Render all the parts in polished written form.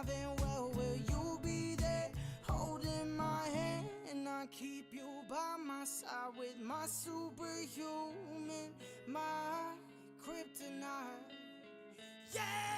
and well, will you be there holding my hand? And I keep you by my side with my superhuman, my kryptonite. Yeah!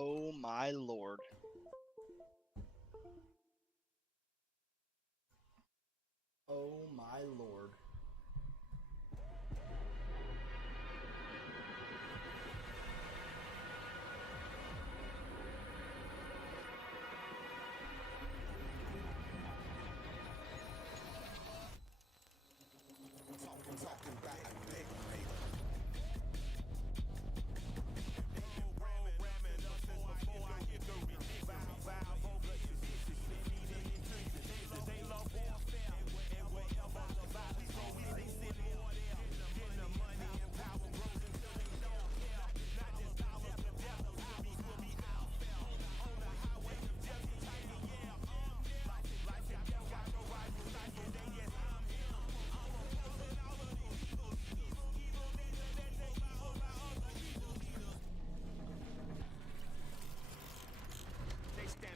Oh my lord. Oh my lord.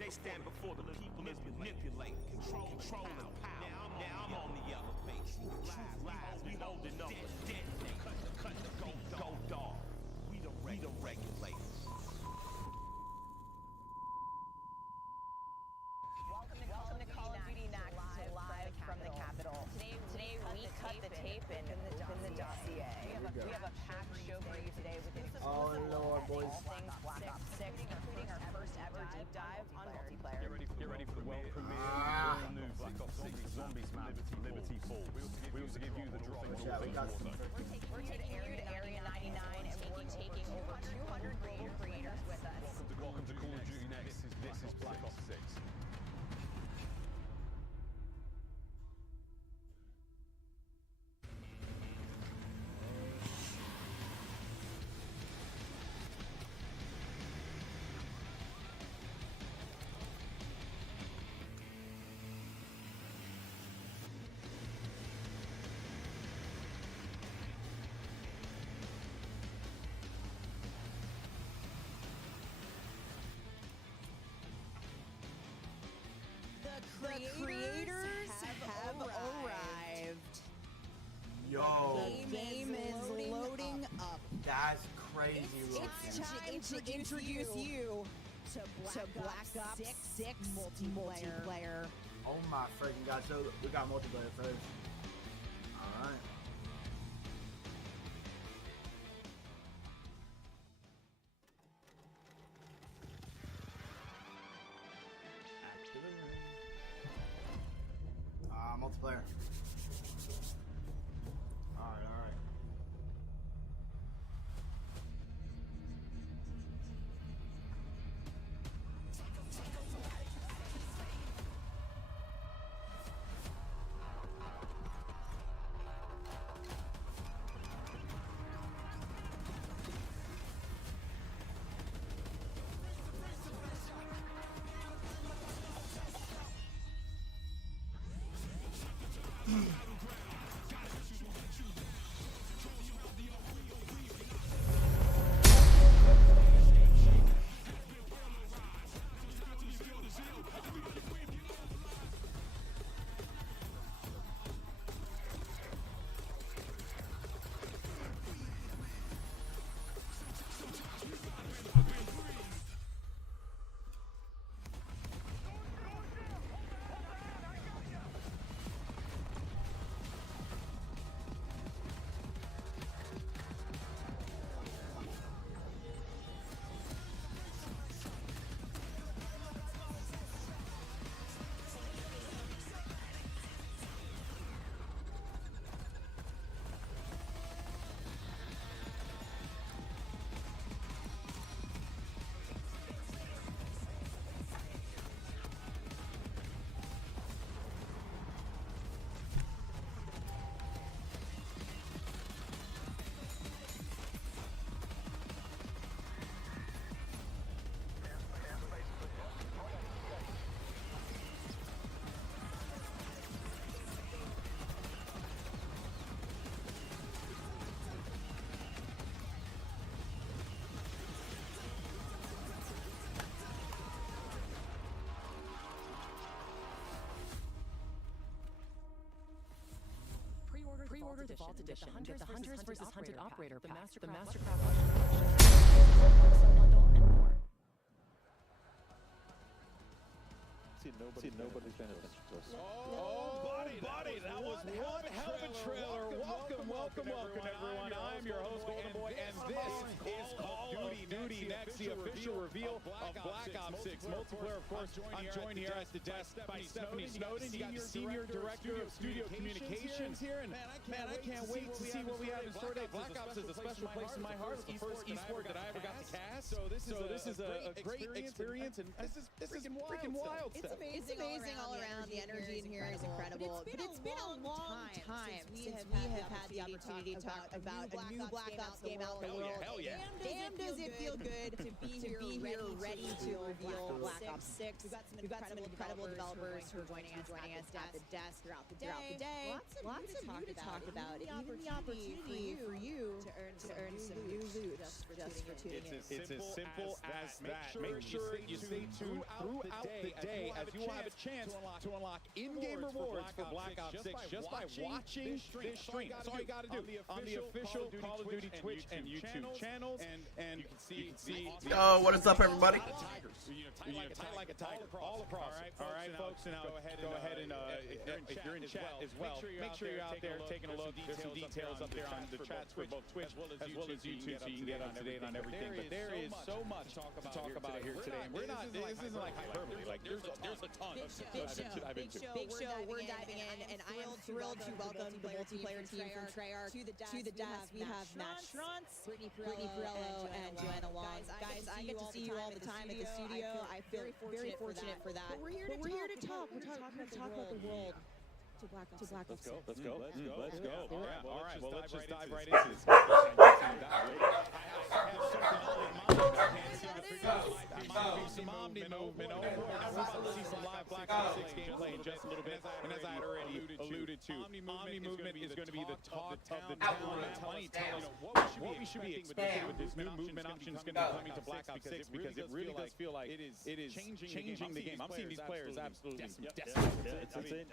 They stand before the people as manipulate, control and power. Now I'm on the elevation. Lies, we holding up. Cut the go dog. We the regulators. Welcome to Call of Duty Next live from the Capitol. Today we cut the tape in the dossier. We have a packed show for you today with exclusive Lord, boys. things Black Ops 6, including our first ever deep dive on multiplayer. Get ready for the world premiere of the new Black Ops 6 Zombies map, Liberty Falls. We also give you the drop on all things Warzone. We're taking you to Area 99 and we're taking over 200 global creators with us. Welcome to Call of Duty Next. This is Black Ops 6. The creators have arrived. Yo, The game is loading up. that's crazy looking. It's time to introduce you to Black Ops 6 multiplayer. Oh my freaking god, so we got multiplayer first. Alright. Multiplayer. Alright. Pre-order the Vault Edition. Get the Hunters versus Hunted Operator Pack, the Mastercraft bundle, and more. See, nobody's paying attention to us. Oh, buddy, that was one hell of a trailer. Welcome, everyone. I'm your host, Golden Boy, and this is Call of Duty Next, the official reveal of Black Ops 6 multiplayer. Of course, I'm joined here at the desk by Stephanie Snowden. You got the Senior Director of Studio Communications here, and man, I can't wait to see what we have in store today. Black Ops is a special place in my heart. It's the first esport that I ever got to cast, so this is a great experience, and this is freaking wild stuff. It's amazing all around. The energy in here is incredible. But it's been a long time since we have had the opportunity to talk about a new Black Ops game out in the world. Hell yeah. Damn, does it feel good to be here ready to reveal Black Ops 6. We've got some incredible developers who are joining us at the desk throughout the day. Lots of new to talk about. And even the opportunity for you to earn some new loot just for tuning in. It's as simple as that. Make sure you stay tuned throughout the day as you will have a chance to unlock in-game rewards for Black Ops 6 just by watching this stream. That's all you got to do on the official Call of Duty Twitch and YouTube channels. And you can see. Yo, what is up, everybody? Tight like a tiger all across. All right, folks. Now go ahead and if you're in chat as well, make sure you're out there taking a look. There's some details up there on the chats for both Twitch as well as YouTube, so you can get up to date on everything. But there is so much to talk about here today, and we're not. This isn't like hyperbole. Like there's a ton. Big show. We're diving in, and I am thrilled to welcome the multiplayer team from Treyarch to the desk. We have Matt Schranz, Brittany Pirello, and Joanna Wong. Guys, I get to see you all the time at the studio. I feel very fortunate for that. But we're here to talk. We're talking about the world. To Black Ops 6. Let's go. All right. Well, let's just dive right into this. Some Omni movement. Oh boy, we're about to see some live Black Ops 6 gameplay in just a little bit. And as I had already alluded to, Omni movement is going to be the talk of the town. Tell us what we should be expecting with this new movement option is going to be coming to Black Ops 6, because it really does feel like it is changing the game. I'm seeing these players absolutely It's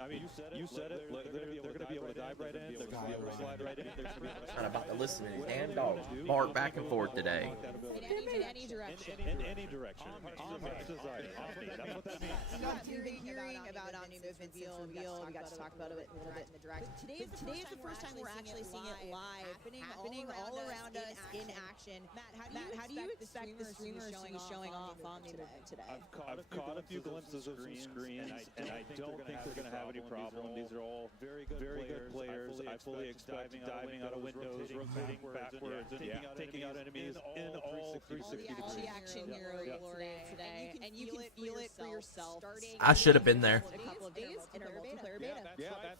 I mean, you said it. They're going to be able to dive right in. They're going to be able to slide right in. Not about to listen to his damn dog bark back and forth today. In any direction. In any direction. Society. That's what that means. You've been hearing about Omni movement reveal. We got to talk about it a little bit in the direct. Today is the first time we're actually seeing it live, happening all around us in action. Matt, how do you expect the streamers to be showing off Omni movement today? I've caught a few glimpses of some screens, and I don't think they're going to have any problem. These are all very good players. I fully expect diving out of windows, rotating backwards, and taking out enemies in all 360 degrees. Action hero glory today, and you can feel it for yourself. I should have been there. A couple of days in our multiplayer beta.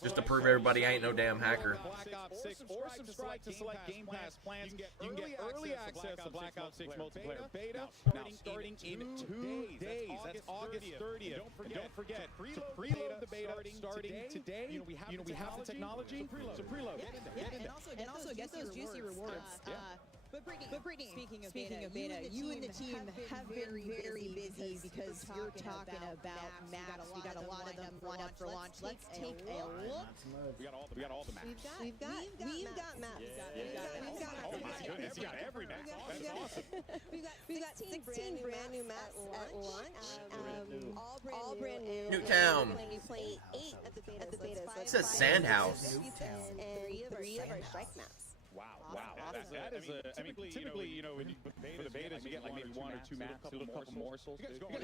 Just to prove everybody I ain't no damn hacker. Black Ops 6 or subscribe to select Game Pass plans. You can get early access to Black Ops 6 multiplayer beta now starting in 2 days. That's August 30th. Don't forget to preload the beta starting today. You know we have the technology, so preload. And also get those juicy rewards. But Brittany, speaking of beta, you and the team have been very busy because you're talking about maps. We got a lot of them lined up for launch. Let's take a look. We got all the maps. We've got maps. Oh my goodness, you got every map. That's awesome. We've got 16 brand new maps at launch. All brand new. Newtown. We're going to be playing 8 at the beta. So It says Sandhouse. and 3 of our strike maps. Wow. That is I mean, typically, you know, for the betas, you get like maybe 1 or 2 maps, a couple morsels. You guys going in?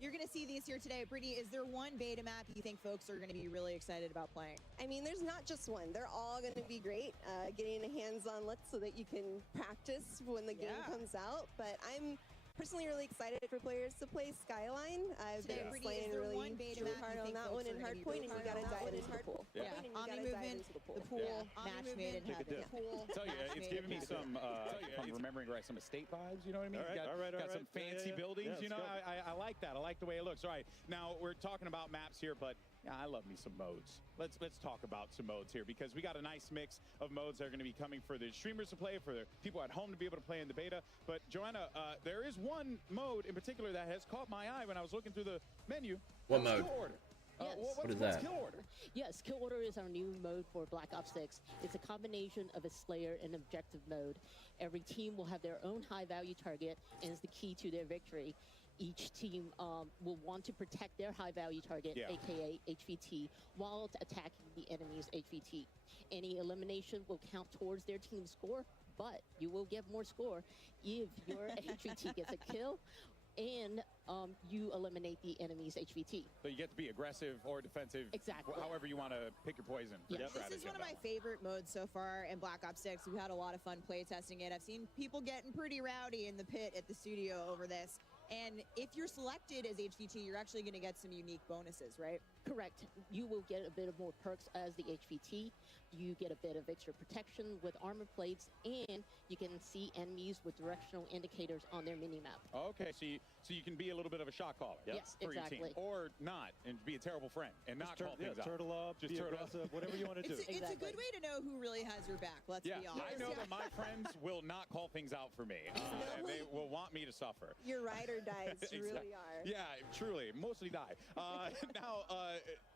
You're gonna see these here today. Brittany, is there one beta map you think folks are gonna be really excited about playing? I mean, there's not just one. They're all going to be great. Getting a hands-on look so that you can practice when the game comes out. But I'm personally really excited for players to play Skyline. I've been playing really hard on that one in Hardpoint, and you gotta dive into the pool. Omni movement, the pool, match made in heaven. Tell you, it's giving me some, if I'm remembering right, some estate vibes, you know what I mean? Got some fancy buildings, you know? I like that. I like the way it looks. All right, now we're talking about maps here, but I love me some modes. Let's talk about some modes here, because we got a nice mix of modes that are going to be coming for the streamers to play, for the people at home to be able to play in the beta. But Joanna, there is one mode in particular that has caught my eye when I was looking through the menu. What mode? Order. What is that? Kill Order? Yes, Kill Order is our new mode for Black Ops 6. It's a combination of a Slayer and objective mode. Every team will have their own high-value target, and is the key to their victory. Each team will want to protect their high-value target, aka HVT, while attacking the enemy's HVT. Any elimination will count towards their team's score, but you will get more score if your HVT gets a kill and you eliminate the enemy's HVT. So you get to be aggressive or defensive. Exactly. However you want to pick your poison. Yes. This is one of my favorite modes so far in Black Ops 6. We've had a lot of fun play testing it. I've seen people getting pretty rowdy in the pit at the studio over this. And if you're selected as HVT, you're actually going to get some unique bonuses, right? Correct. You will get a bit of more perks as the HVT. You get a bit of extra protection with armor plates, and you can see enemies with directional indicators on their minimap. Okay, so you can be a little bit of a shot caller. Yes, for exactly. your team, or not, and be a terrible friend and not call things out. Turtle up, just be aggressive, whatever you want to do. It's a good way to know who really has your back. Let's be honest. I know that my friends will not call things out for me, and they will want me to suffer. Your ride or dies really are. Yeah, truly, mostly die. Now,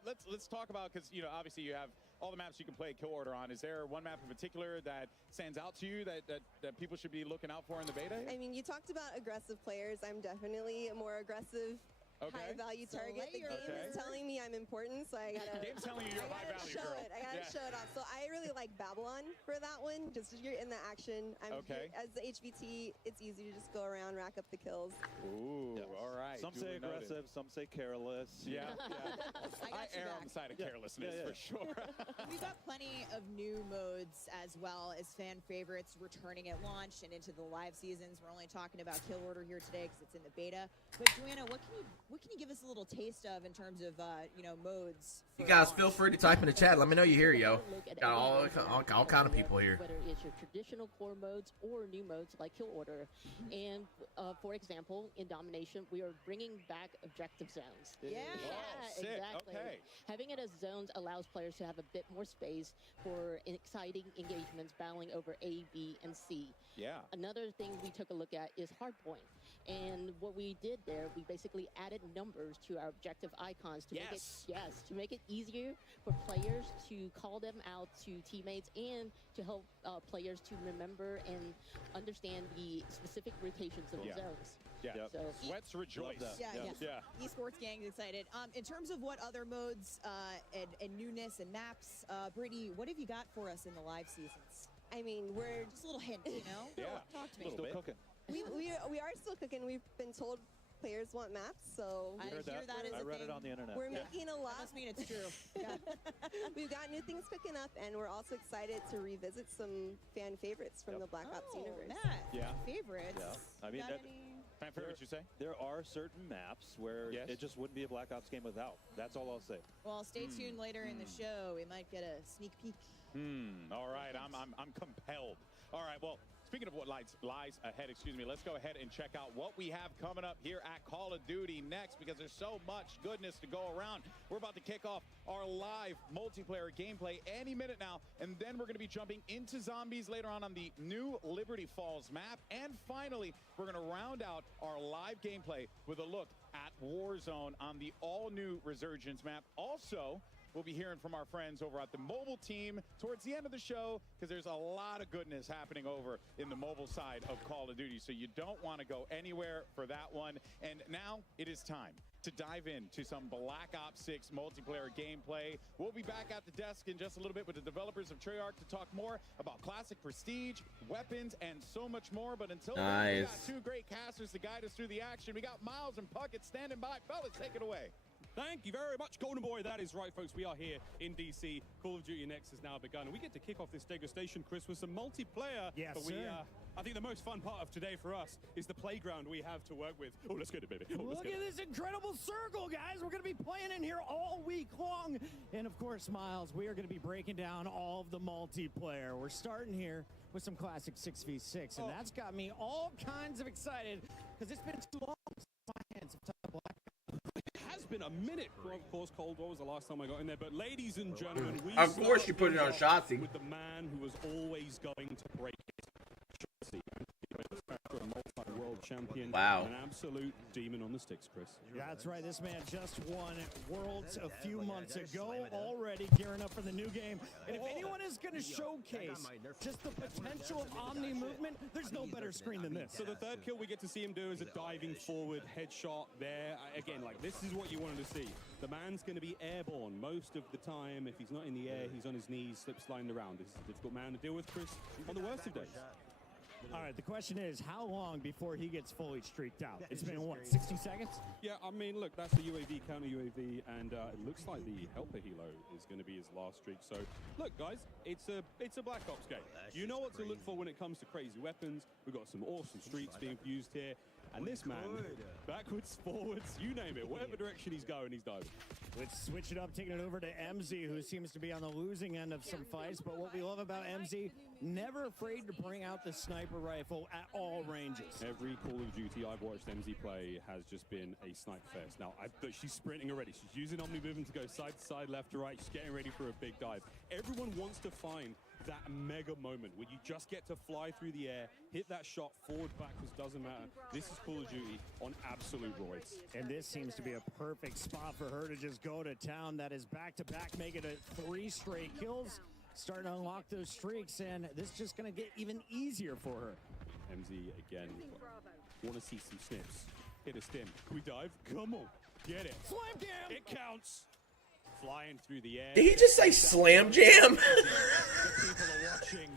let's talk about, because obviously you have all the maps you can play Kill Order on. Is there one map in particular that stands out to you that people should be looking out for in the beta? I mean, you talked about aggressive players. I'm definitely a more aggressive, high-value target. The game is telling me I'm important, so I gotta. The game's telling you you're high value, show girl. it. I gotta show it off. So I really like Babylon for that one. Just you're in the action. As the HVT, it's easy to just go around, rack up the kills. Ooh, all right. Some say aggressive, some say careless. Yeah. I err on the side of carelessness for sure. We've got plenty of new modes as well as fan favorites returning at launch and into the live seasons. We're only talking about Kill Order here today because it's in the beta. But Joanna, what can you give us a little taste of in terms of modes? You guys feel free to type in the chat. Let me know you hear, yo. Got all kind of people here. Whether it's your traditional core modes or new modes like Kill Order. And for example, in Domination, we are bringing back objective zones. Yeah, exactly. Okay. Having it as zones allows players to have a bit more space for exciting engagements battling over A, B, and C. Yeah. Another thing we took a look at is hardpoint. And what we did there, we basically added numbers to our objective icons to make it easier for players to call them out to teammates and to help players to remember and understand the specific rotations of the zones. Yeah. So Let's rejoice. Yeah. Esports gang's excited. In terms of what other modes and newness and maps, Brittany, what have you got for us in the live seasons? I mean, we're just a little hint, Talk to me. Still cooking. we are still cooking. We've been told players want maps, so I hear that is I read it on the internet. We're making a lot. That must mean it's true. We've got new things cooking up, and we're also excited to revisit some fan favorites from the Black Ops universe. Favorites. Yeah. I mean, fan favorites, you say? There are certain maps where it just wouldn't be a Black Ops game without. That's all I'll say. Well, stay tuned later in the show. We might get a sneak peek. All right, I'm compelled. All right, well, speaking of what lies ahead, let's go ahead and check out what we have coming up here at Call of Duty next, because there's so much goodness to go around. We're about to kick off our live multiplayer gameplay any minute now, and then we're going to be jumping into zombies later on the new Liberty Falls map. And finally, we're going to round out our live gameplay with a look at Warzone on the all-new Resurgence map. Also, we'll be hearing from our friends over at the mobile team towards the end of the show, because there's a lot of goodness happening over in the mobile side of Call of Duty, so you don't want to go anywhere for that one. And now it is time to dive into some Black Ops 6 multiplayer gameplay. We'll be back at the desk in just a little bit with the developers of Treyarch to talk more about classic prestige, weapons, and so much more. But until then, we got two great casters to guide us through the action. We got Miles and Puckett standing by. Fellas, take it away. Thank you very much, Golden Boy. That is right, folks. We are here in DC. Call of Duty Next has now begun, and we get to kick off this degustation, Chris, with some multiplayer. Yes, but I think the most fun part of today for us is the playground we have to work with. Oh, let's get it, baby. Look at this incredible circle, guys. We're going to be playing in here all week long. And, of course, Miles, we are going to be breaking down all of the multiplayer. We're starting here with some classic 6v6, and that's got me all kinds of excited, because it's been too long since my hands have touched Black. Has been a minute. Well, of course, Cold War was the last time I got in there. But ladies and gentlemen, we of course you put it on Shotzi. With the man who was always going to break it. Shotzi, a multi-world world champion. Wow. An absolute demon on the sticks, Chris. That's right. This man just won Worlds a few months ago, already gearing up for the new game. And if anyone is going to showcase just the potential of Omni movement, there's no better screen than this. So the third kill we get to see him do is a diving forward headshot there. Again, like, this is what you wanted to see. The man's going to be airborne most of the time. If he's not in the air, he's on his knees, slip sliding around. This is a difficult man to deal with, Chris, on the worst of days. All right, the question is, how long before he gets fully streaked out? It's been, what, 60 seconds? Yeah, I mean, look, that's the UAV, counter UAV, and it looks like the helper helo is going to be his last streak. So, look, guys, it's a Black Ops game. You know what to look for when it comes to crazy weapons. We've got some awesome streaks being used here. And this man, backwards, forwards, you name it, whatever direction he's going, he's diving. Let's switch it up, taking it over to MZ, who seems to be on the losing end of some fights. But what we love about MZ, never afraid to bring out the sniper rifle at all ranges. Every Call of Duty I've watched MZ play has just been a sniper fest. Now, she's sprinting already. She's using Omni movement to go side to side, left to right. She's getting ready for a big dive. Everyone wants to find that mega moment where you just get to fly through the air, hit that shot, forward, backwards, doesn't matter. This is Call of Duty on absolute roids. And this seems to be a perfect spot for her to just go to town. That is back-to-back, making it 3 straight kills, starting to unlock those streaks, and this is just going to get even easier for her. MZ, again, want to see some snips. Hit a stim. Can we dive? Come on. Get it. Slam jam! It counts. Flying through the air. Did he just say slam jam?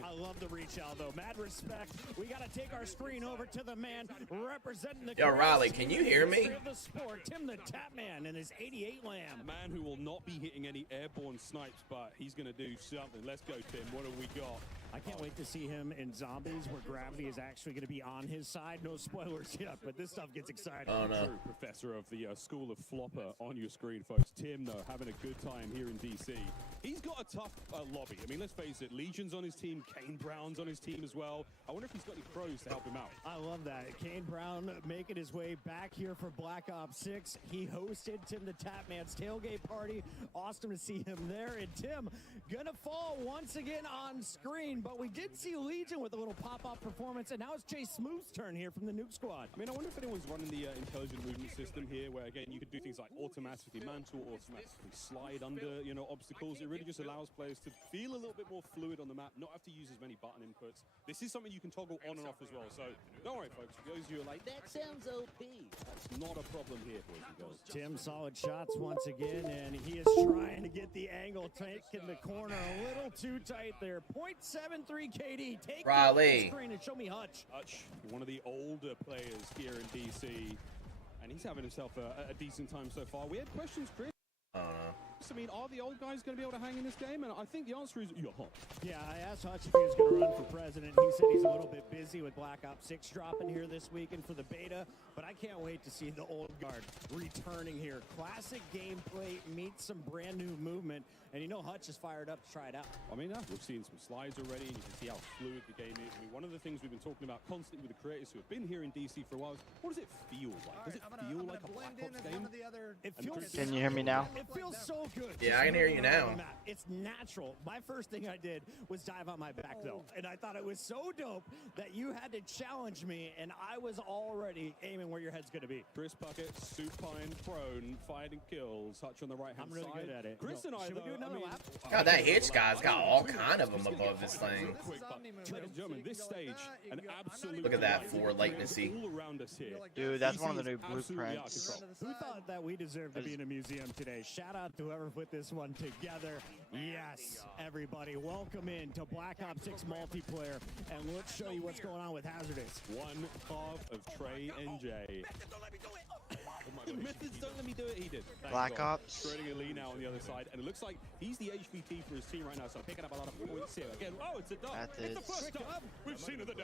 I love the reach out, though. Mad respect. We got to take our screen over to the man representing the... Yo, Riley, can you hear me? ...of the sport, Tim the Tap Man and his 88 lamb. A man who will not be hitting any airborne snipes, but he's going to do something. Let's go, Tim. What have we got? I can't wait to see him in Zombies, where gravity is actually going to be on his side. No spoilers yet, but this stuff gets exciting. Oh, no. True professor of the School of Flopper on your screen, folks. Tim, though, having a good time here in DC. He's got a tough lobby. I mean, let's face it, Legion's on his team, Kane Brown's on his team as well. I wonder if he's got any pros to help him out. I love that. Kane Brown making his way back here for Black Ops 6. He hosted Tim the Tap Man's tailgate party. Awesome to see him there. And Tim gonna fall once again on screen, but we did see Legion with a little pop-up performance, and now it's Jay Smooth's turn here from the Nuke Squad. I mean, I wonder if anyone's running the intelligent movement system here, where, again, you could do things like automatically mantle, automatically slide under, you know, obstacles. It really just allows players to feel a little bit more fluid on the map, not have to use as many button inputs. This is something you can toggle on and off as well, so don't worry, folks. For those of you who are like, that sounds OP. That's not a problem here, boys and girls. Tim, solid shots once again, and he is trying to get the angle, taking the corner a little too tight there. 0.73 KD. Take Riley. the screen and show me Hutch. Hutch, one of the older players here in DC, and he's having himself a decent time so far. We had questions, Chris. I mean, are the old guys going to be able to hang in this game? And I think the answer is yeah. I asked Hutch if he was going to run for president. He said he's a little bit busy with Black Ops 6 dropping here this weekend for the beta, but I can't wait to see the old guard returning here. Classic gameplay meets some brand new movement, and you know Hutch is fired up to try it out. I mean, we've seen some slides already, and you can see how fluid the game is. I mean, one of the things we've been talking about constantly with the creators who have been here in DC for a while is, what does it feel like? Does it feel like a Black Ops game? It feels, Can you hear me now? It feels so good. Yeah, I can hear you now. It's natural. My first thing I did was dive on my back, though, and I thought it was so dope that you had to challenge me, and I was already aiming where your head's going to be. Chris Puckett, supine, prone, fighting kills, Hutch on the right-hand side. I'm really good at it. Chris and I, should we do another lap? God, that hitch guy's got all kind of them above this thing. Ladies and gentlemen, this stage, an absolute... Look at that forward latency. All around us here. Dude, that's one of the new blueprints. Who thought that we deserved to be in a museum today? Shout out to whoever put this one together. Yes, everybody, welcome in to Black Ops 6 multiplayer, and let's show you what's going on with Hazardous. One half of Trey and Jay. Methods don't let me do it. He did. Black Ops. Schrodinger Lee now on the other side, and it looks like he's the HVT for his team right now. So picking up a lot of points here. Again, oh, it's a dub. It's the first dub we've seen of the day.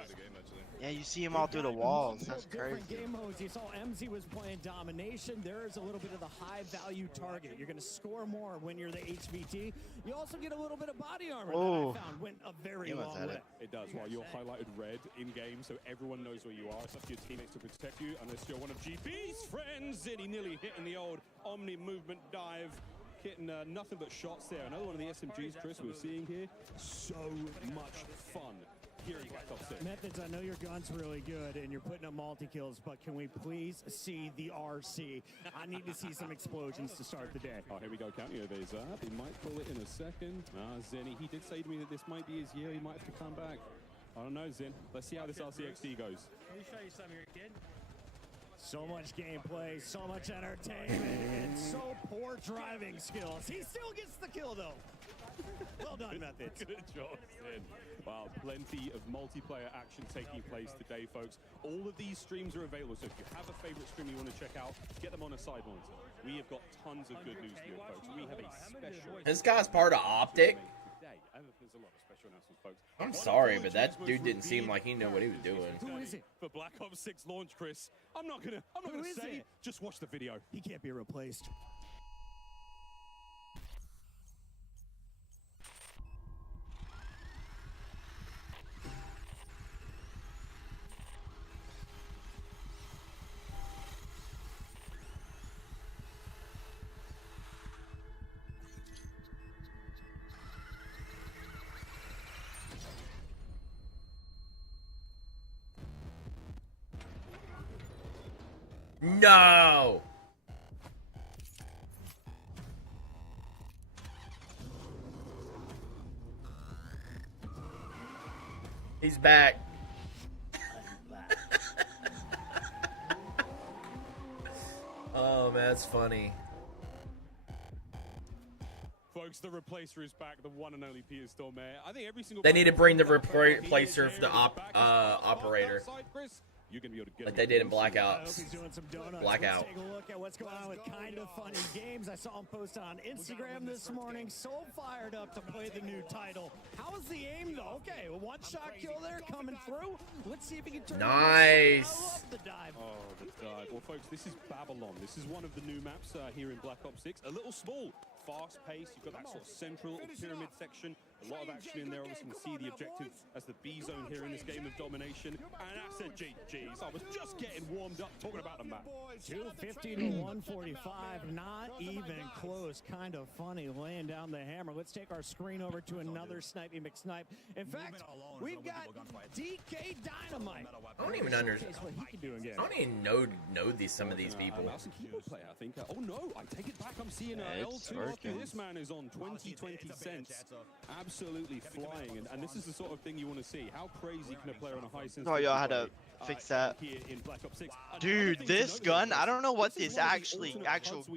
Yeah, you see him all through the walls. That's crazy. Different game modes. You saw MZ was playing domination. There is a little bit of the high value target. You're going to score more when you're the HVT. You also get a little bit of body armor that I found went a very long way. It does. While you're highlighted red in game, so everyone knows where you are. It's up to your teammates to protect you, unless you're one of GB's friends. And he nearly hitting the old Omni movement dive. Hitting nothing but shots there. Another one of the SMGs, Chris, we're seeing here. So much fun here in Black Ops 6. Methods, I know your gun's really good and you're putting up multi-kills, but can we please see the RC? I need to see some explosions to start the day. Oh, here we go, counting overs up. He might pull it in a second. Zenny, he did say to me that this might be his year. He might have to come back. I don't know, Zen. Let's see how this RCXD goes. Let me show you something here, kid. So much gameplay, so much entertainment, and so poor driving skills. He still gets the kill, though. Well done, Methods. Good job, Zen. Wow, plenty of multiplayer action taking place today, folks. All of these streams are available, so if you have a favorite stream you want to check out, get them on a side monitor. We have got tons of good news for you, folks. We have a special... This guy's part of Optic. There's a lot of special announcements, folks. I'm sorry, but that dude didn't seem like he knew what he was doing. Who is it? For Black Ops 6 launch, Chris. I'm not gonna say it. Just watch the video. He can't be replaced. No! He's back. Oh, man, that's funny. Folks, the replacer is back, the one and only Peter Stormare. I think every single... They need to bring the replacer for the operator. You're gonna be able to get like they did in Blackout. Let's take a look at what's going on with Kind of Funny Games. I saw him post on Instagram this morning. So fired up to play the new title. How is the aim though? Okay, a one-shot kill there coming through. Let's see if he can turn. Nice. Oh, the dive. Well, folks, this is Babylon. This is one of the new maps here in Black Ops 6. A little small, fast-paced. You've got that sort of central pyramid section. A lot of action in there. Obviously, you can see the objective as the B zone here in this game of domination. And that's a GG's. I was just getting warmed up talking about the map. 250 to 145, not even close. Kind of funny laying down the hammer. Let's take our screen over to another Snipey McSnipe. In fact, we've got DK Dynamite. I don't even understand. I don't even know some of these people. Mouse and keyboard player, I think. Oh no, I take it back. I'm seeing L2. This man is on 20 cents. Absolutely flying, and this is the sort of thing you want to see. How crazy can a player on a high sensitivity Oh, y'all had to fix that. Dude, this gun, I don't know what this actual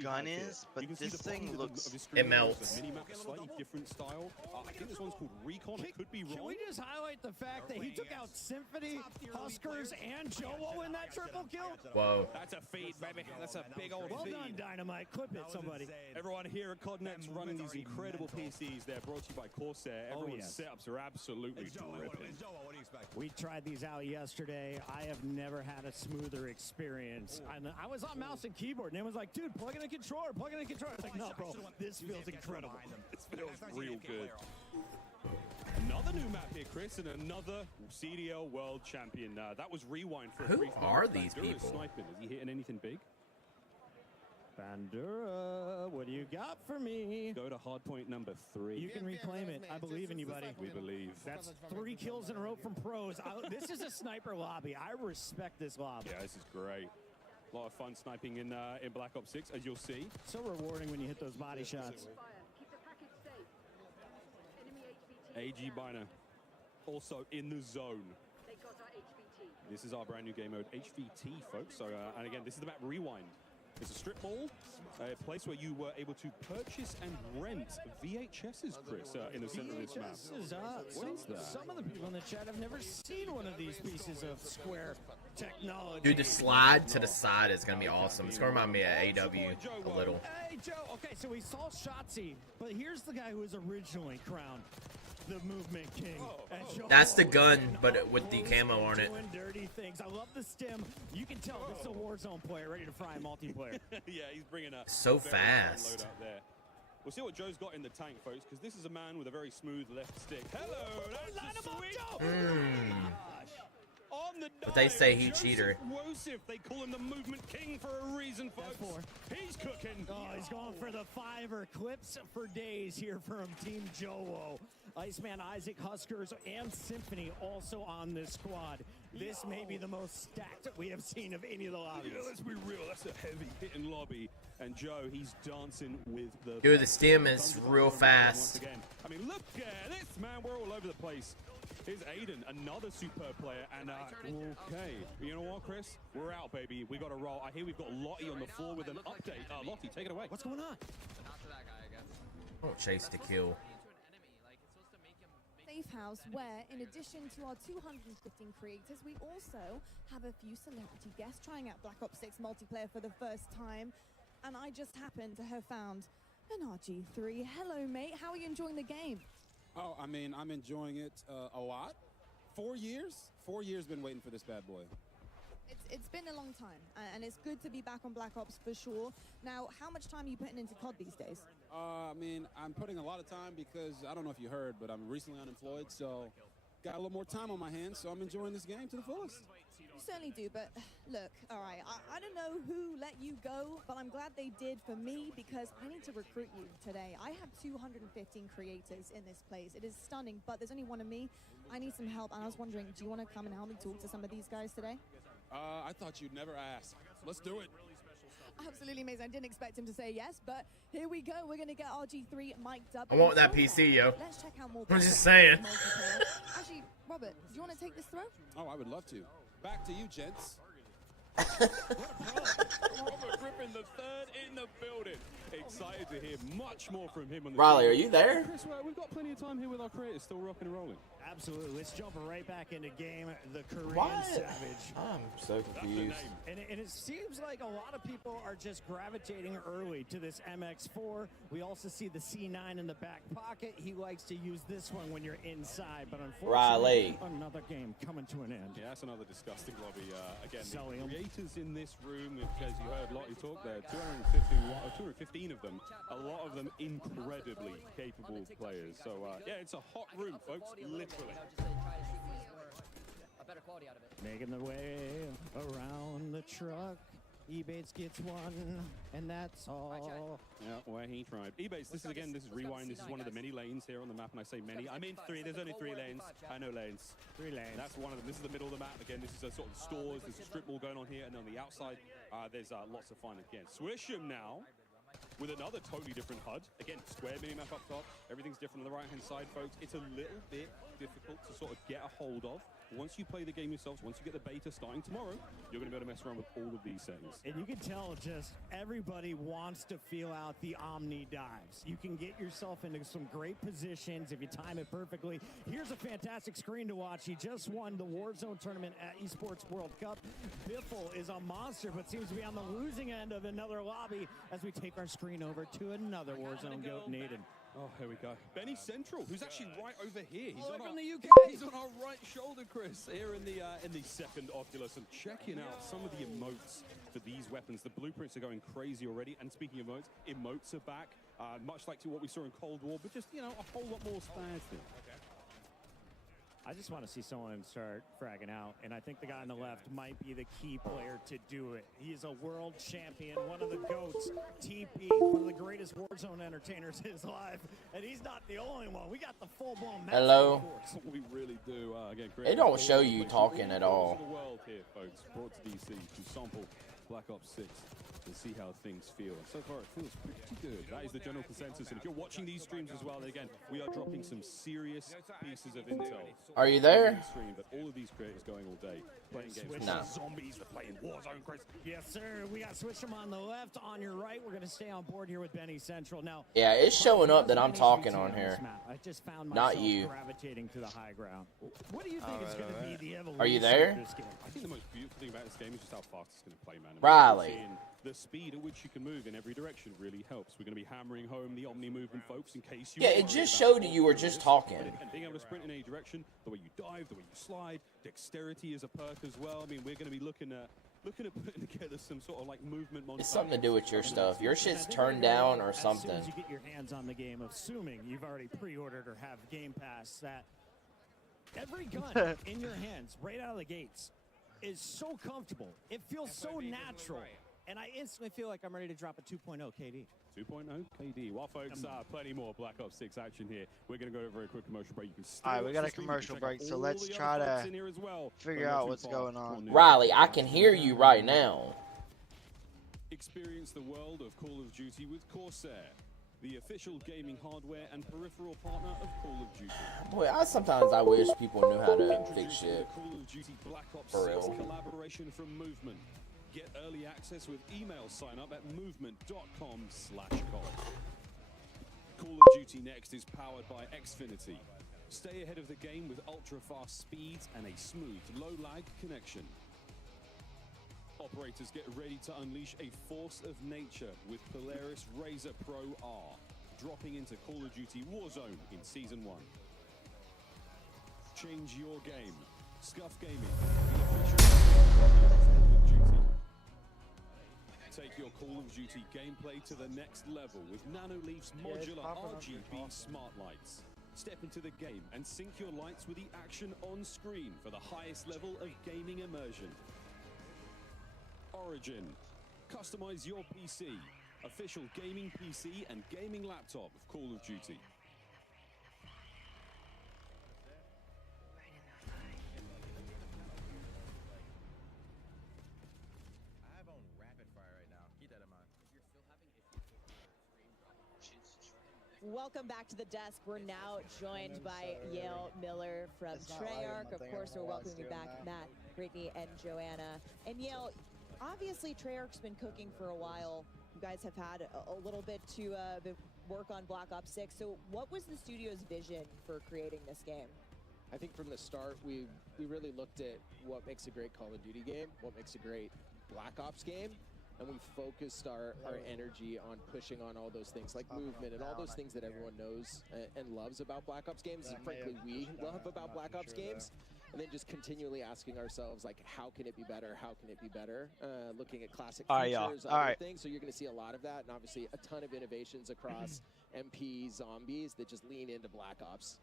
gun is, but this thing looks... It melts. Slightly different style. I think this one's called Recon. It could be wrong. Can we just highlight the fact that he took out Symphony, Huskers, and JoWo in that triple kill? Whoa. That's a feed, baby. That's a big old well feed. Done, Dynamite. Clip it, somebody. Everyone here at CodNet's running these incredible PCs. They're brought to you by Corsair. Everyone's setups are absolutely dripping. We tried these out yesterday. I have never had a smoother experience. I was on mouse and keyboard, and everyone's like, dude, plug in a controller, plug in a controller. I was like, no, bro, this feels incredible. This feels real good. Another new map here, Chris, and another CDL World Champion. That was Rewind for a Who brief are moment. these Bandura people? Sniping. Is he hitting anything big? Bandura, what do you got for me? Go to hardpoint number 3. You can reclaim it. I believe in you, buddy. We believe. That's 3 kills in a row from pros. This is a sniper lobby. I respect this lobby. Yeah, this is great. A lot of fun sniping in Black Ops 6, as you'll see. So rewarding when you hit those body shots. AG Biner, also in the zone. This is our brand new game mode, HVT, folks. So, and again, this is the map Rewind. It's a strip mall, a place where you were able to purchase and rent VHSs, Chris, in the center of this map. What is that? Some of the people in the chat have never seen one of these pieces of square technology. Dude, the slide to the side is going to be awesome. It's going to remind me of AW a little. Hey, Joe. Okay, so we saw Shotzi, but here's the guy who was originally crowned the Movement King. That's the gun, but with the camo on it. Doing dirty things. I love the stem. You can tell this is a Warzone player ready to fry multiplayer. Yeah, he's bringing a so very fast. load out there. We'll see what Joe's got in the tank, folks, because this is a man with a very smooth left stick. Hello, that's a sweet. On the But they say he Joseph cheater. Wosif. They call him the Movement King for a reason, folks. He's cooking. Oh, he's going for the 5 clips for days here from Team JoWo. Iceman, Isaac, Huskers, and Symphony also on this squad. This may be the most stacked we have seen of any of the lobbies. Yeah, let's be real, that's a heavy hitting lobby. And Joe, he's dancing with the... Dude, the stem is real fast. Again. I mean, look at this, man. We're all over the place. Here's Aiden, another superb player, and okay. You know what, Chris? We're out, baby. We got to roll. I hear we've got Lottie on the floor with an update. Lottie, take it away. What's going on? Don't chase to kill. Safe house where, in addition to our 215 creators, we also have a few celebrity guests trying out Black Ops 6 multiplayer for the first time. And I just happened to have found an RG3. Hello, mate. How are you enjoying the game? Oh, I mean, I'm enjoying it a lot. 4 years? 4 years been waiting for this bad boy. It's been a long time, and it's good to be back on Black Ops for sure. Now, how much time are you putting into COD these days? I mean, I'm putting a lot of time because, I don't know if you heard, but I'm recently unemployed, so got a little more time on my hands, so I'm enjoying this game to the fullest. You certainly do, but look, all right, I don't know who let you go, but I'm glad they did for me because I need to recruit you today. I have 215 creators in this place. It is stunning, but there's only one of me. I need some help, and I was wondering, do you want to come and help me talk to some of these guys today? I thought you'd never ask. Let's do it. Absolutely amazing. I didn't expect him to say yes, but here we go. We're going to get RG3 mic'd up. I want that PC, yo. Let's check out more. I'm just saying. Actually, Robert, do you want to take this throw? Oh, I would love to. Back to you, gents. Robert Griffin the third in the building. Excited to hear much more from him on the Riley, are you there? Chris, we've got plenty of time here with our creators still rocking and rolling. Absolutely. Let's jump right back into game. The Korean What? Savage. I'm so confused. And it seems like a lot of people are just gravitating early to this MX4. We also see the C9 in the back pocket. He likes to use this one when you're inside, but unfortunately, Riley. another game coming to an end. Yeah, that's another disgusting lobby. Again, Selling the them. creators in this room, as you heard Lottie talk there, 215 of them, a lot of them incredibly capable players. So, yeah, it's a hot room, folks, literally. Making their way around the truck. Ebates gets one, and that's all. Yeah, where he tried. Ebates, this is Rewind. This is one of the many lanes here on the map, and I say many. I mean 3. There's only 3 lanes. I know lanes. 3 lanes. That's one of them. This is the middle of the map. Again, this is a sort of stores. There's a strip mall going on here, and on the outside, there's lots of fun. Again, Swisham now with another totally different HUD. Again, square minimap up top. Everything's different on the right-hand side, folks. It's a little bit difficult to sort of get a hold of. Once you play the game yourselves, once you get the beta starting tomorrow, you're going to be able to mess around with all of these settings. And you can tell just everybody wants to feel out the Omni dives. You can get yourself into some great positions if you time it perfectly. Here's a fantastic screen to watch. He just won the Warzone tournament at Esports World Cup. Biffle is a monster, but seems to be on the losing end of another lobby as we take our screen over to another Warzone goat, Naden. Oh, here we go. Benny Central, who's actually right over here. He's from the UK. He's on our right shoulder, Chris, here in the second Oculus, and checking out some of the emotes for these weapons. The blueprints are going crazy already. And speaking of emotes are back, much like to what we saw in Cold War, but just, you know, a whole lot more spares still. I just want to see someone start fragging out, and I think the guy on the left might be the key player to do it. He is a world champion, one of the GOATs, TP, one of the greatest Warzone entertainers in his life, and he's not the only one. We got the full-blown match. Hello. We really do. Again, They don't show you talking at all. The world here, folks, brought to DC to sample Black Ops 6 and see how things feel. So far, it feels pretty good. That is the general consensus. And if you're watching these streams as well, then again, we are dropping some serious pieces of intel. Are you there? Stream, but all of these creators going all day, playing games. Nah. Zombies, they're playing Warzone, Chris. Yes, sir. We got Swisham on the left. On your right, we're going to stay on board here with Benny Central. Now, Yeah, it's showing up that I'm talking on here. I just found Not myself you. gravitating to the high ground. What do you think is going to be the evolution Are you there? of this game? I think the most beautiful thing about this game is just how fast it's going to play, man. Riley. Seeing the speed at which you can move in every direction really helps. We're going to be hammering home the Omni movement, folks, in case you... Yeah, it just showed you were just talking. And being able to sprint in any direction, the way you dive, the way you slide, dexterity is a perk as well. I mean, we're going to be looking at putting together some sort of like movement montage. It's something to do with your stuff. Your shit's turned down or As soon something. as you get your hands on the game, assuming you've already pre-ordered or have Game Pass, that every gun in your hands right out of the gates is so comfortable. It feels so natural. And I instantly feel like I'm ready to drop a 2.0 KD. 2.0 KD. While folks, plenty more Black Ops 6 action here. We're going to go over a quick commercial break. You can still Alright, we got a commercial break, so let's try to figure out what's going on. Riley, I can hear you right now. Experience the world of Call of Duty with Corsair, the official gaming hardware and peripheral partner of Call of Duty. Boy, sometimes I wish people knew how to fix shit. Call of Duty Black Ops For 6 real. collaboration from Movement. Get early access with email sign up at movement.com/call. Call of Duty Next is powered by Xfinity. Stay ahead of the game with ultra-fast speeds and a smooth, low-lag connection. Operators, get ready to unleash a force of nature with Polaris Razor Pro R, dropping into Call of Duty Warzone in Season 1. Change your game. Scuf Gaming, the official Call of Duty. Take your Call of Duty gameplay to the next level with Nanoleaf's modular RGB smart lights. Step into the game and sync your lights with the action on screen for the highest level of gaming immersion. Origin. Customize your PC. Official gaming PC and gaming laptop of Call of Duty. Welcome back to the desk. We're now joined by Yale Miller from Treyarch. Of course, we're welcoming back Matt, Brittany, and Joanna. And Yale, obviously Treyarch's been cooking for a while. You guys have had a little bit to work on Black Ops 6. So what was the studio's vision for creating this game? I think from the start, we really looked at what makes a great Call of Duty game, what makes a great Black Ops game, and we focused our energy on pushing on all those things like movement and all those things that everyone knows and loves about Black Ops games, and frankly we love about Black Ops games. And then just continually asking ourselves, like, how can it be better? How can it be better? Looking at classic features, other things. So you're going to see a lot of that, and obviously a ton of innovations across MP, zombies that just lean into Black Ops.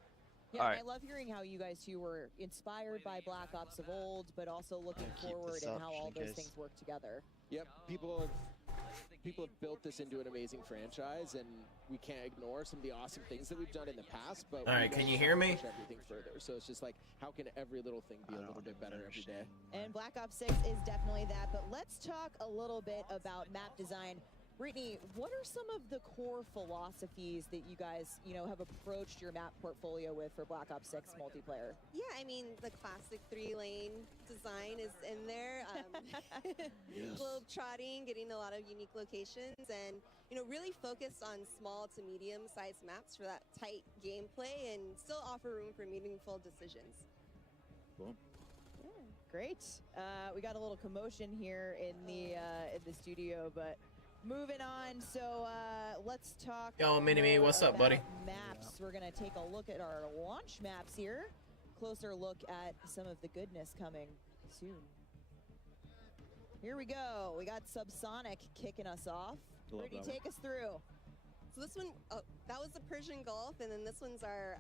Yeah, I love hearing how you guys too were inspired by Black Ops of old, but also looking forward and how all those things work together. Yep, people have built this into an amazing franchise, and we can't ignore some of the awesome things that we've done in the past. But all right, can you hear me? Everything further, so it's just like, how can every little thing be a little bit better every day? And Black Ops 6 is definitely that. But let's talk a little bit about map design. Brittany, what are some of the core philosophies that you guys, have approached your map portfolio with for Black Ops 6 multiplayer? Yeah, I mean, the classic 3-lane design is in there. Globe-trotting, getting a lot of unique locations, and, really focused on small to medium-sized maps for that tight gameplay and still offer room for meaningful decisions. Cool. Yeah, great. We got a little commotion here in the studio, but moving on, so let's talk. Yo, Mini-Me, what's up, buddy? Maps. We're gonna take a look at our launch maps here. Closer look at some of the goodness coming soon. Here we go. We got Subsonic kicking us off. Brittany, take us through. So this one, that was the Persian Gulf, and then this one's our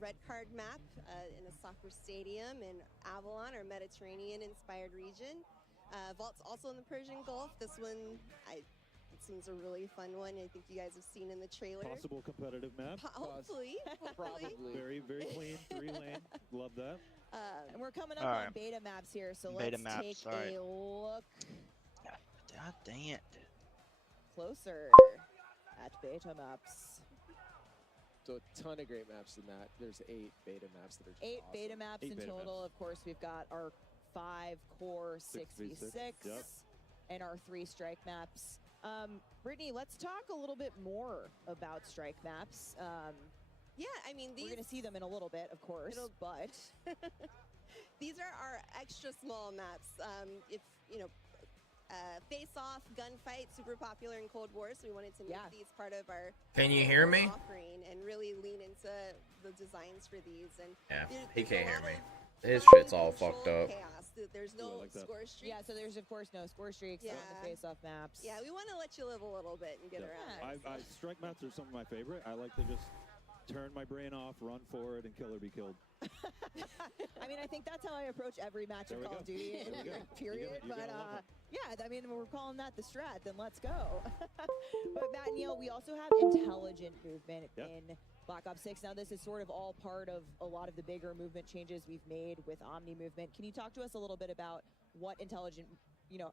red card map in a soccer stadium in Avalon, our Mediterranean-inspired region. Vault's also in the Persian Gulf. This one's a really fun one. I think you guys have seen in the trailer. Possible competitive map. Hopefully. Probably. Very, very clean. 3-lane. Love that. And we're coming up on beta maps here, so let's take a look. God dang it. Closer at beta maps. So a ton of great maps in that. There's 8 beta maps that are just 8 awesome. beta maps in total. Of course, we've got our 5 core 6v6 and our 3 strike maps. Brittany, let's talk a little bit more about strike maps. Yeah, I mean, we're going to see them in a little bit, of course, but these are our extra small maps. If face-off, gunfight, super popular in Cold War, so we wanted to make these part of our Can you hear me? offering and really lean into the designs for these. And yeah, he can't hear me. His shit's all fucked up. Chaos. There's no score streaks. Yeah, so there's of course no score streaks on the face-off maps. Yeah, we want to let you live a little bit and get around. Strike maps are some of my favorite. I like to just turn my brain off, run forward, and kill or be killed. I mean, I think that's how I approach every match of Call of Duty, period. But yeah, I mean, we're calling that the strat, then let's go. But Matt and Neil, we also have intelligent movement in Black Ops 6. Now, this is sort of all part of a lot of the bigger movement changes we've made with Omni movement. Can you talk to us a little bit about what intelligent,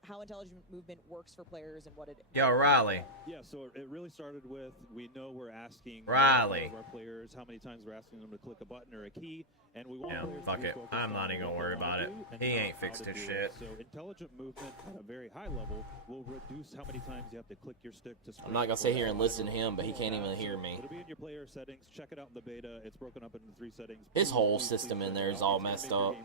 how intelligent movement works for players and what it? Yo, Riley. Yeah, so it really started with, we know we're asking Riley. our players how many times we're asking them to click a button or a key, and we want Yeah, players fuck to be it. focused I'm on not even gonna what worry they wanna about it. do and He not ain't how fixed to his do shit. it. So intelligent movement at a very high level will reduce how many times you have to click your stick to I'm not gonna sit here and listen to him, but he can't even hear me. It'll be in your player settings. Check it out in the beta. It's broken up into 3 settings. His whole system in there is all messed up.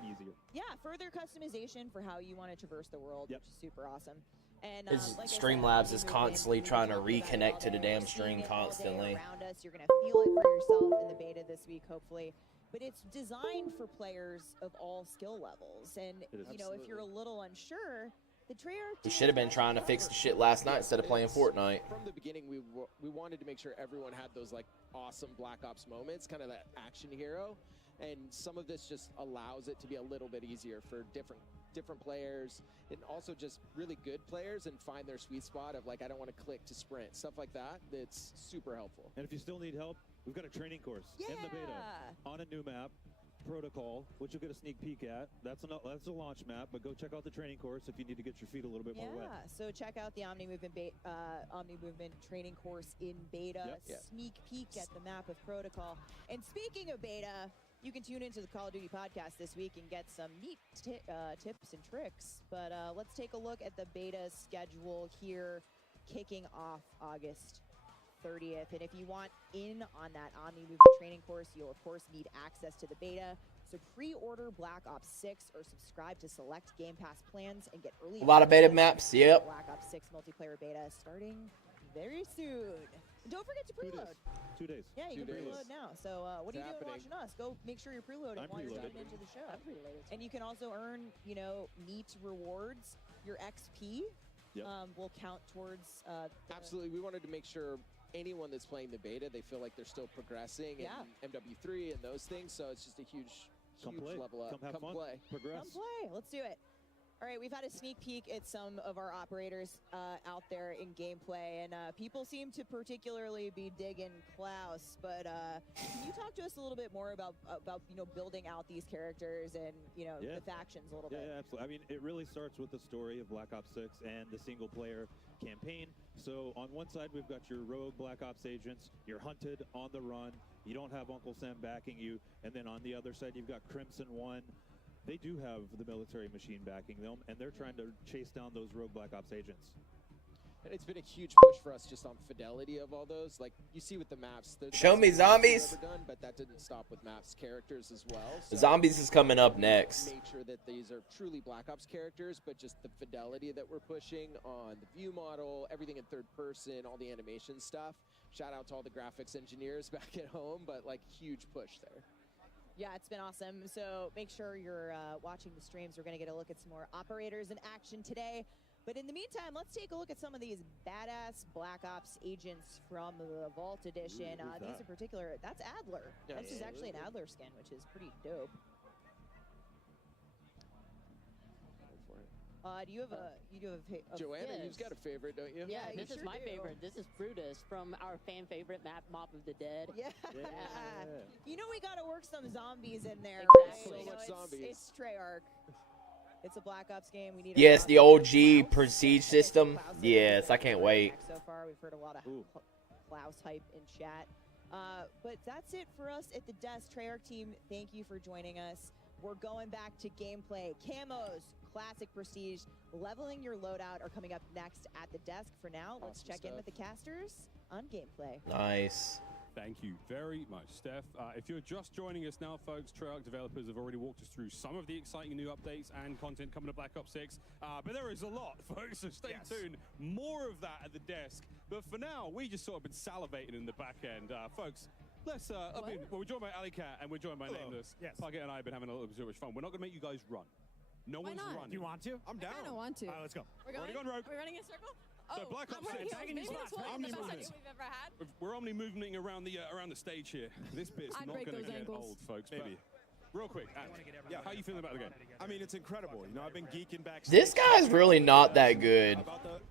Yeah, further customization for how you want to traverse the world, which is super awesome. And His like I said, Streamlabs Omni is movement, constantly we trying to talked about it reconnect all to the day. damn We're stream seeing it all day constantly. around us. You're gonna feel it for yourself in the beta this week, hopefully. But it's designed for players of all skill levels, and if you're a little unsure, the Treyarch He should have been trying to fix the shit last night instead of playing Fortnite. From the beginning, we wanted to make sure everyone had those like awesome Black Ops moments, kind of that action hero, and some of this just allows it to be a little bit easier for different players, and also just really good players, and find their sweet spot of like, I don't want to click to sprint, stuff like that. That's super helpful. And if you still need help, we've got a training course in the beta on a new map, Protocol, which you'll get a sneak peek at. That's a launch map, but go check out the training course if you need to get your feet a little bit more wet. Yeah, so check out the Omni Movement training course in beta. Sneak peek at the map of Protocol. And speaking of beta, you can tune into the Call of Duty podcast this week and get some neat tips and tricks. But let's take a look at the beta schedule here, kicking off August 30th. And if you want in on that Omni Movement training course, you'll of course need access to the beta. So pre-order Black Ops 6 or subscribe to select Game Pass plans and get early. A lot of beta maps, yep. Black Ops 6 multiplayer beta starting very soon. And don't forget to preload. 2 days. Yeah, you can preload now. So what are you doing watching us? Go make sure you're preloading while you're jumping into the show. I'm preloaded. And you can also earn, neat rewards. Your XP will count towards. Absolutely, we wanted to make sure anyone that's playing the beta, they feel like they're still progressing in MW3 and those things. So it's just a huge level up. Come play. Progress. Come play. Let's do it. All right, we've had a sneak peek at some of our operators out there in gameplay, and people seem to particularly be digging Klaus. But can you talk to us a little bit more about building out these characters and the factions a little bit? Yeah, absolutely. I mean, it really starts with the story of Black Ops 6 and the single player campaign. So on one side, we've got your rogue Black Ops agents. You're hunted, on the run. You don't have Uncle Sam backing you. And then on the other side, you've got Crimson One. They do have the military machine backing them, and they're trying to chase down those rogue Black Ops agents. And it's been a huge push for us just on fidelity of all those. Like you see with the maps. Show me zombies. Ever done, but that didn't stop with maps characters as well. So Zombies is coming up next. Make sure that these are truly Black Ops characters, but just the fidelity that we're pushing on the view model, everything in third person, all the animation stuff. Shout out to all the graphics engineers back at home, but like huge push there. Yeah, it's been awesome. So make sure you're watching the streams. We're going to get a look at some more operators in action today. But in the meantime, let's take a look at some of these badass Black Ops agents from the Vault Edition. These in particular, that's Adler. Yeah, this is actually an Adler skin, which is pretty dope. Do you have a Joanna, you've got a favorite, don't you? Yeah, this is my favorite. This is Brutus from our fan favorite map, Mob of the Dead. Yeah. We got to work some zombies in there. Exactly. Right? So much zombies. It's Treyarch. It's a Black Ops game. We need. Yes, the OG Prestige system. Yes, I can't wait. So far, we've heard a lot of Klaus hype in chat. But that's it for us at the desk. Treyarch team, thank you for joining us. We're going back to gameplay. Camos, classic prestige, leveling your loadout are coming up next at the desk. For now, let's check in with the casters on gameplay. Nice. Thank you very much, Steph. If you're just joining us now, folks, Treyarch developers have already walked us through some of the exciting new updates and content coming to Black Ops 6. But there is a lot, folks, so stay tuned. More of that at the desk. But for now, we just sort of been salivating in the back end. Folks, let's, we're joined by Ali Cat and we're joined by Nameless. Yes. Target and I have been having a little bit of fun. We're not going to make you guys run. No Why one's not? running. Do you want to? I'm down. I don't want to. All right, let's go. We're going. Rogue. We're running in a circle. So Black Ops 6. We're omni moving around the stage here. This bit's not going to get old, folks. Maybe. Real quick, yeah, how you feeling about the game? I mean, it's incredible. You know, I've been geeking back. This guy's really not that good.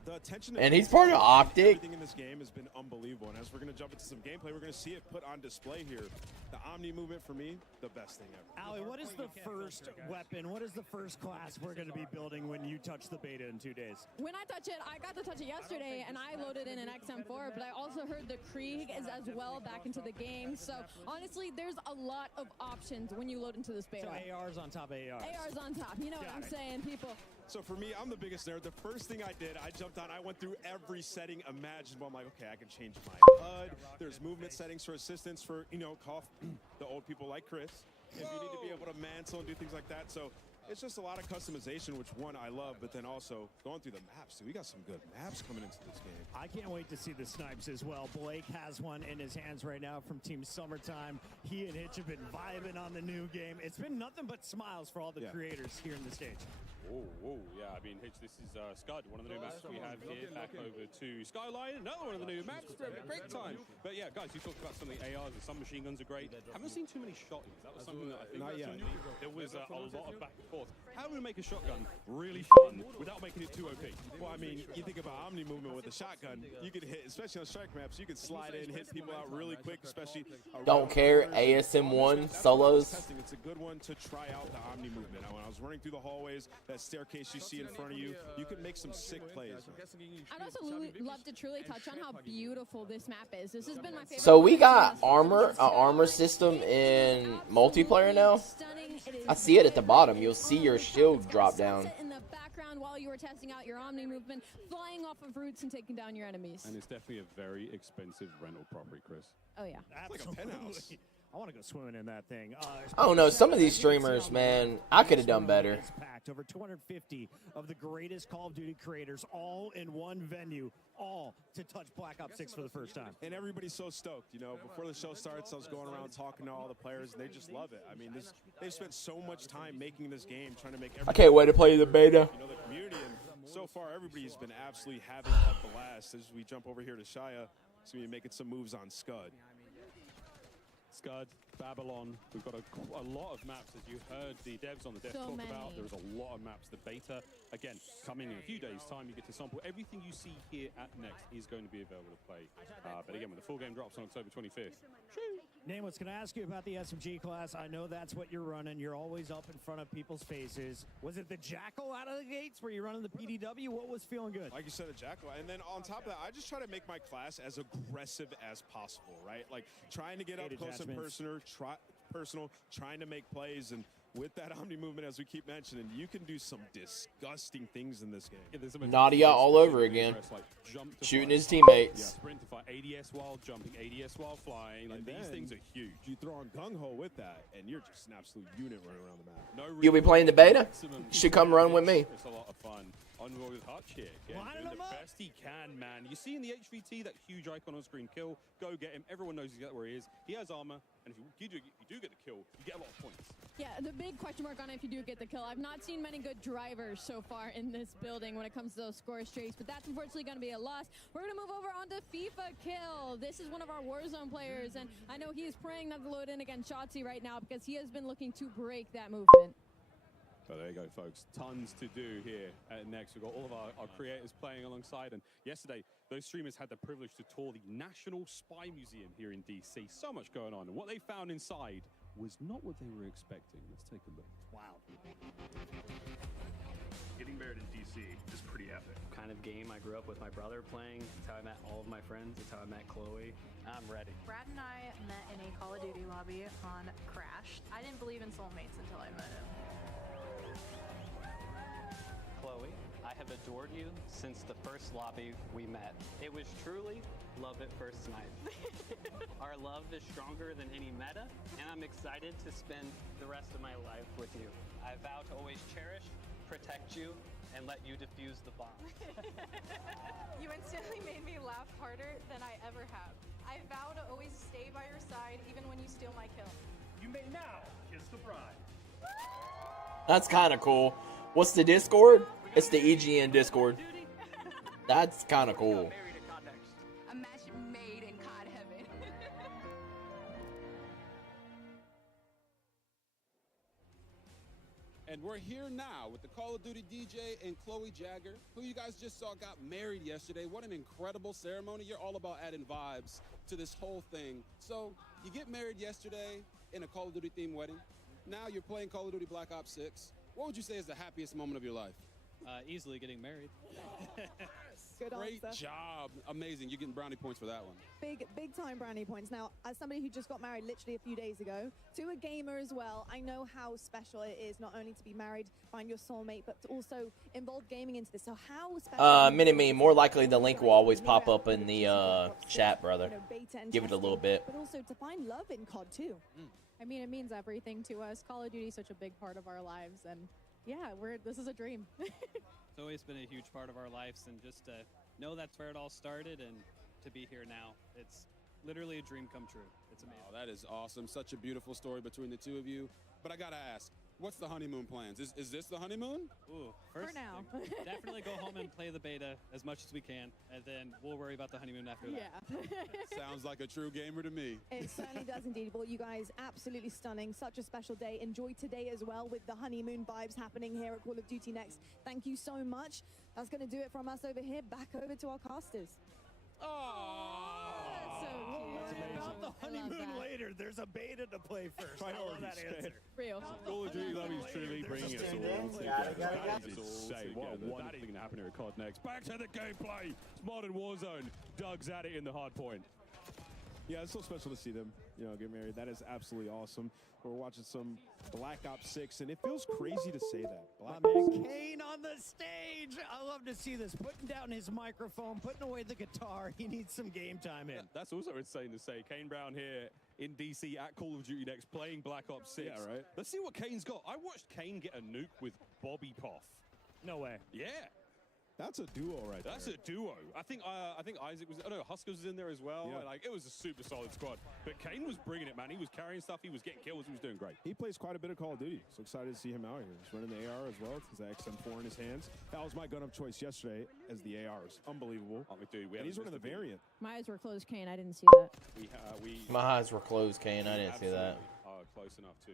The attention And he's part of Optic. Everything in this game has been unbelievable. And as we're going to jump into some gameplay, we're going to see it put on display here. The Omni movement, for me, the best thing ever. Ali, what is the first weapon? What is the first class we're going to be building when you touch the beta in 2 days? When I touch it, I got to touch it yesterday, and I loaded in an XM4, but I also heard the Krieg is as well back into the game. So honestly, there's a lot of options when you load into this beta. So ARs on top of ARs. ARs on top. You know what I'm saying, people. So for me, I'm the biggest nerd. The first thing I did, I jumped on, I went through every setting imaginable. I'm like, okay, I can change my HUD. There's movement settings for assistance for, you know, the old people like Chris. If you need to be able to mantle and do things like that. So it's just a lot of customization, which one I love, but then also going through the maps. Dude, we got some good maps coming into this game. I can't wait to see the snipes as well. Blake has one in his hands right now from Team Summertime. He and Hitch have been vibing on the new game. It's been nothing but smiles for all the creators here in the stage. Whoa, yeah, I mean, Hitch, this is Scud, one of the new maps we have here, back over to Skyline, another one of the new maps, great time. But yeah, guys, you talked about some of the ARs, and some machine guns are great. Haven't seen too many shotguns. That was something that I think there was a lot of back and forth. How do we make a shotgun really fun without making it too OP? Well, I mean, you think about Omni movement with a shotgun, you could hit, especially on strike maps, you could slide in, hit people out really quick, especially. Don't care, ASM1, solos. It's a good one to try out the Omni movement. When I was running through the hallways, that staircase you see in front of you, you can make some sick plays. I'd also love to truly touch on how beautiful this map is. This has been my favorite. So we got armor system in multiplayer now. I see it at the bottom. You'll see your shield drop down. In the background while you were testing out your Omni movement, flying off of routes and taking down your enemies. And it's definitely a very expensive rental property, Chris. Oh yeah. Absolutely. Like a penthouse. I want to go swimming in that thing. I don't know. Some of these streamers, man, I could have done better. Packed over 250 of the greatest Call of Duty creators, all in one venue, all to touch Black Ops 6 for the first time. And everybody's so stoked. You know, before the show starts, I was going around talking to all the players, and they just love it. I mean, they've spent so much time making this game, trying to make. I can't wait to play the beta. You know, the community, and so far everybody's been absolutely having a blast. As we jump over here to Shia, so we're making some moves on Scud. Scud, Babylon, we've got a lot of maps, as you heard the devs on the desk talk about. There's a lot of maps. The beta, again, coming in a few days' time, you get to sample. Everything you see here at Next is going to be available to play. But again, when the full game drops on October 25th. Nameless, can I ask you about the SMG class? I know that's what you're running. You're always up in front of people's faces. Was it the Jackal out of the gates? Were you running the PDW? What was feeling good? Like you said, the Jackal. And then on top of that, I just try to make my class as aggressive as possible, right? Like trying to get up close and personal, trying to make plays. And with that Omni movement, as we keep mentioning, you can do some disgusting things in this game. Nadia all over again, shooting his teammates. Sprint to fight, ADS while jumping, ADS while flying. Like, these things are huge. You throw on Gung Ho with that, and you're just an absolute unit running around the map. You'll be playing the beta? You should come run with me. It's a lot of fun. Envoy with Hutch here. Doing the best he can, man. You see in the HVT, that huge icon on screen, kill, go get him. Everyone knows exactly where he is. He has armor, and if you do get the kill, you get a lot of points. Yeah, the big question mark on it if you do get the kill. I've not seen many good drivers so far in this building when it comes to those score streaks, but that's unfortunately going to be a loss. We're going to move over onto FIFA Kill. This is one of our Warzone players, and I know he is praying not to load in against Shotzi right now because he has been looking to break that movement. So there you go, folks. Tons to do here at Next. We've got all of our creators playing alongside. And yesterday, those streamers had the privilege to tour the National Spy Museum here in DC. So much going on. And what they found inside was not what they were expecting. Let's take a look. Wow. Getting married in DC is pretty epic. Kind of game I grew up with my brother playing. It's how I met all of my friends. It's how I met Chloe. I'm ready. Brad and I met in a Call of Duty lobby on Crash. I didn't believe in soulmates until I met him. Chloe, I have adored you since the first lobby we met. It was truly love at first night. Our love is stronger than any meta, and I'm excited to spend the rest of my life with you. I vow to always cherish, protect you, and let you defuse the bomb. You instantly made me laugh harder than I ever have. I vow to always stay by your side even when you steal my kill. You may now kiss the bride. That's kind of cool. What's the Discord? It's the EGN Discord. That's kind of cool. A match made in COD heaven. And we're here now with the Call of Duty DJ and Chloe Jagger, who you guys just saw got married yesterday. What an incredible ceremony. You're all about adding vibes to this whole thing. So you get married yesterday in a Call of Duty themed wedding. Now you're playing Call of Duty Black Ops 6. What would you say is the happiest moment of your life? Easily getting married. Good Great answer. job. Amazing. You're getting brownie points for that one. Big time brownie points. Now, as somebody who just got married literally a few days ago, to a gamer as well, I know how special it is not only to be married, find your soulmate, but to also involve gaming into this. So how special Mini-Me, more likely the link will always pop up in the chat, brother. Give it a little bit. But also to find love in COD too. I mean, it means everything to us. Call of Duty is such a big part of our lives, and yeah, this is a dream. It's always been a huge part of our lives, and just to know that's where it all started and to be here now, it's literally a dream come true. It's amazing. Oh, that is awesome. Such a beautiful story between the two of you. But I gotta ask, what's the honeymoon plans? Is this the honeymoon? Ooh, first, now. Definitely go home and play the beta as much as we can, and then we'll worry about the honeymoon after that. Sounds like a true gamer to me. It certainly does indeed. Well, you guys, absolutely stunning. Such a special day. Enjoy today as well with the honeymoon vibes happening here at Call of Duty Next. Thank you so much. That's going to do it from us over here. Back over to our casters. About the honeymoon later. There's a beta to play first. I love that answer. Real. Call of Duty lobbies truly bringing us all together. That is insane. What a wonderful thing to happen here at COD Next. Back to the gameplay. It's modern Warzone. Doug's at it in the hard point. Yeah, it's so special to see them, get married. That is absolutely awesome. We're watching some Black Ops 6, and it feels crazy to say that. My man Kane on the stage. I love to see this. Putting down his microphone, putting away the guitar. He needs some game time in. That's also insane to say. Kane Brown here in DC at Call of Duty Next playing Black Ops 6. Yeah, right. Let's see what Kane's got. I watched Kane get a nuke with Bobby Poff. No way. Yeah. That's a duo right That's there. a duo. I think Isaac was. Oh no, Huskers was in there as well. Yeah. Like it was a super solid squad. But Kane was bringing it, man. He was carrying stuff. He was getting kills. He was doing great. He plays quite a bit of Call of Duty, so excited to see him out here. He's running the AR as well. He's the XM4 in his hands. That was my gun of choice yesterday as the ARs. Unbelievable. Dude, and he's running the variant. My eyes were closed, Kane. I didn't see that. My eyes were closed, Kane. I didn't see that. Close enough to,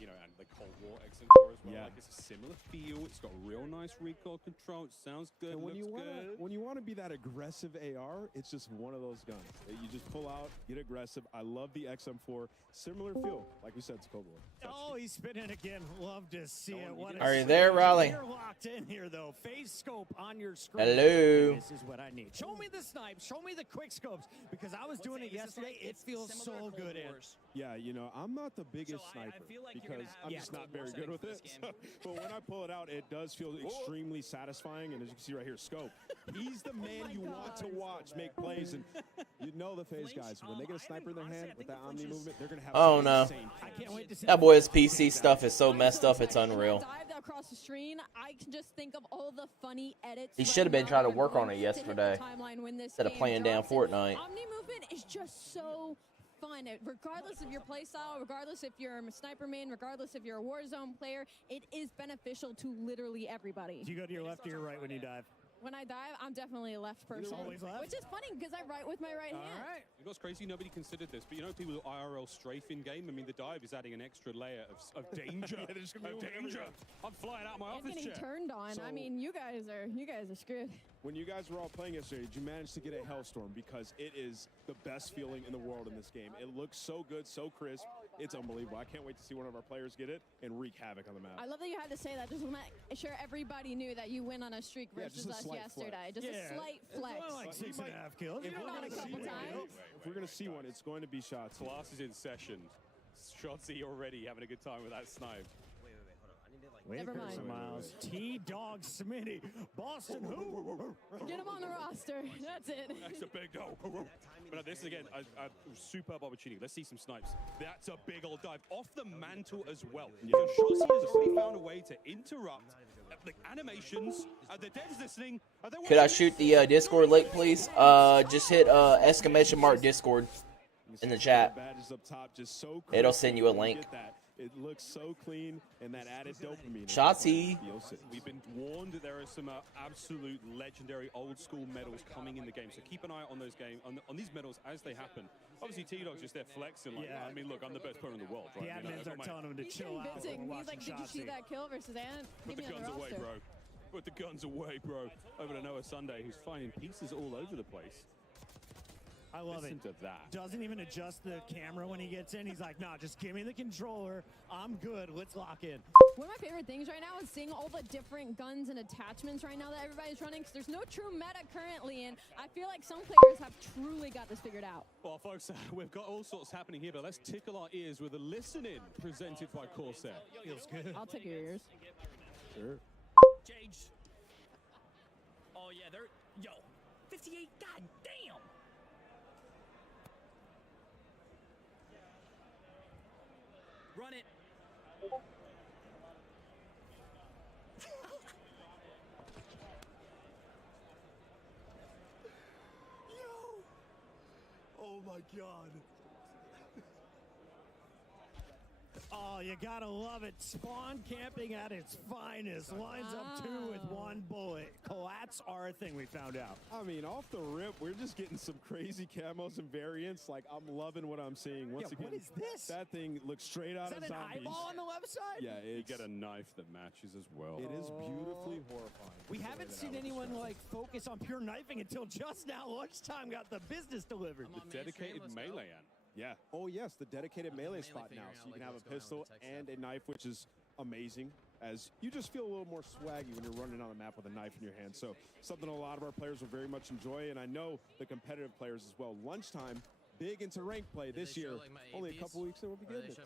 and the Cold War XM4 as well. Yeah. Like it's a similar feel. It's got real nice recoil control. It sounds good. And when looks you want to be that aggressive AR, it's just one of those guns that you just pull out, get aggressive. I love the XM4. Similar feel, like we said, to Cold War. Oh, he's spinning again. Love to see it. What Are you there, Riley? You're locked in here, though. Phase scope on your screen. Hello. This is what I need. Show me the snipe. Show me the quick scopes because I was doing it yesterday. It feels so good. Yeah, I'm not the biggest sniper because I'm just not very good with it. But when I pull it out, it does feel extremely satisfying. And as you can see right here, Scope, he's the man you want to watch make plays. And the phase guys, when they get a sniper in their hand with that Omni movement, they're going to have Oh no. That boy's PC stuff is so messed up, it's unreal. Dive across the screen. I can just think of all the funny edits. He should have been trying to work on it yesterday instead of playing down Fortnite. Omni movement is just so fun. Regardless of your playstyle, regardless if you're a sniper main, regardless if you're a Warzone player, it is beneficial to literally everybody. Do you go to your left or your right when you dive? When I dive, I'm definitely a left person. Always left? Which is funny because I write with my right hand. All right. You know what's crazy? Nobody considered this, but people who IRL strafe in game. I mean, the dive is adding an extra layer of danger. I'm flying out my I'm office getting chair. turned on. I mean, you guys are screwed. When you guys were all playing yesterday, did you manage to get a Hellstorm? Because it is the best feeling in the world in this game. It looks so good, so crisp. It's unbelievable. I can't wait to see one of our players get it and wreak havoc on the map. I love that you had to say that. Just to make sure everybody knew that you went on a streak versus us yesterday. Just a slight flex. It's only like 6.5 kills. If we're going to see one, it's going to be shots. Class is in session. Shotsy already having a good time with that snipe. Never mind. Miles. T-Dog Smitty. Boston who? Get him on the roster. That's it. That's a big dog. But this again, a superb opportunity. Let's see some snipes. That's a big old dive off the mantle as well. So Shotsy has already found a way to interrupt the animations. The devs listening. Could I shoot the Discord link, please? Just hit exclamation mark Discord in the chat. It'll send you a link. It looks so clean, and that added dopamine. Shotzi. We've been warned that there are some absolute legendary old-school medals coming in the game, so keep an eye on those on these medals as they happen. Obviously, T-Dog's just there flexing like, I mean, look, I'm the best player in the world, right? The admins are telling him to chill out. He's like, did you see that kill versus Ant? Put the guns away, bro. Put the guns away, bro. Over to Noah Sunday, who's finding pieces all over the place. I love Listen it. to that. Doesn't even adjust the camera when he gets in. He's like, nah, just give me the controller. I'm good. Let's lock in. One of my favorite things right now is seeing all the different guns and attachments right now that everybody's running, because there's no true meta currently, and I feel like some players have truly got this figured out. Well, folks, we've got all sorts happening here, but let's tickle our ears with a listening presented by Corsair. Feels good. I'll tickle your ears. Sure. Jage. Oh, yeah, they're... Yo, 58, god damn! Run it. Yo! Oh my god. Oh, you gotta love it. Spawn camping at its finest. Lines up 2 with 1 bullet. Collats are a thing, we found out. I mean, off the rip, we're just getting some crazy camos and variants. Like, I'm loving what I'm seeing. Once again, what is this? That thing looks straight out Is of that an zombies. eyeball on the left side? Yeah, You get a knife that matches as well. It is beautifully horrifying. We haven't seen anyone like focus on pure knifing until just now. Lunchtime got the business delivered. The dedicated melee end. Yeah. Oh, yes, the dedicated melee spot now. So you can have a pistol and a knife, which is amazing, as you just feel a little more swaggy when you're running on the map with a knife in your hand. So something a lot of our players will very much enjoy, and I know the competitive players as well. Lunchtime, big into rank play this year. Only a couple weeks, it will be good.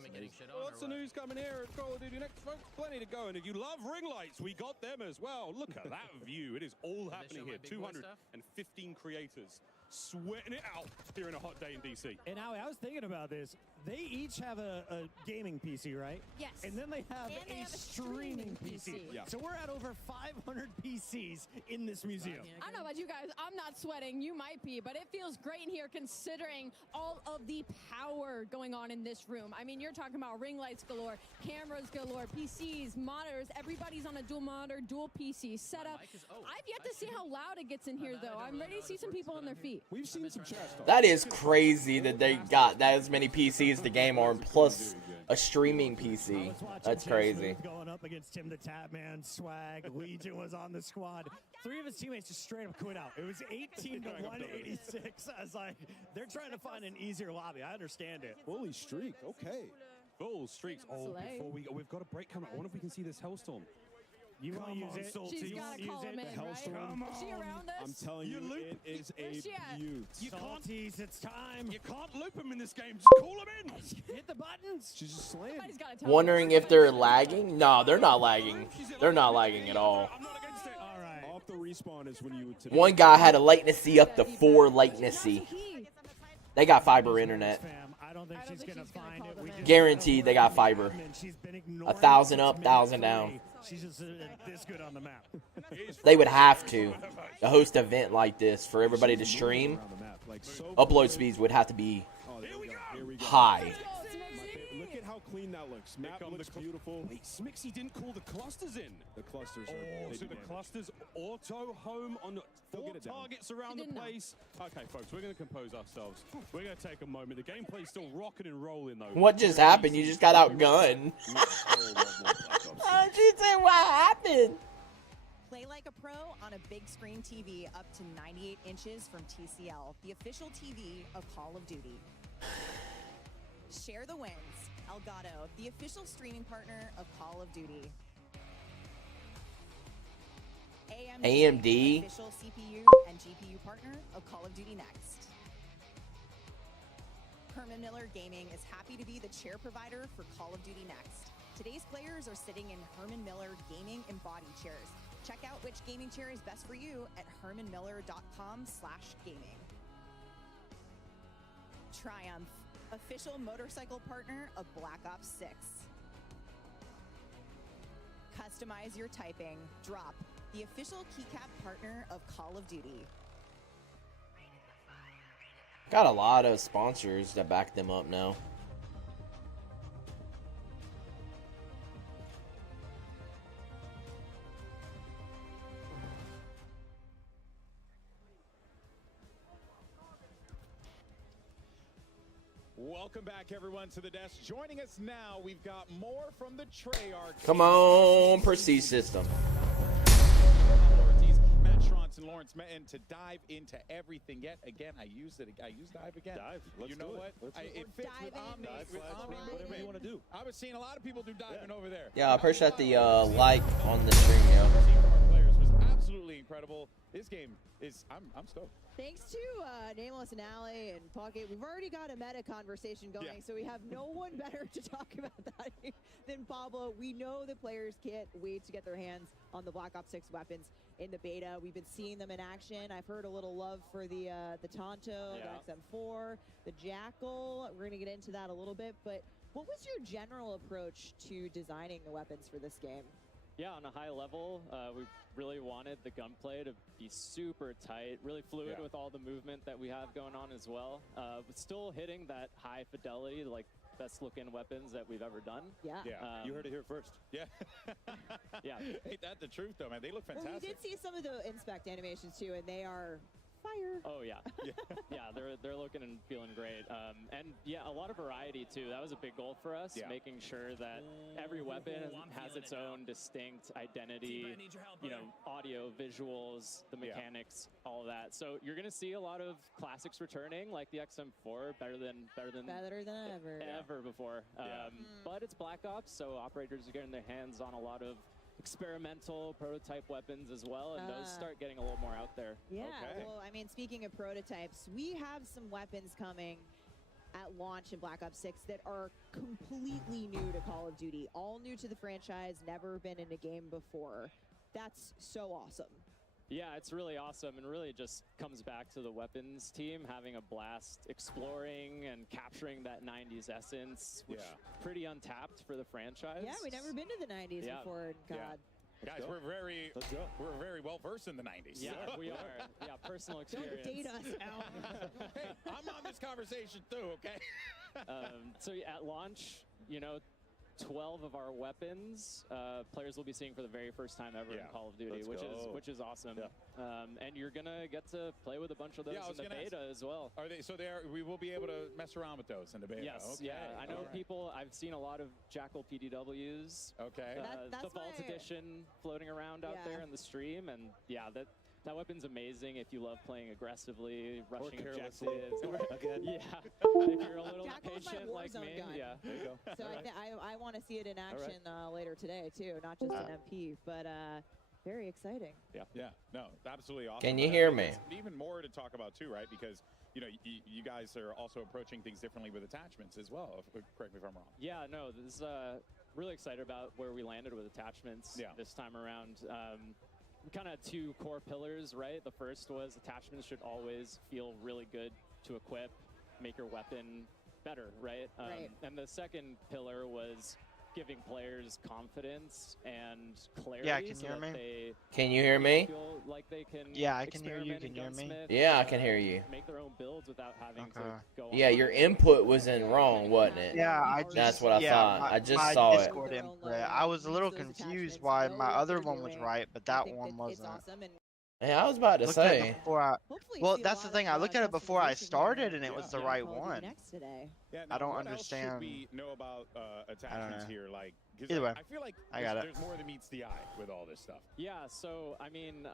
What's the news coming here at Call of Duty next, folks? Plenty to go. And if you love ring lights, we got them as well. Look at that view. It is all happening here. 215 creators sweating it out here in a hot day in DC. And now I was thinking about this. They each have a gaming PC, right? Yes. And then they have a streaming PC. Yeah. So we're at over 500 PCs in this museum. I don't know about you guys. I'm not sweating. You might be, but it feels great in here considering all of the power going on in this room. I mean, you're talking about ring lights galore, cameras galore, PCs, monitors. Everybody's on a dual monitor, dual PC setup. I've yet to see how loud it gets in here, though. I'm ready to see some people on their feet. We've seen some trash talk. That is crazy that they got that as many PCs to game on, plus a streaming PC. That's crazy. Going up against Tim the Tapman, Swag, Legion was on the squad. 3 of his teammates just straight up quit out. It was 18 to 186. I was like, they're trying to find an easier lobby. I understand it. Fully streak. Okay. Full streaks. Oh, before we've got a break coming. I wonder if we can see this Hellstorm. You want to use it? She's got to call him in, right? Is she around us? I'm telling you, it is a beaut. Salties, it's time. You can't loop him in this game. Just call him in. Hit the buttons. She's just slaying. Wondering if they're lagging? No, they're not lagging. They're not lagging at all. Off the respawn is when you would One guy had a latency up to 4 latency. They got fiber internet. I don't think she's going to find it. Guaranteed they got fiber. 1,000 up, 1,000 down. She's just this good on the map. They would have to host an event like this for everybody to stream. Upload speeds would have to be high. Look at how clean that looks. Map looks beautiful. Wait, Smixy didn't call the clusters in. The clusters are big so the damage. clusters auto home on 4 get it down. targets around the place. Okay, folks, we're going to compose ourselves. We're going to take a moment. The gameplay's still rocking and rolling, though. What just happened? You just got outgunned. She said, what happened? Play like a pro on a big screen TV up to 98 inches from TCL, the official TV of Call of Duty. Share the wins. Elgato, the official streaming partner of Call of Duty. AMD, the official CPU and GPU partner of Call of Duty Next. Herman Miller Gaming is happy to be the chair provider for Call of Duty Next. Today's players are sitting in Herman Miller Gaming embodied chairs. Check out which gaming chair is best for you at hermanmiller.com/gaming. Triumph, official motorcycle partner of Black Ops 6. Customize your typing. Drop, the official keycap partner of Call of Duty. Got a lot of sponsors that back them up now. Welcome back, everyone, to the desk. Joining us now, we've got more from the Treyarch. Come on, Prestige System. Matt Schronce and Lawrence Metten to dive into everything yet again. I used dive again. Dive. Let's you know do what? It Fits with Omni. whatever you want to do. I was seeing a lot of people do diving over there. Yeah, I appreciate the like on the stream, yo. Players was absolutely incredible. This game is I'm stoked. Thanks to Nameless and Alley and Pocket, we've already got a meta conversation going, so we have no one better to talk about that than Pablo. We know the players can't wait to get their hands on the Black Ops 6 weapons in the beta. We've been seeing them in action. I've heard a little love for the Tonto, the XM4, the Jackal. We're going to get into that a little bit, but what was your general approach to designing the weapons for this game? Yeah, on a high level, we really wanted the gunplay to be super tight, really fluid with all the movement that we have going on as well, but still hitting that high fidelity, like best looking weapons that we've ever done. Yeah. You heard it here first. Yeah. Yeah. Ain't that the truth, though, man? They look fantastic. Well, we did see some of the inspect animations too, and they are fire. Oh yeah, yeah, they're looking and feeling great, and yeah, a lot of variety too. That was a big goal for us, making sure that every weapon has its own distinct identity. You know, audio, visuals, the mechanics, all of that. So you're gonna see a lot of classics returning, like the XM4, better than ever before. But it's Black Ops, so operators are getting their hands on a lot of experimental prototype weapons as well, and those start getting a little more out there. Yeah, well, I mean, speaking of prototypes, we have some weapons coming at launch in Black Ops 6 that are completely new to Call of Duty, all new to the franchise, never been in a game before. That's so awesome. Yeah, it's really awesome, and really just comes back to the weapons team having a blast exploring and capturing that 90s essence, which is pretty untapped for the franchise. Yeah, we've never been to the 90s before. God. Guys, we're very well versed in the 90s. Yeah, we are. Yeah, personal experience. Don't date us, Al. Hey, I'm on this conversation too, okay? So at launch, you know, 12 of our weapons players will be seeing for the very first time ever in Call of Duty, which is awesome. And you're gonna get to play with a bunch of those in the beta as well. Are they? So we will be able to mess around with those in the beta. Yes, okay. yeah. I know people. I've seen a lot of Jackal PDWs. Okay. The Vault Edition floating around out there in the stream, and that weapon's amazing if you love playing aggressively, rushing objectives. Yeah, if you're a little impatient like me. Yeah, there you go. So I want to see it in action later today too, not just an MP, but very exciting. Yeah, no, absolutely awesome. Can you hear me? Even more to talk about too, right? Because you know, you guys are also approaching things differently with attachments as well. Correct me if I'm wrong. Yeah, no, this is really excited about where we landed with attachments this time around. Kind of two core pillars, right? The first was attachments should always feel really good to equip, make your weapon better, right? And the second pillar was giving players confidence and clarity. Yeah, can you hear me? Can you hear me? Feel like they can I can hear you. Can you hear me? Yeah, I can hear you. Make their own builds without having to go. Yeah, your input was in wrong, wasn't it? Yeah, that's what I thought. I just saw it. Discord input. I was a little confused why my other one was right, but that one wasn't. Yeah, I was about to say. Well, that's the thing. I looked at it before I started, and it was the right one. I don't understand. What else should we know about attachments here? Like, either way, I feel like there's more than meets the eye with all this stuff. Yeah. So I mean,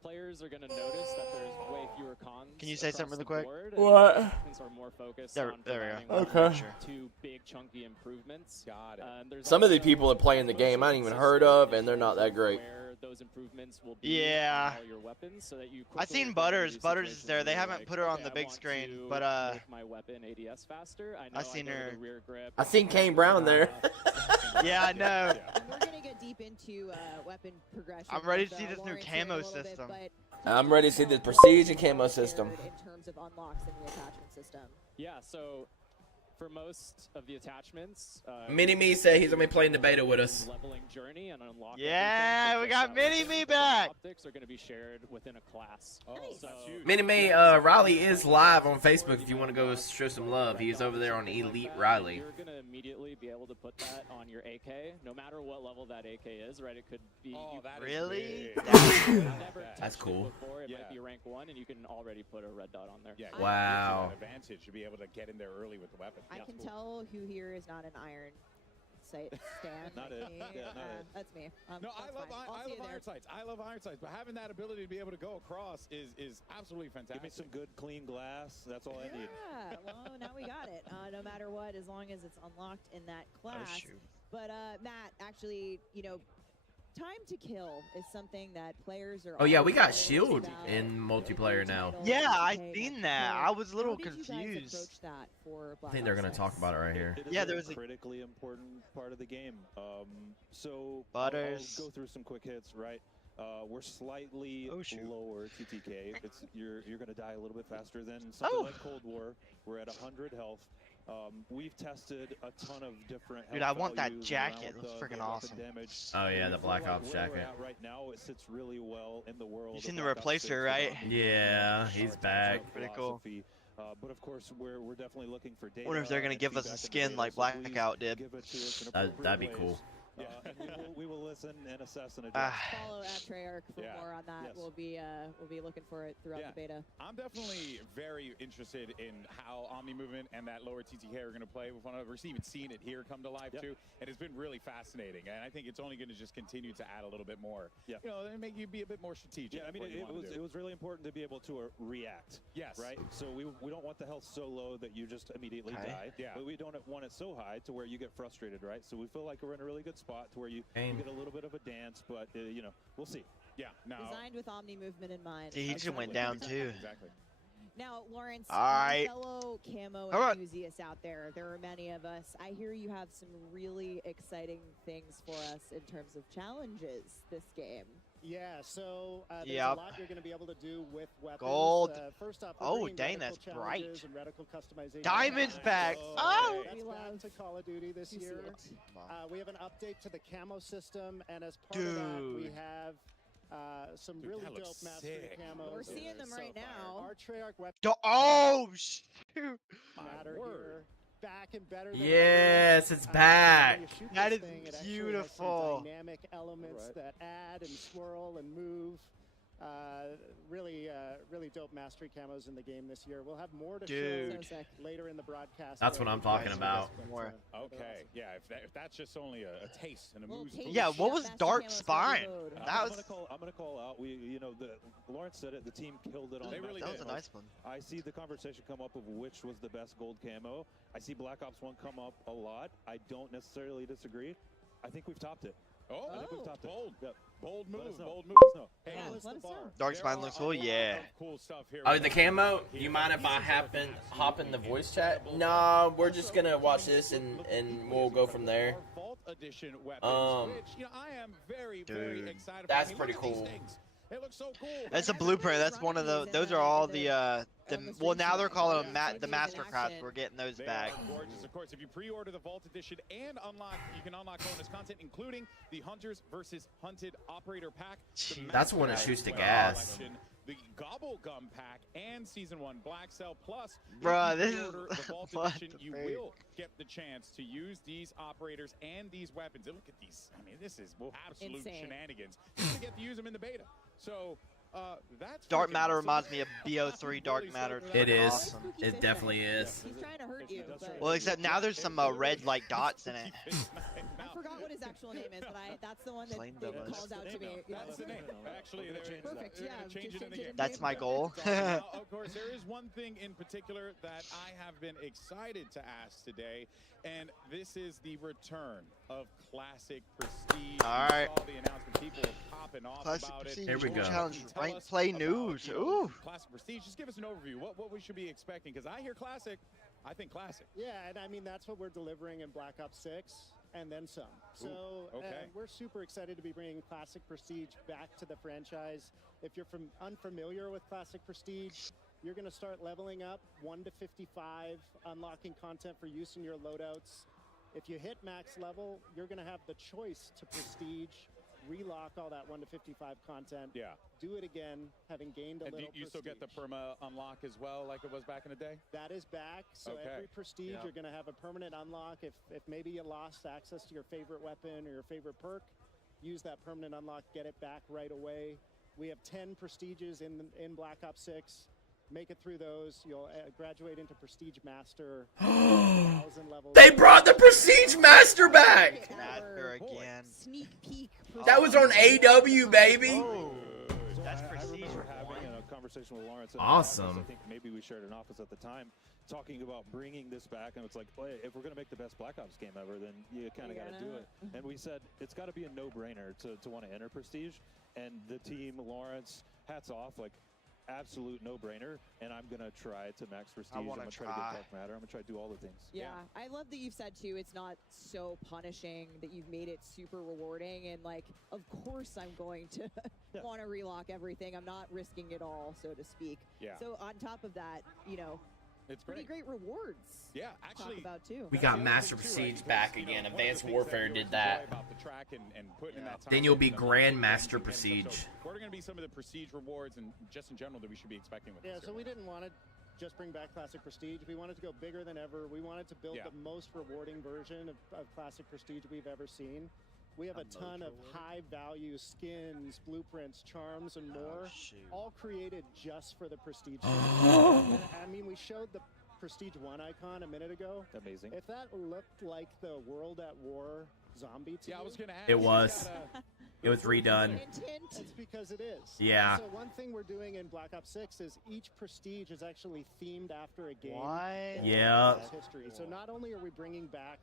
players are going to notice that there's way fewer cons. Can you say something really quick? What? Are more focused on there we go. Okay. Two big chunky improvements. Got it. Some of the people that play in the game I ain't even heard of, and they're not that great. Those improvements will be all your weapons, so that you I seen Butters. Butters is there. They haven't put her on the big screen, but make my weapon ADS faster. I seen her. Rear grip. I seen Kane Brown there. Yeah, I know. We're gonna get deep into weapon progression. I'm ready to see this new camo system. I'm ready to see the prestige and camo system. In terms of unlocks in the attachment system. Yeah, so for most of the attachments, Mini-Me said he's gonna be playing the beta with us. Leveling journey and unlock. Yeah, we got Mini-Me back. Optics are going to be shared within a class. Oh, so, Mini-Me Riley is live on Facebook if you want to go show some love. He's over there on Elite Riley. You're going to immediately be able to put that on your AK, no matter what level that AK is, right? It could be. Oh, really? That's cool. Before, it might be rank 1, and you can already put a red dot on there. Yeah, wow. Advantage to be able to get in there early with the weapon. I can tell who here is not an iron sight stand. Not it. Yeah, not it. That's me. No, I love iron sights. I love iron sights, but having that ability to be able to go across is absolutely fantastic. Give me some good, clean glass. That's all I need. Yeah, well, now we got it. No matter what, as long as it's unlocked in that class. But Matt, actually, you know, time to kill is something that players are. Oh yeah, we got Shield in multiplayer now. Yeah, I seen that. I was a little confused. I think they're gonna talk about it right here. Yeah, there's a critically important part of the game. So Butters. I'll go through some quick hits, right? We're slightly lower TTK. You're gonna die a little bit faster than something like Cold War. We're at 100 health. We've tested a ton of different. Dude, I want that jacket. It looks freaking awesome. Oh yeah, the Black Ops jacket. Right now, it sits really well in the world. You seen the replacer, right? Yeah, he's back. Pretty cool. But of course, we're definitely looking for data. I wonder if they're gonna give us a skin like Blackout did. That'd be cool. Yeah, and we will listen and assess and adjust. Follow at Treyarch for more on that. We'll be looking for it throughout the beta. I'm definitely very interested in how Omni Movement and that lower TTK are going to play with one another. We've even seen it here come to life too, and it's been really fascinating. And I think it's only going to just continue to add a little bit more. Yeah, you know, and make you be a bit more strategic. Yeah, I mean, it was really important to be able to react. Yes. Right. So we don't want the health so low that you just immediately die. Yeah. But we don't want it so high to where you get frustrated. Right. So we feel like we're in a really good spot to where you get a little bit of a dance, but you know, we'll see. Yeah. No. Designed with Omni Movement in mind. See, he just went down too. Exactly. Now, Lawrence, my fellow camo enthusiasts out there, there are many of us. I hear you have some really exciting things for us in terms of challenges this game. Yeah, so there's a lot you're going to be able to do with weapons. Gold. First off, oh, dang, that's bright. And reticle customization. Diamond's back. Oh! That's back to Call of Duty this year. We have an update to the camo system, and as part of that, we have some really dope mastery camos. We're seeing them right now. Our Treyarch weapons. Oh, shoot. Matter here. Back and better than yes, it's back. That is beautiful. Dynamic elements that add and swirl and move. Really dope mastery camos in the game this year. We'll have more to show later in the broadcast. That's what I'm talking about. Okay, yeah. If that's just only a taste and a moose. Yeah, what was Dark Spine? That was. I'm gonna call out. Lawrence said it. The team killed it on. They really that did. was a nice one. I see the conversation come up of which was the best gold camo. I see Black Ops 1 come up a lot. I don't necessarily disagree. I think we've topped it. I think we've topped bold. It. Yep. Bold move. Bold move. Hey, Dark Spine looks cool. Yeah. Cool stuff here. Oh, the camo? You mind if I hop in the voice chat? No, we're just gonna watch this and we'll go from there. Vault Edition weapons, which, I am very excited. That's pretty cool. It looks so cool. That's a blueprint. That's one of the. Those are all the. Well, now they're calling them the Mastercrafts. We're getting those back. Gorgeous, of course. If you pre-order the Vault Edition and you can unlock bonus content, including the Hunters versus Hunted Operator Pack. That's the one that shoots the gas. The Gobble Gum Pack and Season 1 Black Cell Plus. Bruh, this is the Vault Edition, you will get the chance to use these operators and these weapons. And look at these. I mean, this is absolute shenanigans. You're going to get to use them in the beta. So, that's Dark Matter reminds me of BO3 Dark Matter. It is. Awesome. It definitely is. He's trying to hurt you. Well, except now there's some red like dots in it. I forgot what his actual name is, but that's the one that calls out to me. That's the name. Actually, perfect. Yeah. Change it in the game. That's my goal. Now, of course, there is one thing in particular that I have been excited to ask today, and this is the return of Classic Prestige. All right. Saw the announcement, people were popping off about it. Here we go. Challenge rank play news. Ooh. Classic Prestige. Just give us an overview. What we should be expecting, because I hear Classic, I think Classic. Yeah, and I mean that's what we're delivering in Black Ops 6. And then some. So we're super excited to be bringing Classic Prestige back to the franchise. If you're unfamiliar with Classic Prestige, you're going to start leveling up 1 to 55, unlocking content for use in your loadouts. If you hit max level, you're going to have the choice to prestige, relock all that 1 to 55 content. Yeah. Do it again, having gained a and little you still get the perma unlock as well, like it was back in the day? That is back. So every prestige, you're going to have a permanent unlock. If maybe you lost access to your favorite weapon or your favorite perk, use that permanent unlock, get it back right away. We have 10 prestiges in Black Ops 6. Make it through those. You'll graduate into Prestige Master. 1,000 levels. They brought the Prestige Master back! Master again. Sneak peek. That was on AW, baby! Oh, that's I Prestige. remember having a conversation with Lawrence. Awesome. I think maybe we shared an office at the time, talking about bringing this back, and it's like, well, if we're going to make the best Black Ops game ever, then you kind of got to do it. And we said it's got to be a no-brainer to want to enter Prestige. And the team, Lawrence, hats off, like, absolute no-brainer, and I'm gonna try to max prestige. I'm gonna try to get Dark Matter. I'm gonna try to do all the things. Yeah, I love that you've said too, it's not so punishing, that you've made it super rewarding, and like, of course I'm going to want to relock everything. I'm not risking it all, so to speak. Yeah. So on top of that, you know, it's pretty great rewards. Yeah, to talk about too. We got Master Prestige back again. Advanced Warfare did that. About the track and putting in that time Then you'll be into Grand the Master game. So Prestige. what are going to be some of the prestige rewards and just in general that we should be expecting with this? So we didn't want to just bring back Classic Prestige. We wanted to go bigger than ever. We wanted to build the most rewarding version of Classic Prestige we've ever seen. We have a ton of high-value skins, blueprints, charms, and more, all created just for the Prestige. I mean, we showed the Prestige 1 icon a minute ago. Amazing. If that looked like the World at War zombie to I was going to ask. It was. It was redone. It's because it is. Yeah. So one thing we're doing in Black Ops 6 is each prestige is actually themed after a game. What? Yeah. History. So not only are we bringing back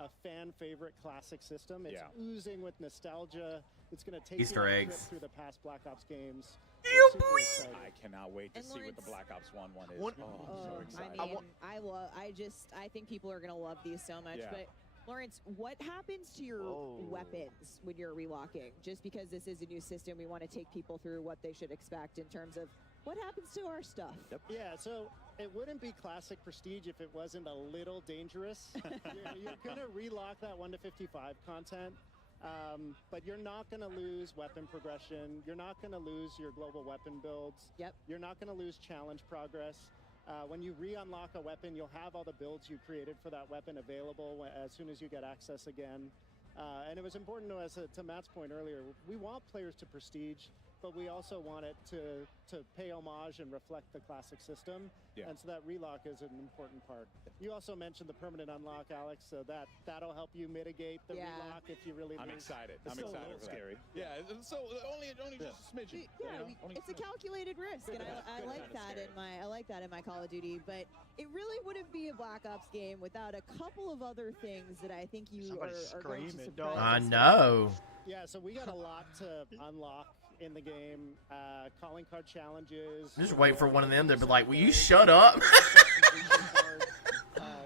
a fan favorite classic system, it's oozing with nostalgia. It's going to take Easter you eggs. through the past Black Ops games. I cannot wait to see what the Black Ops 1 is. I'm so excited. I think people are gonna love these so much. Yeah. But Lawrence, what happens to your weapons when you're relocking? Just because this is a new system, we want to take people through what they should expect in terms of what happens to our stuff. Yeah, so it wouldn't be classic prestige if it wasn't a little dangerous. You're gonna relock that 1 to 55 content. But you're not going to lose weapon progression. You're not going to lose your global weapon builds. You're not going to lose challenge progress. When you re-unlock a weapon, you'll have all the builds you created for that weapon available as soon as you get access again. And it was important to us, to Matt's point earlier, we want players to prestige, but we also want it to pay homage and reflect the classic system. And so that relock is an important part. You also mentioned the permanent unlock, Alex, so that'll help you mitigate the relock if you really I'm lose. excited. It's I'm still excited a little for that. scary. Yeah, so only just a smidgen. It's a calculated risk, and I like that in my Call of Duty. But it really wouldn't be a Black Ops game without a couple of other things that I think you are going to surprise I us. know. Yeah, so we got a lot to unlock in the game. Calling card challenges. I'm just waiting for one of them to be like, will you shut up?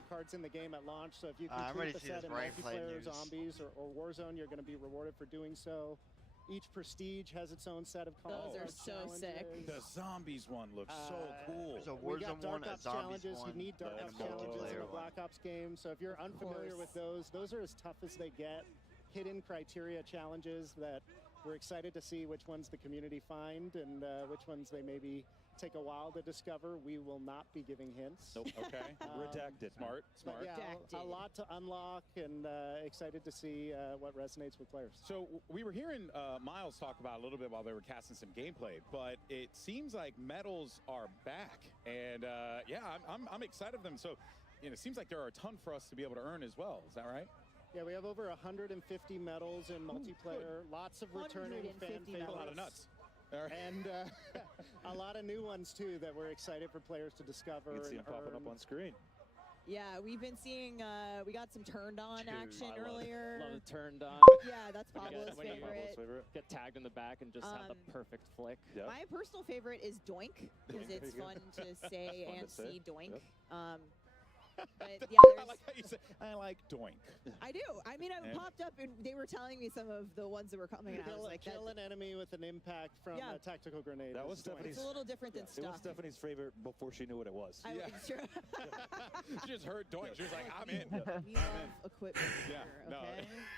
Cards in the game at launch, so if you I'm ready complete the to see set this in gameplay multiplayer, news. zombies, or Warzone, you're going to be rewarded for doing so. Each prestige has its own set of calling Those are card so challenges. sick. The zombies one looks so cool. There's a We got Warzone Dark one, a Ops Zombies challenges. one, You need Dark and Ops a challenges in multiplayer a one. Black Ops game. So if you're unfamiliar with those are as tough as they get. Hidden criteria challenges that we're excited to see which ones the community find and which ones they maybe take a while to discover. We will not be giving hints. Nope. Okay. Redacted. Smart. But yeah, a lot to unlock, and excited to see what resonates with players. So we were hearing Miles talk about a little bit while they were casting some gameplay, but it seems like medals are back, and yeah, I'm excited for them. So it seems like there are a ton for us to be able to earn as well. Is that right? Yeah, we have over 150 medals in multiplayer. Lots of returning fan favorites. A lot of nuts. And a lot of new ones too that we're excited for players to discover. You can see and them popping up earn. on screen. Yeah, we've been seeing, we got some turned on action earlier. Love it turned on. Yeah, that's Pablo's favorite. Get tagged in the back and just have the perfect flick. My personal favorite is Doink, because it's fun to say Fun and to say. see Doink. Yep. But yeah, I like how you say, I like doink. I do. I mean, I popped up and they were telling me some of the ones that were coming. And I was like, kill an enemy with an impact from a tactical grenade. That was Stephanie's. It's a little different than It stuff. was Stephanie's favorite before she knew what it was. Sure. She just heard doink. She was like, I'm in. We love equipment. Yeah, here,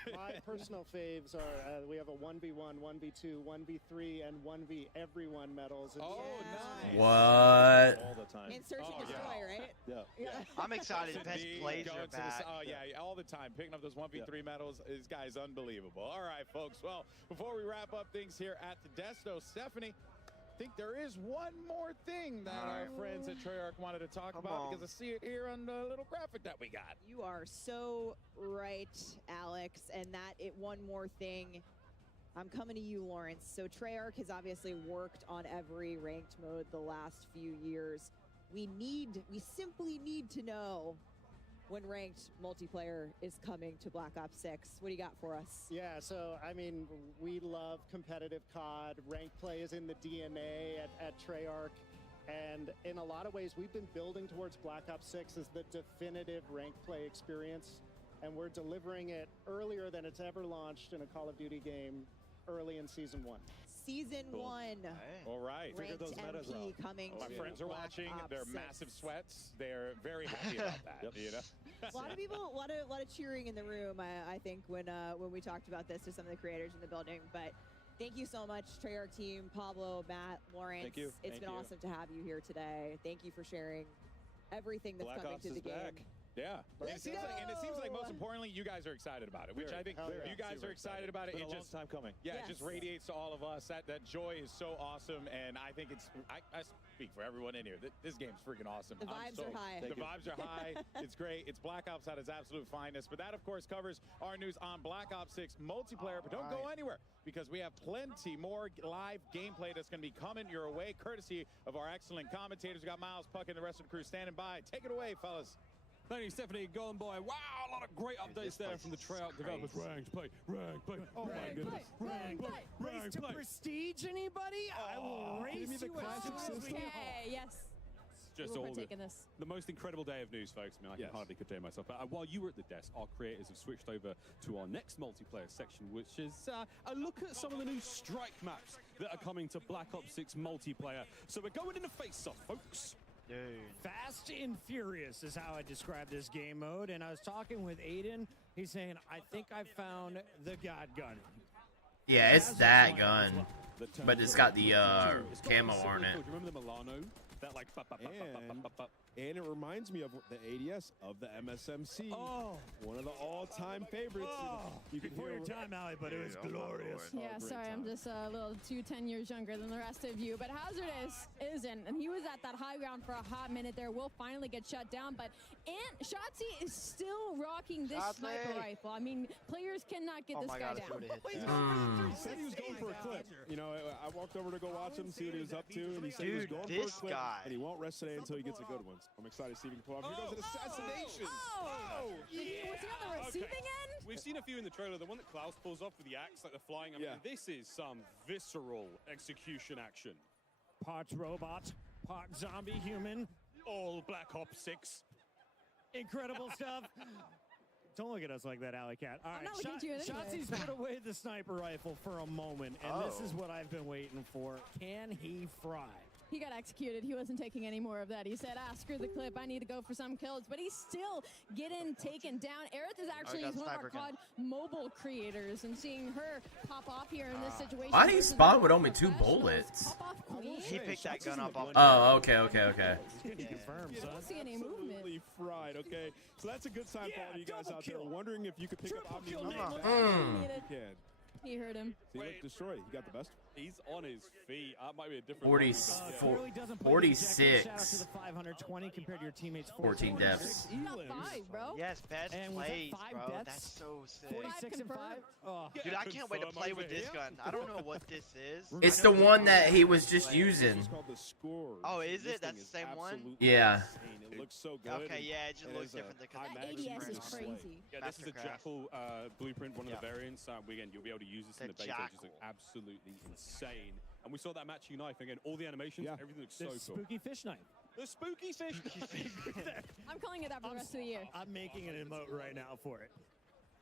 okay? My personal faves are we have a 1v1, 1v2, 1v3, and 1v everyone medals. Oh, nice. What? All the time. And search and destroy, right? Yeah. I'm excited. Best plays are back. Oh, yeah, all the time. Picking up those 1v3 medals. This guy's unbelievable. All right, folks. Well, before we wrap up things here at the Desto, Stephanie, I think there is one more thing that our friends at Treyarch wanted to talk about because I see it here on the little graphic that we got. You are so right, Alex. And one more thing. I'm coming to you, Lawrence. So Treyarch has obviously worked on every ranked mode the last few years. We simply need to know when ranked multiplayer is coming to Black Ops 6. What do you got for us? Yeah, so, I mean, we love competitive COD. Ranked play is in the DNA at Treyarch. And in a lot of ways, we've been building towards Black Ops 6 as the definitive ranked play experience. And we're delivering it earlier than it's ever launched in a Call of Duty game early in Season 1. Season 1. All right. Figure those metas out. Coming My friends are watching. They're massive sweats. They're very happy about that. You know? A lot of people, a lot of cheering in the room. I think when we talked about this to some of the creators in the building. But thank you so much, Treyarch team, Pablo, Matt, Lawrence. Thank you. It's been awesome to have you here today. Thank you for sharing everything that's Black coming Ops to the is game. back. Yeah, and it seems like most importantly, you guys are excited about it, which I think you guys are excited about it. It's been It a long just time coming. Yeah, it just radiates to all of us. That joy is so awesome, and I think I speak for everyone in here. This game's freaking awesome. The vibes are high. The vibes are high. It's great. It's Black Ops at its absolute finest. But that, of course, covers our news on Black Ops 6 multiplayer. But don't go anywhere because we have plenty more live gameplay that's going to be coming your way, courtesy of our excellent commentators. We got Miles, Puck, and the rest of the crew standing by. Take it away, fellas. Thank you, Stephanie. Golden Boy. Wow, a lot of great updates there from the Treyarch developers. Ranked play. Oh my goodness. Ranked play. Race to prestige, anybody? I will race you Okay, yes. Just We're all taking this. the most incredible day of news, folks. I mean, I can hardly contain myself. But while you were at the desk, our creators have switched over to our next multiplayer section, which is a look at some of the new strike maps that are coming to Black Ops 6 multiplayer. So we're going into face-off, folks. Dude. Fast and furious is how I describe this game mode. And I was talking with Aiden. He's saying, I think I found the God gun. Yeah, it's that gun, but it's got the camo on it. Do you remember the Milano? That like And it reminds me of the ADS of the MSMC. Oh, one of the all-time favorites. You can before hear your time, Allie, but it was glorious. Yeah, sorry, I'm just a little 10 years younger than the rest of you. But Hazardous isn't, and he was at that high ground for a hot minute there. Will finally get shut down, but Shotzi is still rocking this sniper rifle. I mean, players cannot get this guy down. He said he was going for a clip. You know, I walked over to go watch him, see what he was up to, and he said he was going for a clip, and he won't rest today until he gets a good one. I'm excited to see if he can pull off. Here goes an assassination. Was he on the receiving end? We've seen a few in the trailer. The one that Klaus pulls off with the axe, like the flying. I mean, this is some visceral execution action. Parts robot, part zombie human. All Black Ops 6. Incredible stuff. Don't look at us like that, Alley Cat. All right, Shotzi's put away the sniper rifle for a moment, and this is what I've been waiting for. Can he fry? He got executed. He wasn't taking any more of that. He said, screw the clip. I need to go for some kills. But he's still getting taken down. Aerith is actually one of our COD mobile creators. And seeing her pop off here in this situation. Why did he spawn with only 2 bullets? He picked that gun up off. Oh, okay. I don't see any movement. Absolutely fried, okay? So that's a good sign for all you guys out there. Wondering if you could pick up Omni. He heard him. He looked destroyed. He got the best. He's on his feet. That might be a different. 46. Out to the 520 compared to your teammates. 14 deaths. Bro. Yes, best And plays, 5 bro. deaths? That's so sick. 46 and 5. Oh. Dude, I can't wait to play with this gun. I don't know what this is. It's the one that he was just using. Oh, is it? That's the same one? Yeah. It looks so good. Okay, yeah, it just looks different. That ADS is crazy. Yeah, this is a Jackal blueprint, one of the variants. Again, you'll be able to use this in the beta, which is absolutely insane. And we saw that matching knife again. All the animations, everything looks so cool. Spooky fish knife. The spooky fish. I'm calling it that for the rest of the year. I'm making an emote right now for it.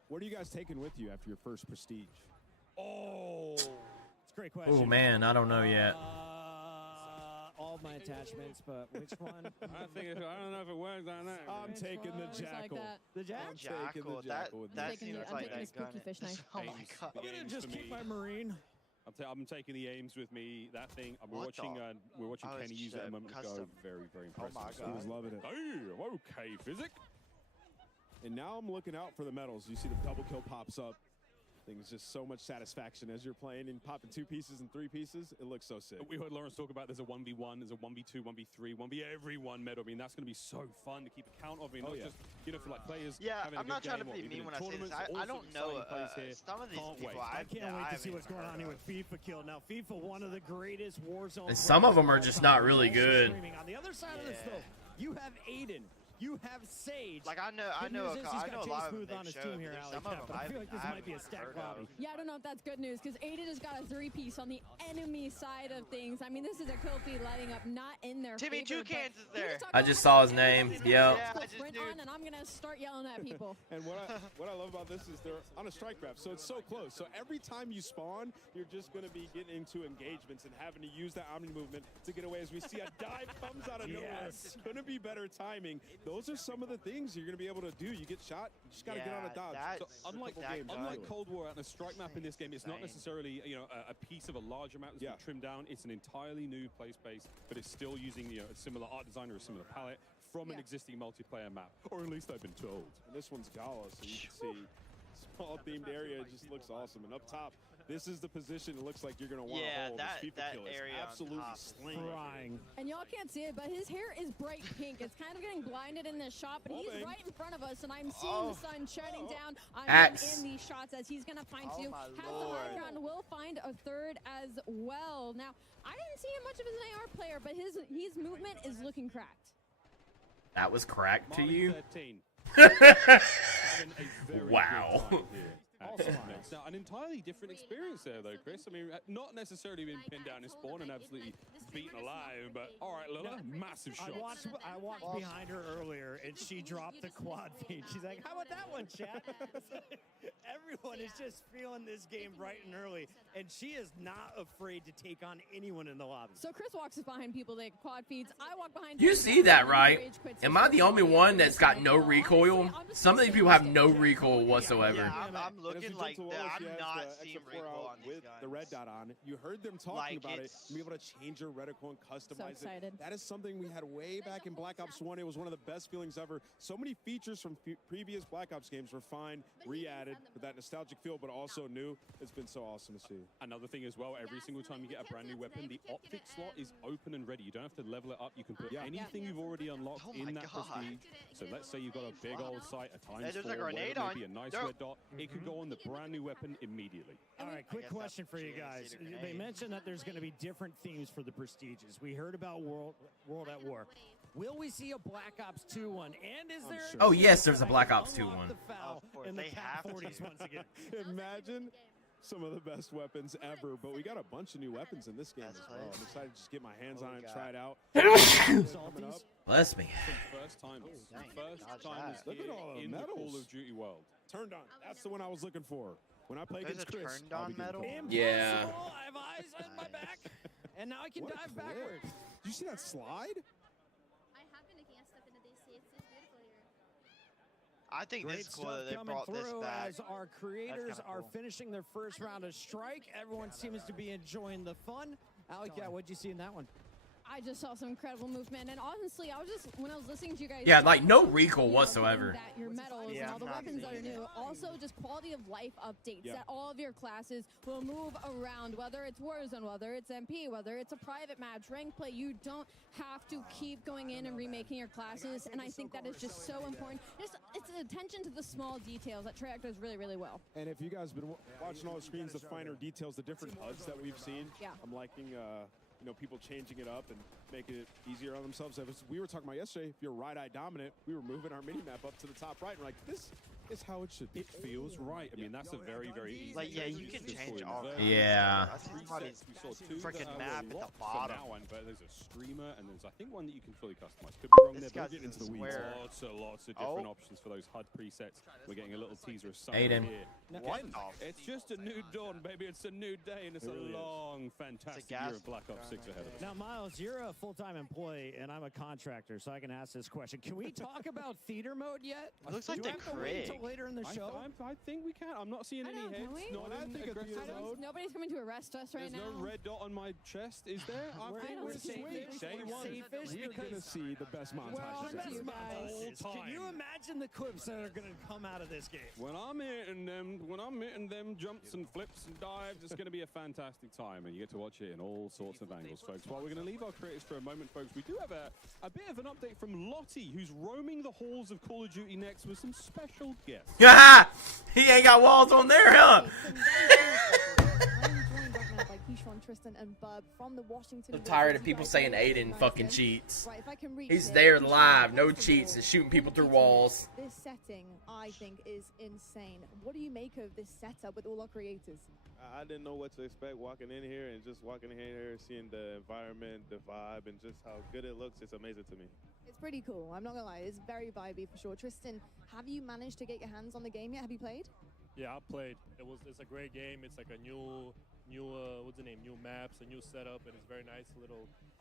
What are you guys taking with you after your first prestige? Oh, it's a great question. Oh man, I don't know yet. All my attachments, but which one? I don't know if it works on that. I'm taking the jackal. The jackal? I'm taking the jackal with me. That seems like a spooky fish knife. Oh my god. I'm gonna just keep my marine. I'm taking the aims with me. That thing. We're What watching. the- We're watching Oh, Kenny it's use it a moment ago. custom. Very, very Oh impressive. my He was god. loving it. Hey, okay, physic. And now I'm looking out for the medals. You see the double kill pops up. Things just so much satisfaction as you're playing and popping 2 pieces and 3 pieces. It looks so sick. We heard Lawrence talk about there's a 1v1, there's a 1v2, 1v3, 1v everyone medal. I mean, that's going to be so fun to keep a count of. I mean, not just, for like players. Yeah, having a I'm good not trying to game or be even mean in when I say this. tournaments. I All don't sorts of know exciting plays here. some of these Can't people. wait. I can't wait to see what's going on heard here of. with FIFA Kill. Now, FIFA, one of the greatest Warzone. And some of them are just not really good. On the other side of this, though, you have Aiden. You have Sage. Like I know Good news is he's a got lot Jay of Smooth them on his show, team here, but Alley some of Cat, them but I feel like this might be a stack lobby. Yeah, I don't know if that's good news because Aiden has got a 3-piece on the enemy side of things. I mean, this is a kill feed lighting up not in their Timmy favor, Toucans but is there. I just saw his name. Yep. Yeah, I just sprint knew. on, and I'm gonna start yelling at people. And what I love about this is they're on a strike map, so it's so close. So every time you spawn, you're just going to be getting into engagements and having to use that omni movement to get away. As we see a dive comes out of nowhere, it's going to be better timing. Those are some of the things you're going to be able to do. You get shot, you just got to get on a dodge. So unlike Cold War and a strike map in this game, it's not necessarily a piece of a larger map that's been trimmed down. It's an entirely new play space, but it's still using a similar art design or a similar palette from an existing multiplayer map, or at least I've been told. And this one's Gala, so you can see small themed area just looks awesome. And up top, this is the position it looks like you're going to want to hold. that FIFA kill is area absolutely on top is slinging. And y'all can't see it, but his hair is bright pink. It's kind of getting blinded in this shot, but he's right in front of us, and I'm seeing the sun shining down on him in these shots as he's going to find 2. Has the high ground, will find a 3rd as well. Now, I didn't see him much of as an AR player, but his movement is looking cracked. That was cracked to you? 13. Wow. Now, an entirely different experience there, though, Chris. I mean, not necessarily being pinned down in spawn and absolutely beaten alive, but all right, Lola, massive shots. I watched behind her earlier, and she dropped the quad feed. She's like, how about that one, chat? Everyone is just feeling this game bright and early, and she is not afraid to take on anyone in the lobby. So Chris walks behind people that quad feeds. I walk behind You see that, right? Am I the only one that's got no recoil? Some of these people have no recoil whatsoever. Yeah, I'm looking like that. I'm not seeing recoil on these with guns. the red dot on. You heard them talking about it. Be able to change your reticle and customize it. That is something we had way back in Black Ops 1. It was one of the best feelings ever. So many features from previous Black Ops games were fine, re-added with that nostalgic feel, but also new. It's been so awesome to see. Another thing as well, every single time you get a brand new weapon, the optic slot is open and ready. You don't have to level it up. You can put anything you've already unlocked in that prestige. So let's say you've got a big old sight, a times 4, maybe a nice red dot. It could go on the brand new weapon immediately. All right, quick question for you guys. They mentioned that there's going to be different themes for the prestiges. We heard about World at War. Will we see a Black Ops 2 one? And is there? Oh yes, there's a Black Ops 2 one. In the Cat 40s once again. Imagine some of the best weapons ever, but we got a bunch of new weapons in this game as well. I'm excited to just get my hands on it and try it out. Coming up. Bless me. First time Look at all the in the medals. Call of Duty world. Turned on. That's the one I was looking for. When I play There's against a Chris, turned on medal? Yeah. I have eyes on my back, and now I can dive backwards. Did you see that slide? I have been looking at stuff in the DC. It's beautiful here. I think Great this is cool stuff that they coming brought this through back. as our creators kinda are cool. finishing their first round of strike. Everyone seems to be enjoying the fun. Alley Cat, what'd you see in that one? I just saw some incredible movement, and honestly, when I was listening to you guys, Yeah, like no recoil whatsoever. that your medals and all the weapons that are new, also just quality of life updates that all of your classes will move around, whether it's Warzone, whether it's MP, whether it's a private match, rank play. You don't have to keep going in and remaking your classes, and I think that is just so important. It's attention to the small details that Treyarch does really, really well. And if you guys have been watching all the screens, the finer details, the different HUDs that we've seen, I'm liking people changing it up and making it easier on themselves. We were talking about yesterday, if you're right-eye dominant, we were moving our mini-map up to the top right, and we're like, this is how it should be. It feels right. I mean, that's a very, very easy. Like, yeah, you can change all kinds. Yeah. I see somebody's freaking map at the for bottom. now on, but there's a streamer, and there's I think one that you can fully customize. Could be wrong there, This but we'll guy's get into the weeds. square. Lots of different options for those HUD presets. We're getting a little teaser of summer Aiden. here. What? It's just a new dawn, baby. It's a new day, and it's a long, fantastic year of Black Ops 6 ahead of us. Now, Miles, you're a full-time employee, and I'm a contractor, so I can ask this question. Can we talk about theater mode yet? It looks like Do we the have to wait Craig. until later in the show? I think we can. I'm not seeing any know, hits. can we? Not in aggressive mode. Nobody's coming to arrest us right There's now. no red dot on my chest, is there? I think we're safe. Day one. We're gonna see the best montage. Can you imagine the clips that are going to come out of this game? When I'm hitting them jumps and flips and dives, it's going to be a fantastic time, and you get to watch it in all sorts of angles, folks. While we're going to leave our creators for a moment, folks, we do have a bit of an update from Lottie, who's roaming the halls of Call of Duty next with some special guests. He ain't got walls on there, huh? Tristan and Bub from the Washington. I'm tired of people saying Aiden fucking cheats. Right, if I can reach He's it, there Keyshawn, live, no first of cheats, all, and shooting people through walls. This setting, I think, is insane. What do you make of this setup with all our creators? I didn't know what to expect walking in here, and just walking in here, seeing the environment, the vibe, and just how good it looks, it's amazing to me. It's pretty cool. I'm not gonna lie, it's very vibey for sure. Tristan, have you managed to get your hands on the game yet? Have you played? Yeah, I played. It's a great game. It's like a new what's the name? New maps, a new setup, and it's very nice. A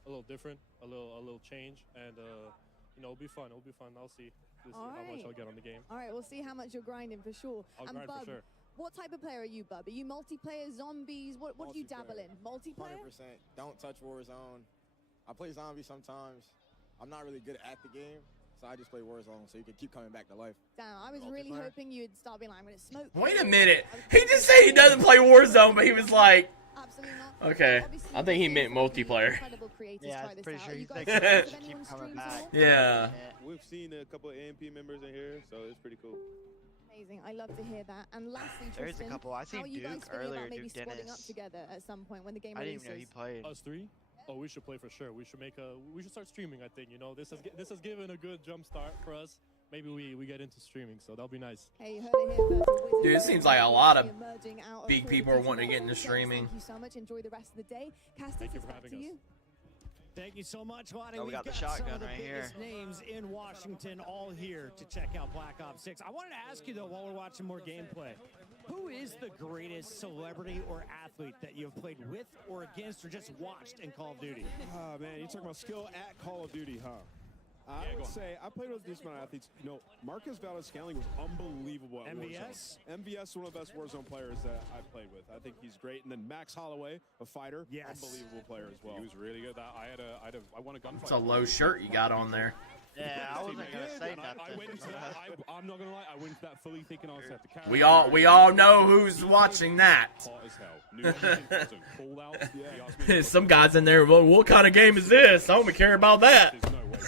little different, a little change, and it'll be fun. It'll be fun. I'll see how much I'll get on the game. All right, we'll see how much you're grinding for sure. I'll and grind Bub, for sure. what type of player are you, Bub? Are you multiplayer, zombies? What do you dabble in? Multiplayer? 100%. Don't touch Warzone. I play zombies sometimes. I'm not really good at the game, so I just play Warzone so you can keep coming back to life. Damn, I was really hoping you'd start being like, I'm gonna smoke. Wait a minute. He just said he doesn't play Warzone, but he was like, absolutely not. okay. I think he meant multiplayer. Yeah, I'm pretty sure he's like, keep coming back. Yeah. We've seen a couple of AMP members in here, so it's pretty cool. Amazing. I love to hear that. And lastly, There's Tristan, a couple. I seen how are you guys Duke feeling earlier, about maybe Duke squadding up Dennis. together at some point when the game I didn't releases? even know he played. Us three? Oh, we should play for sure. We should start streaming. I think this has given a good jump start for us. Maybe we get into streaming, so that'll be nice. Hey, you heard it here first. Dude, it seems like a lot of Emerging out of big Call people of are Duty wanting to get into Mobile. Dennis, streaming. Thank you so much. Enjoy the rest of the day. Castus, Thank you it's for back having to us. you. Thank you so much, Lottie. Oh, we We've got the some shotgun of the right here. biggest names in Washington all here to check out Black Ops 6. I wanted to ask you, though, while we're watching more gameplay, who is the greatest celebrity or athlete that you've played with or against or just watched in Call of Duty? Oh, man, you're talking about skill at Call of Duty, huh? I would say I played with a decent amount of athletes. You know, Marcus Valdez-Scaling was unbelievable at MVS? Warzone. MVS is one of the best Warzone players that I've played with. I think he's great. And then Max Holloway, a fighter, unbelievable player as well. He was really good. I won a gunfight. It's a low shirt you got on there. Yeah, I wasn't gonna say nothing. I went into that. I'm not gonna lie. I went into that fully thinking I was at the camera. We all know who's watching that. Hot as hell. Knew everything. Call out. He asked me Some guys in there, well, what kind of game is this? I don't care about that. There's no way.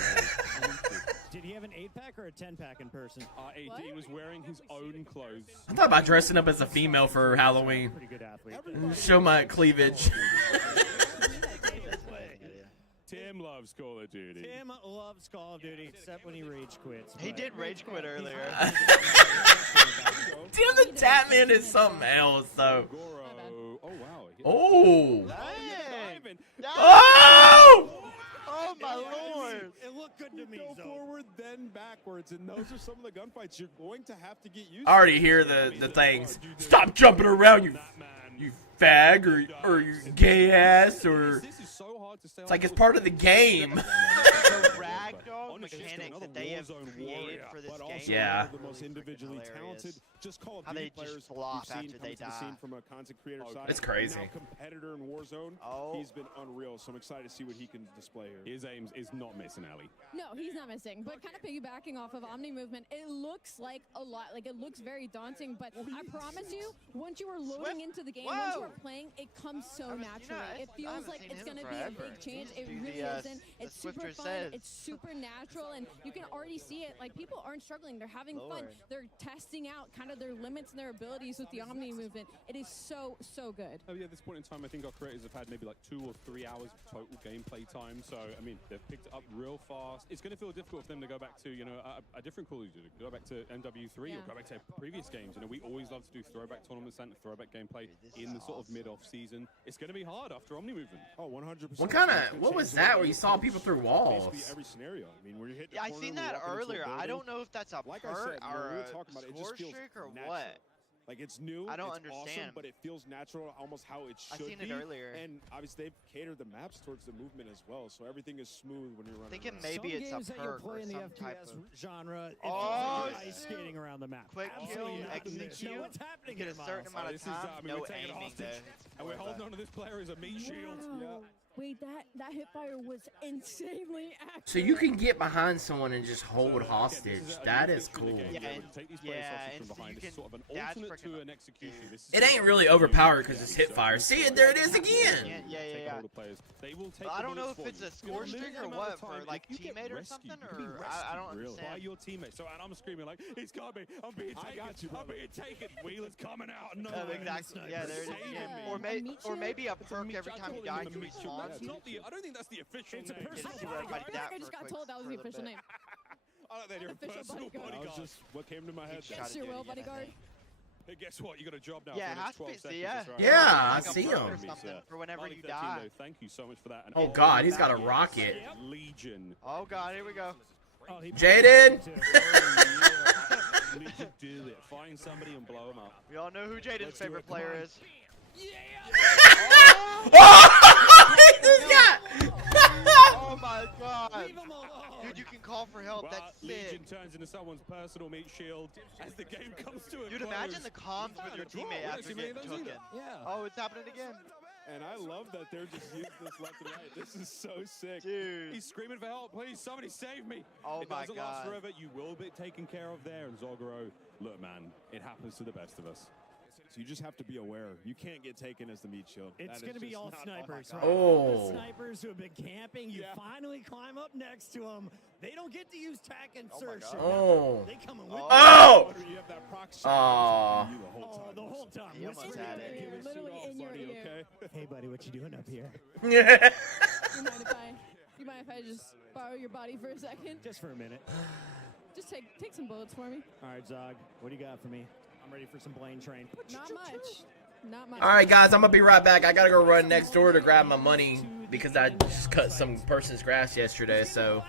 Did he have an 8-pack or a 10-pack in person? AD was wearing his own clothes. I thought about dressing up as a female for Halloween. Pretty good athlete. Show my cleavage. Tim loves Call of Duty. Tim loves Call of Duty, except when he rage quits. He did rage quit earlier. Tim the Tatman is something else, though. Oh, wow. Oh! Dang. Oh! Oh my lord! It looked good to me. Go forward, then backwards, and those are some of the gunfights you're going to have to get used I already hear the things. Stop jumping around, you fag, or you gay ass, or it's like it's part of the game. The ragdoll mechanics that they have created for this game. Yeah. The most individually talented, just Call of How Duty they just players flop we've seen after come they into the die. scene from a content creator side. It's crazy. And now competitor in Warzone. Oh. He's been unreal, so I'm excited to see what he can display here. His aim is not missing, Ali. No, he's not missing. But kind of piggybacking off of Omni movement, it looks like a lot. Like, it looks very daunting. But I promise you, once you are loading into the game, once you are start playing, it comes so naturally. It feels like it's going to be a big change. It really isn't. It's super fun. It's super natural, and you can already see it. Like, people aren't struggling. They're having fun. They're testing out kind of their limits and their abilities with the Omni movement. It is so good. Oh yeah, at this point in time, I think our creators have had maybe like 2 or 3 hours of total gameplay time. So I mean, they've picked it up real fast. It's going to feel difficult for them to go back to a different Call of Duty, go back to MW3 or go back to previous games. We always love to do throwback tournaments and throwback gameplay in the sort of mid-off season. It's going to be hard after Omni movement. Oh, 100%. What was that where you saw people through walls? Basically every scenario. I mean, where you hit the I corner, seen that walk into a earlier. I building. don't know if that's a like perk I said, or we were a talking about it, score just feels streak or natural. what. Like, it's new, I don't it's understand. awesome, but it feels natural, almost how it should be. I seen it earlier. And obviously, they've catered the maps towards the movement as well, so everything is smooth when you're running. Thinking around. maybe Some it's games a that you'll perk play or in the some FPS type of... genre, it Oh, feels like ice skating around the map. Quick kill, Absolutely not. execute. No, what's happening You get here, a certain Miles? amount of time, no we're taking aiming hostage, though. and we're holding on to this player as a meat shield. Wow. Wait, that hipfire was insanely accurate. So you can get behind someone and just hold hostage. That is cool. It ain't really overpowered because it's hip fire. See it? There it is again. Yeah. I don't know if it's a score streak or what for like teammate or something, or I don't understand. By your teammate. So and I'm screaming like, he's got me. I'm being taken. I'm being taken. Wheeler's coming out. No, exactly. Yeah, there it is. Or maybe a perk every time you die to respawn. That's not the. I don't think that's the official name. I just got told that was the official name. I don't think you're a personal bodyguard. That was just what came to my head. Yes, you will, bodyguard. Hey, guess what? You got a job now. Yeah, for the next 12 seconds. Yeah, I see him. For whenever you die. Thank you so much for that. Oh God, he's got a rocket. Legion. Oh God, here we go. Jaden. Legion, do it. Find somebody and blow him up. We all know who Jaden's favorite player is. Oh my God! Dude, you can call for help. Well, That's Legion sick. turns into someone's personal meat shield as the game comes to a Dude, close. imagine the comms with your teammate after getting taken. Yeah. Oh, it's happening again. And I love that they're just using this left and right. This is so sick. Dude. He's screaming for help. Please, somebody save me. Oh it my doesn't last God. forever. You will be taken care of there. And Zogoro, look, man, it happens to the best of us. So you just have to be aware. You can't get taken as the meat shield. It's going to be all snipers, right? Oh. The snipers who have been camping, you finally climb up next to them. They don't get to use tac insertion. Oh. They come in with Oh. You have that proc shot the whole time. He almost had it. Literally in your ear. Hey, buddy, what you doing up here? You mind if I just borrow your body for a second? Just for a minute. Just take some bullets for me. All right, Zog, what do you got for me? I'm ready for some Blaine train. Not much. Not much. All right, guys, I'm gonna be right back. I gotta go run next door to grab my money because I just cut some person's grass yesterday. So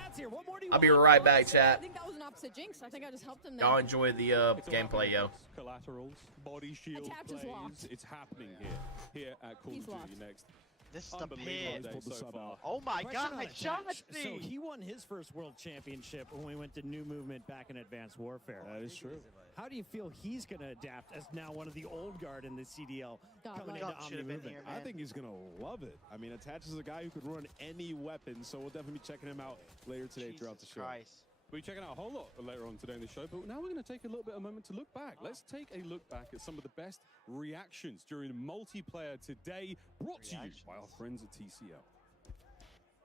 I'll be right back, I chat. think that was an opposite jinx. I think I just helped him there. Y'all enjoy the gameplay, yo. Collaterals, body shield Attach is plays. locked. It's happening here at Call of Duty next. This is the Unbelievable pit. day so far. Oh my Question God, on I shot Attach. me. So he won his first world championship when we went to New Movement back in Advanced Warfare. That is true. How do you feel he's going to adapt as now one of the old guard in the CDL coming into Omni Movement? I think he's going to love it. I mean, Attach is a guy who could run any weapon, so we'll definitely be checking him out later today throughout the show. We'll be checking out a whole lot later on today in the show, but now we're going to take a little bit of a moment to look back. Let's take a look back at some of the best reactions during multiplayer today, brought to you by our friends at TCL.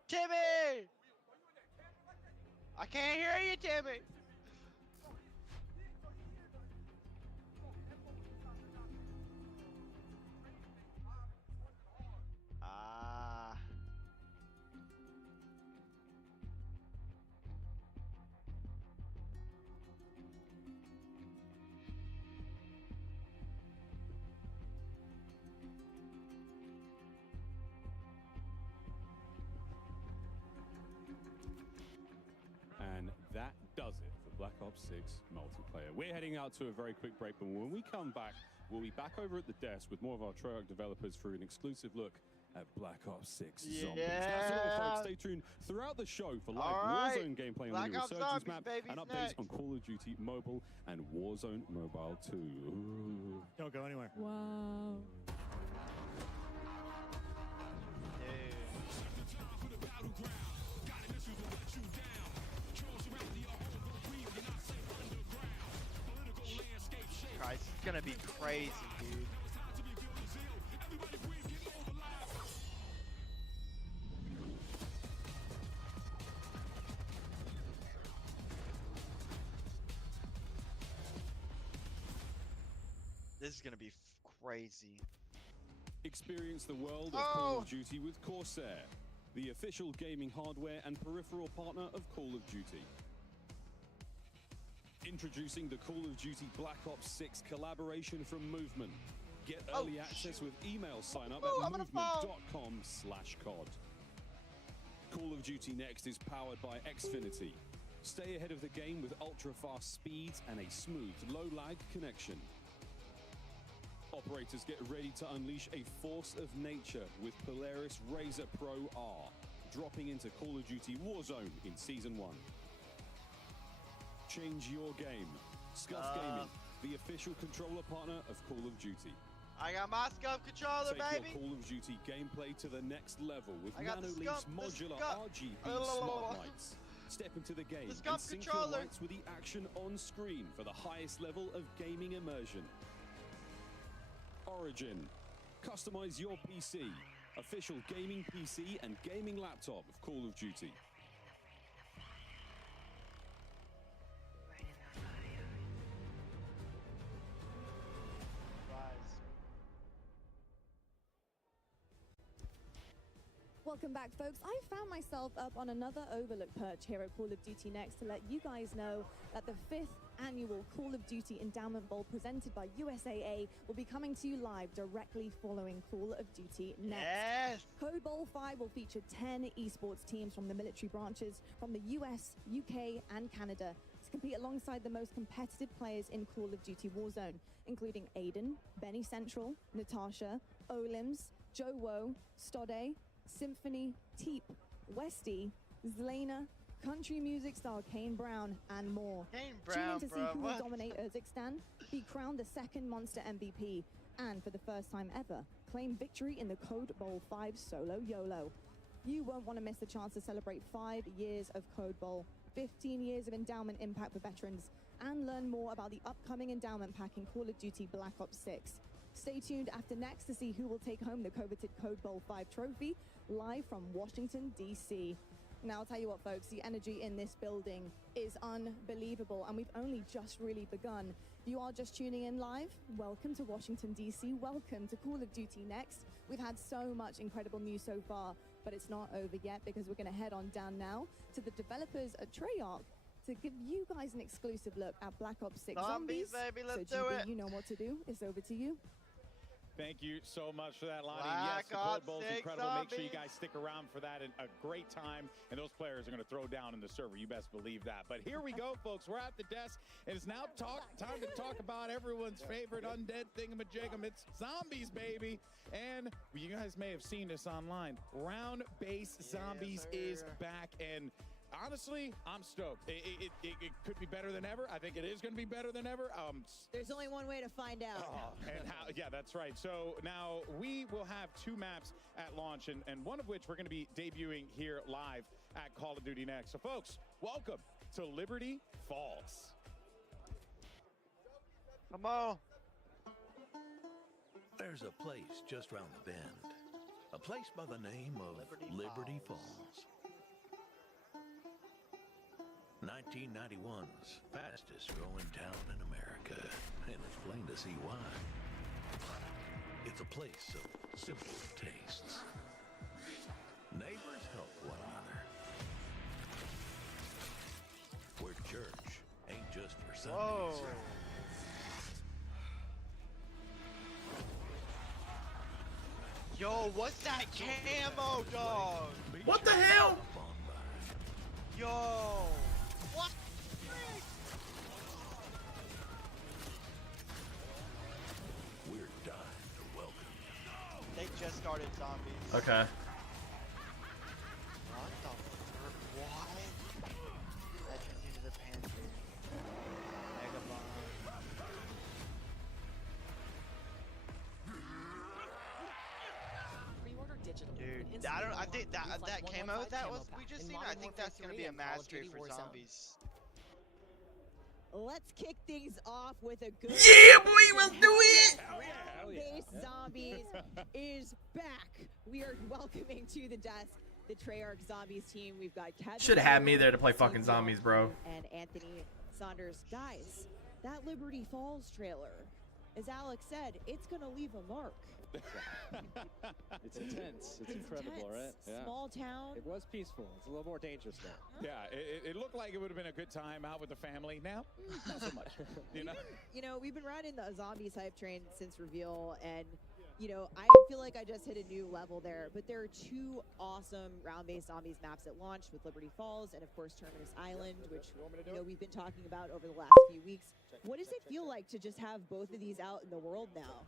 Timmy! I can't hear you, Timmy. And that does it for Black Ops 6 multiplayer. We're heading out to a very quick break, but when we come back, we'll be back over at the desk with more of our Treyarch developers for an exclusive look at Black Ops 6 Zombies. That's all, folks. Stay tuned throughout the show for live Warzone gameplay on the new Resurgence map and updates on Call of Duty Mobile and Warzone Mobile 2. Ooh. Don't go anywhere. Wow. Christ, it's gonna be crazy, dude. This is gonna be crazy. Experience the world of Call of Duty with Corsair, the official gaming hardware and peripheral partner of Call of Duty. Introducing the Call of Duty Black Ops 6 collaboration from Movement. Get early access with email sign up at movement.com/COD. Call of Duty Next is powered by Xfinity. Stay ahead of the game with ultra-fast speeds and a smooth, low-lag connection. Operators, get ready to unleash a force of nature with Polaris Razor Pro R, dropping into Call of Duty Warzone in Season 1. Change your game. Scuf Gaming, the official controller partner of Call of Duty. I got my Scuf controller, Take baby. your Call of Duty gameplay to the next level with I got the NanoLeaf's Scuf, modular RGB smart lights. Step into the game and sync your lights with the action on screen for the highest level of gaming immersion. Origin. Customize your PC. Official gaming PC and gaming laptop of Call of Duty. Welcome back, folks. I found myself up on another overlook perch here at Call of Duty Next to let you guys know that the 5th annual Call of Duty Endowment Bowl presented by USAA will be coming to you live directly following Call of Duty Next. Yes! Code Bowl 5 will feature 10 esports teams from the military branches from the US, UK, and Canada to compete alongside the most competitive players in Call of Duty Warzone, including Aiden, Benny Central, Natasha, Olims, Joe Woe, Stode, Symphony, Teep, Westy, Zlana, country music star Kane Brown, and more. Kane Brown, Tune in to see who will dominate Urzikstan, be crowned the second Monster MVP, and for the first time ever, claim victory in the Code Bowl 5 Solo YOLO. You won't want to miss the chance to celebrate 5 years of Code Bowl, 15 years of endowment impact for veterans, and learn more about the upcoming endowment pack in Call of Duty Black Ops 6. Stay tuned after next to see who will take home the coveted Code Bowl 5 trophy, live from Washington, D.C. Now, I'll tell you what, folks, the energy in this building is unbelievable, and we've only just really begun. If you are just tuning in live, welcome to Washington, D.C. Welcome to Call of Duty Next. We've had so much incredible news so far, but it's not over yet because we're going to head on down now to the developers at Treyarch to give you guys an exclusive look at Black Ops 6 Zombies. Baby, let's so, do GB, it. you know what to do. It's over to you. Thank you so much for that, Lonnie. Black Yes, the Code Ops Bowl is 6 incredible. Make sure you zombies. guys stick around for that. And a great time. And those players are going to throw down in the server. You best believe that. But here we go, folks. We're at the desk. And it's now time to talk about everyone's favorite undead thingamajigam. It's zombies, baby. And you guys may have seen this online. Round-based zombies is back. And honestly, I'm stoked. It could be better than ever. I think it is going to be better than ever. There's only one way to find out. Yeah, that's right. So now we will have 2 maps at launch, and one of which we're going to be debuting here live at Call of Duty Next. So, folks, welcome to Liberty Falls. Come on. There's a place just round the bend. A place by the name of Liberty Falls. 1991's fastest growing town in America, and it's plain to see why. It's a place of simple tastes. Neighbors help one another. Where church ain't just for Sundays. Yo, what's that camo, dog? What the hell? Yo. What? We're dying to welcome you. They just started zombies. Okay. What the frick? What? That turns into the pantry. Mega bomb. Pre-order digital. Dude, I think that camo that was we just seen. I think that's gonna be a mastery for zombies. Let's kick things off with a good. Yeah, boy, let's do it! Round-based Zombies is back. We are welcoming to the desk the Treyarch Zombies team. We've got Cat. Should have had me there to play fucking zombies, bro. And Anthony Saunders. Guys, that Liberty Falls trailer, as Alex said, it's going to leave a mark. It's intense. It's incredible, right? Yeah. Small town. It was peaceful. It's a little more dangerous now. Yeah, it looked like it would have been a good time out with the family. Now, not so much. You know, we've been riding the zombies hype train since reveal, and you know, I feel like I just hit a new level there. But there are 2 awesome round-based zombies maps at launch with Liberty Falls and, of course, Terminus Island, which you know we've been talking about over the last few weeks. What does it feel like to just have both of these out in the world now?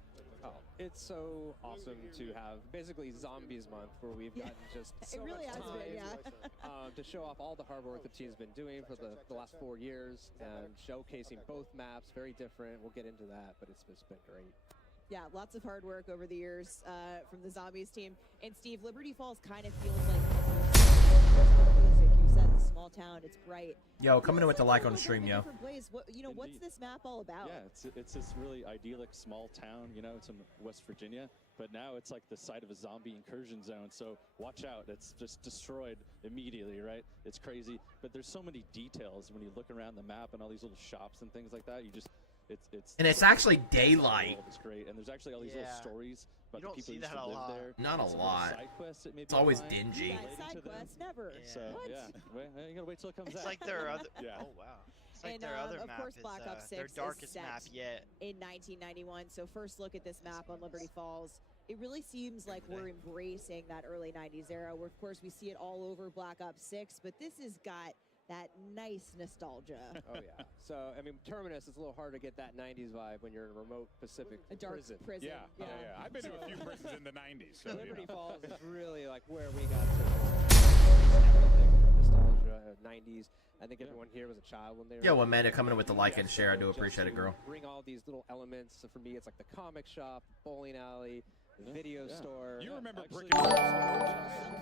Oh, it's so awesome to have basically Zombies Month, where we've gotten just so much time to show off all the hard work the team's been doing for the last 4 years and showcasing both maps, very different. We'll get into that, but it's been great. Yeah, lots of hard work over the years from the Zombies team. And Steve, Liberty Falls kind of feels like you said, the small town. It's bright. Yo, coming in with the like on the stream, yo. What's this map all about? Yeah, it's this really idyllic small town. You know, it's in West Virginia, but now it's like the site of a zombie incursion zone. So watch out, it's just destroyed immediately, right? It's crazy, but there's so many details when you look around the map and all these little shops and things like that. You just and it's actually daylight. It's great, and there's actually all these little stories about the people who used to live there. Not a lot. It's always dingy. Side quests, never. So yeah, you gotta wait till it comes out. It's like their other. Yeah. Oh wow. It's like And their other of map course, is Black Ops 6 their darkest is set map yet. in 1991. So first look at this map on Liberty Falls. It really seems like we're embracing that early 90s era, where of course we see it all over Black Ops 6, but this has got that nice nostalgia. Oh yeah. So I mean, Terminus is a little hard to get that 90s vibe when you're in a remote Pacific prison. Yeah. I've been to a few prisons in the 90s. So, Liberty Falls is really like where we got to everything from nostalgia, 90s. I think everyone here was a child when they were. Yo, Amanda, coming in with the like and share. I do appreciate it, girl. Bring all these little elements. So for me, it's like the comic shop, bowling alley, video store. You remember Actually, brick and mortar?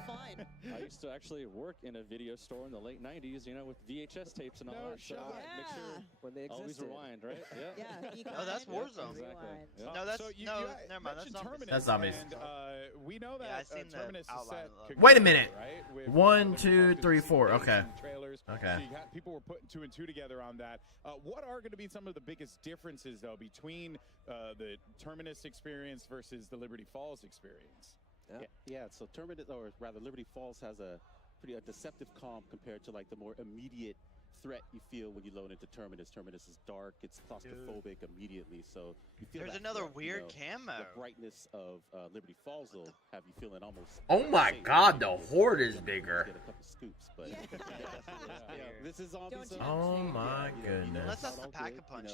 Fun. I used to actually work in a video store in the late 90s, you know, with VHS tapes and all that. So make sure when they always existed. rewind, right? Yeah. Oh, that's Warzone. Exactly. Yeah. No, that's So you never mind. That's mentioned zombies. Terminus, That's zombies. And, we know that I've seen the Terminus is outline set. of Wait a minute. Right? With 1, 2, 3, 4. Okay. Trailers. Okay. So you got, people were putting 2 and 2 together on that. What are going to be some of the biggest differences, though, between the Terminus experience versus the Liberty Falls experience? Yeah. So Terminus, or rather Liberty Falls, has a pretty deceptive calm compared to like the more immediate threat you feel when you load into Terminus. Terminus is dark, it's claustrophobic immediately, so you feel There's that another threat, weird you know, camo. The brightness of Liberty Falls will have you feeling almost. Oh my God, the horde is bigger. Get a couple scoops, but this is zombies. Oh my goodness. Unless that's the Pack-a-Punch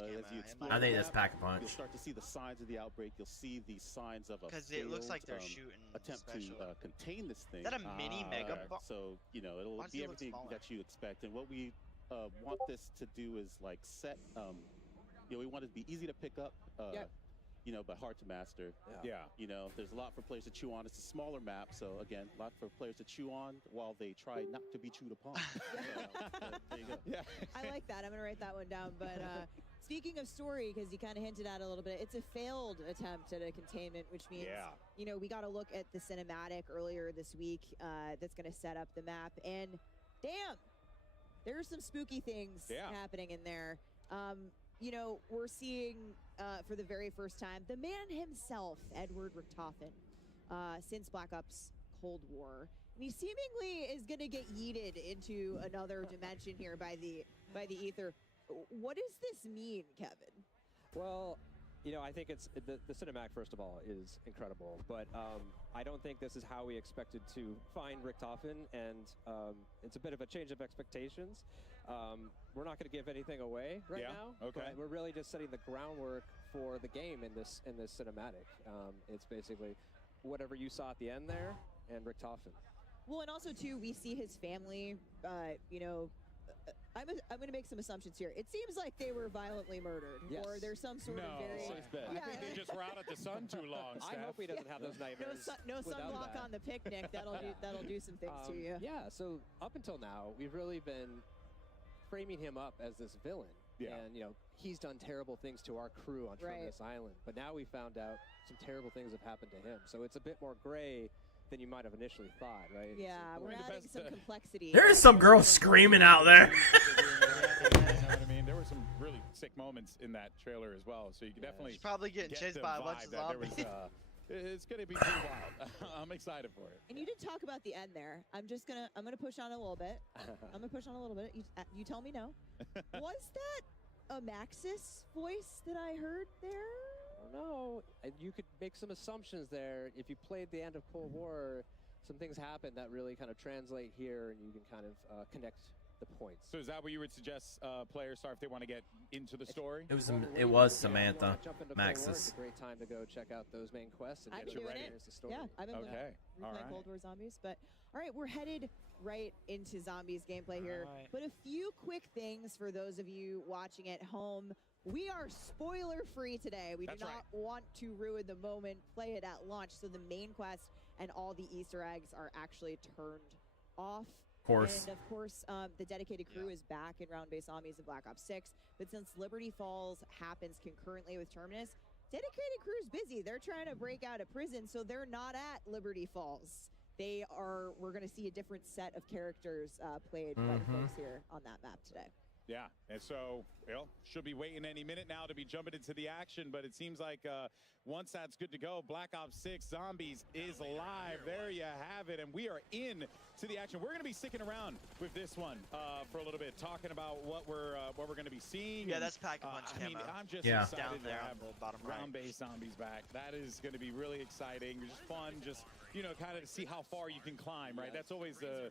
I think that's Pack-a-Punch. You'll start to see the signs of the outbreak. You'll see the signs of a because it looks like failed, they're shooting attempt special. to contain this thing. Is that a mini mega bomb? So you know it'll Why does be it look everything smaller? that you expect, and what we want this to do is like set. You know, we want it to be easy to pick up. You know, but hard to master. Yeah. You know, there's a lot for players to chew on. It's a smaller map, so again, a lot for players to chew on while they try not to be chewed upon. There you go. Yeah. I like that. I'm gonna write that one down. But speaking of story, because you kind of hinted at it a little bit, it's a failed attempt at a containment, which means you know we got to look at the cinematic earlier this week that's gonna set up the map. And damn, there's some spooky things happening in there. You know, we're seeing for the very first time the man himself, Edward Richtofen, since Black Ops Cold War. And he seemingly is going to get yeeted into another dimension here by the ether. What does this mean, Kevin? Well, you know, I think it's the cinematic, first of all, is incredible, but I don't think this is how we expected to find Richtofen, and it's a bit of a change of expectations. We're not going to give anything away right now. Okay. But we're really just setting the groundwork for the game in this cinematic. It's basically whatever you saw at the end there, and Richtofen. Well, and also too, we see his family. You know, I'm going to make some assumptions here. It seems like they were violently murdered, or there's some sort of very. I think they just were out at the sun too long. I hope he doesn't have those nightmares. No sunblock on the picnic. That'll do some things to you. Yeah. So up until now, we've really been framing him up as this villain. Yeah. And, you know, he's done terrible things to our crew on Terminus Island. But now we found out some terrible things have happened to him. So it's a bit more gray than you might have initially thought, right? Yeah, we're adding some complexity. There is some girl screaming out there. You know what I mean? There were some really sick moments in that trailer as well, so you can definitely. She's probably getting chased by a bunch of zombies. It's gonna be pretty wild. I'm excited for it. And you did talk about the end there. I'm gonna push on a little bit. I'm gonna push on a little bit. You tell me no. Was that a Maxis voice that I heard there? I don't know. You could make some assumptions there. If you played the end of Cold War, some things happen that really kind of translate here, and you can kind of connect the points. So is that what you would suggest players start if they want to get into the story? It was Samantha Maxis. It's a great time to go check out those main quests and I've get been doing ready. it. Here's the story. Yeah, I've been playing Cold War Zombies, but all right, we're headed right into Zombies gameplay here. But a few quick things for those of you watching at home. We are spoiler free today. We do not want to ruin the moment, play it at launch. So the main quest and all the Easter eggs are actually turned off. Of course. And of course, the dedicated crew is back in round-based zombies in Black Ops 6. But since Liberty Falls happens concurrently with Terminus, dedicated crew's busy. They're trying to break out of prison, so they're not at Liberty Falls. We're going to see a different set of characters played by the folks here on that map today. Yeah, and so, well, should be waiting any minute now to be jumping into the action, but it seems like once that's good to go, Black Ops 6 Zombies is live. There you have it, and we are in to the action. We're going to be sticking around with this one for a little bit, talking about what we're going to be seeing. Yeah, that's Pack-a-Punch I mean, camo. I'm just Down excited there to on have the bottom right. round-based zombies back. That is going to be really exciting, just fun, just kind of to see how far you can climb, right? That's always the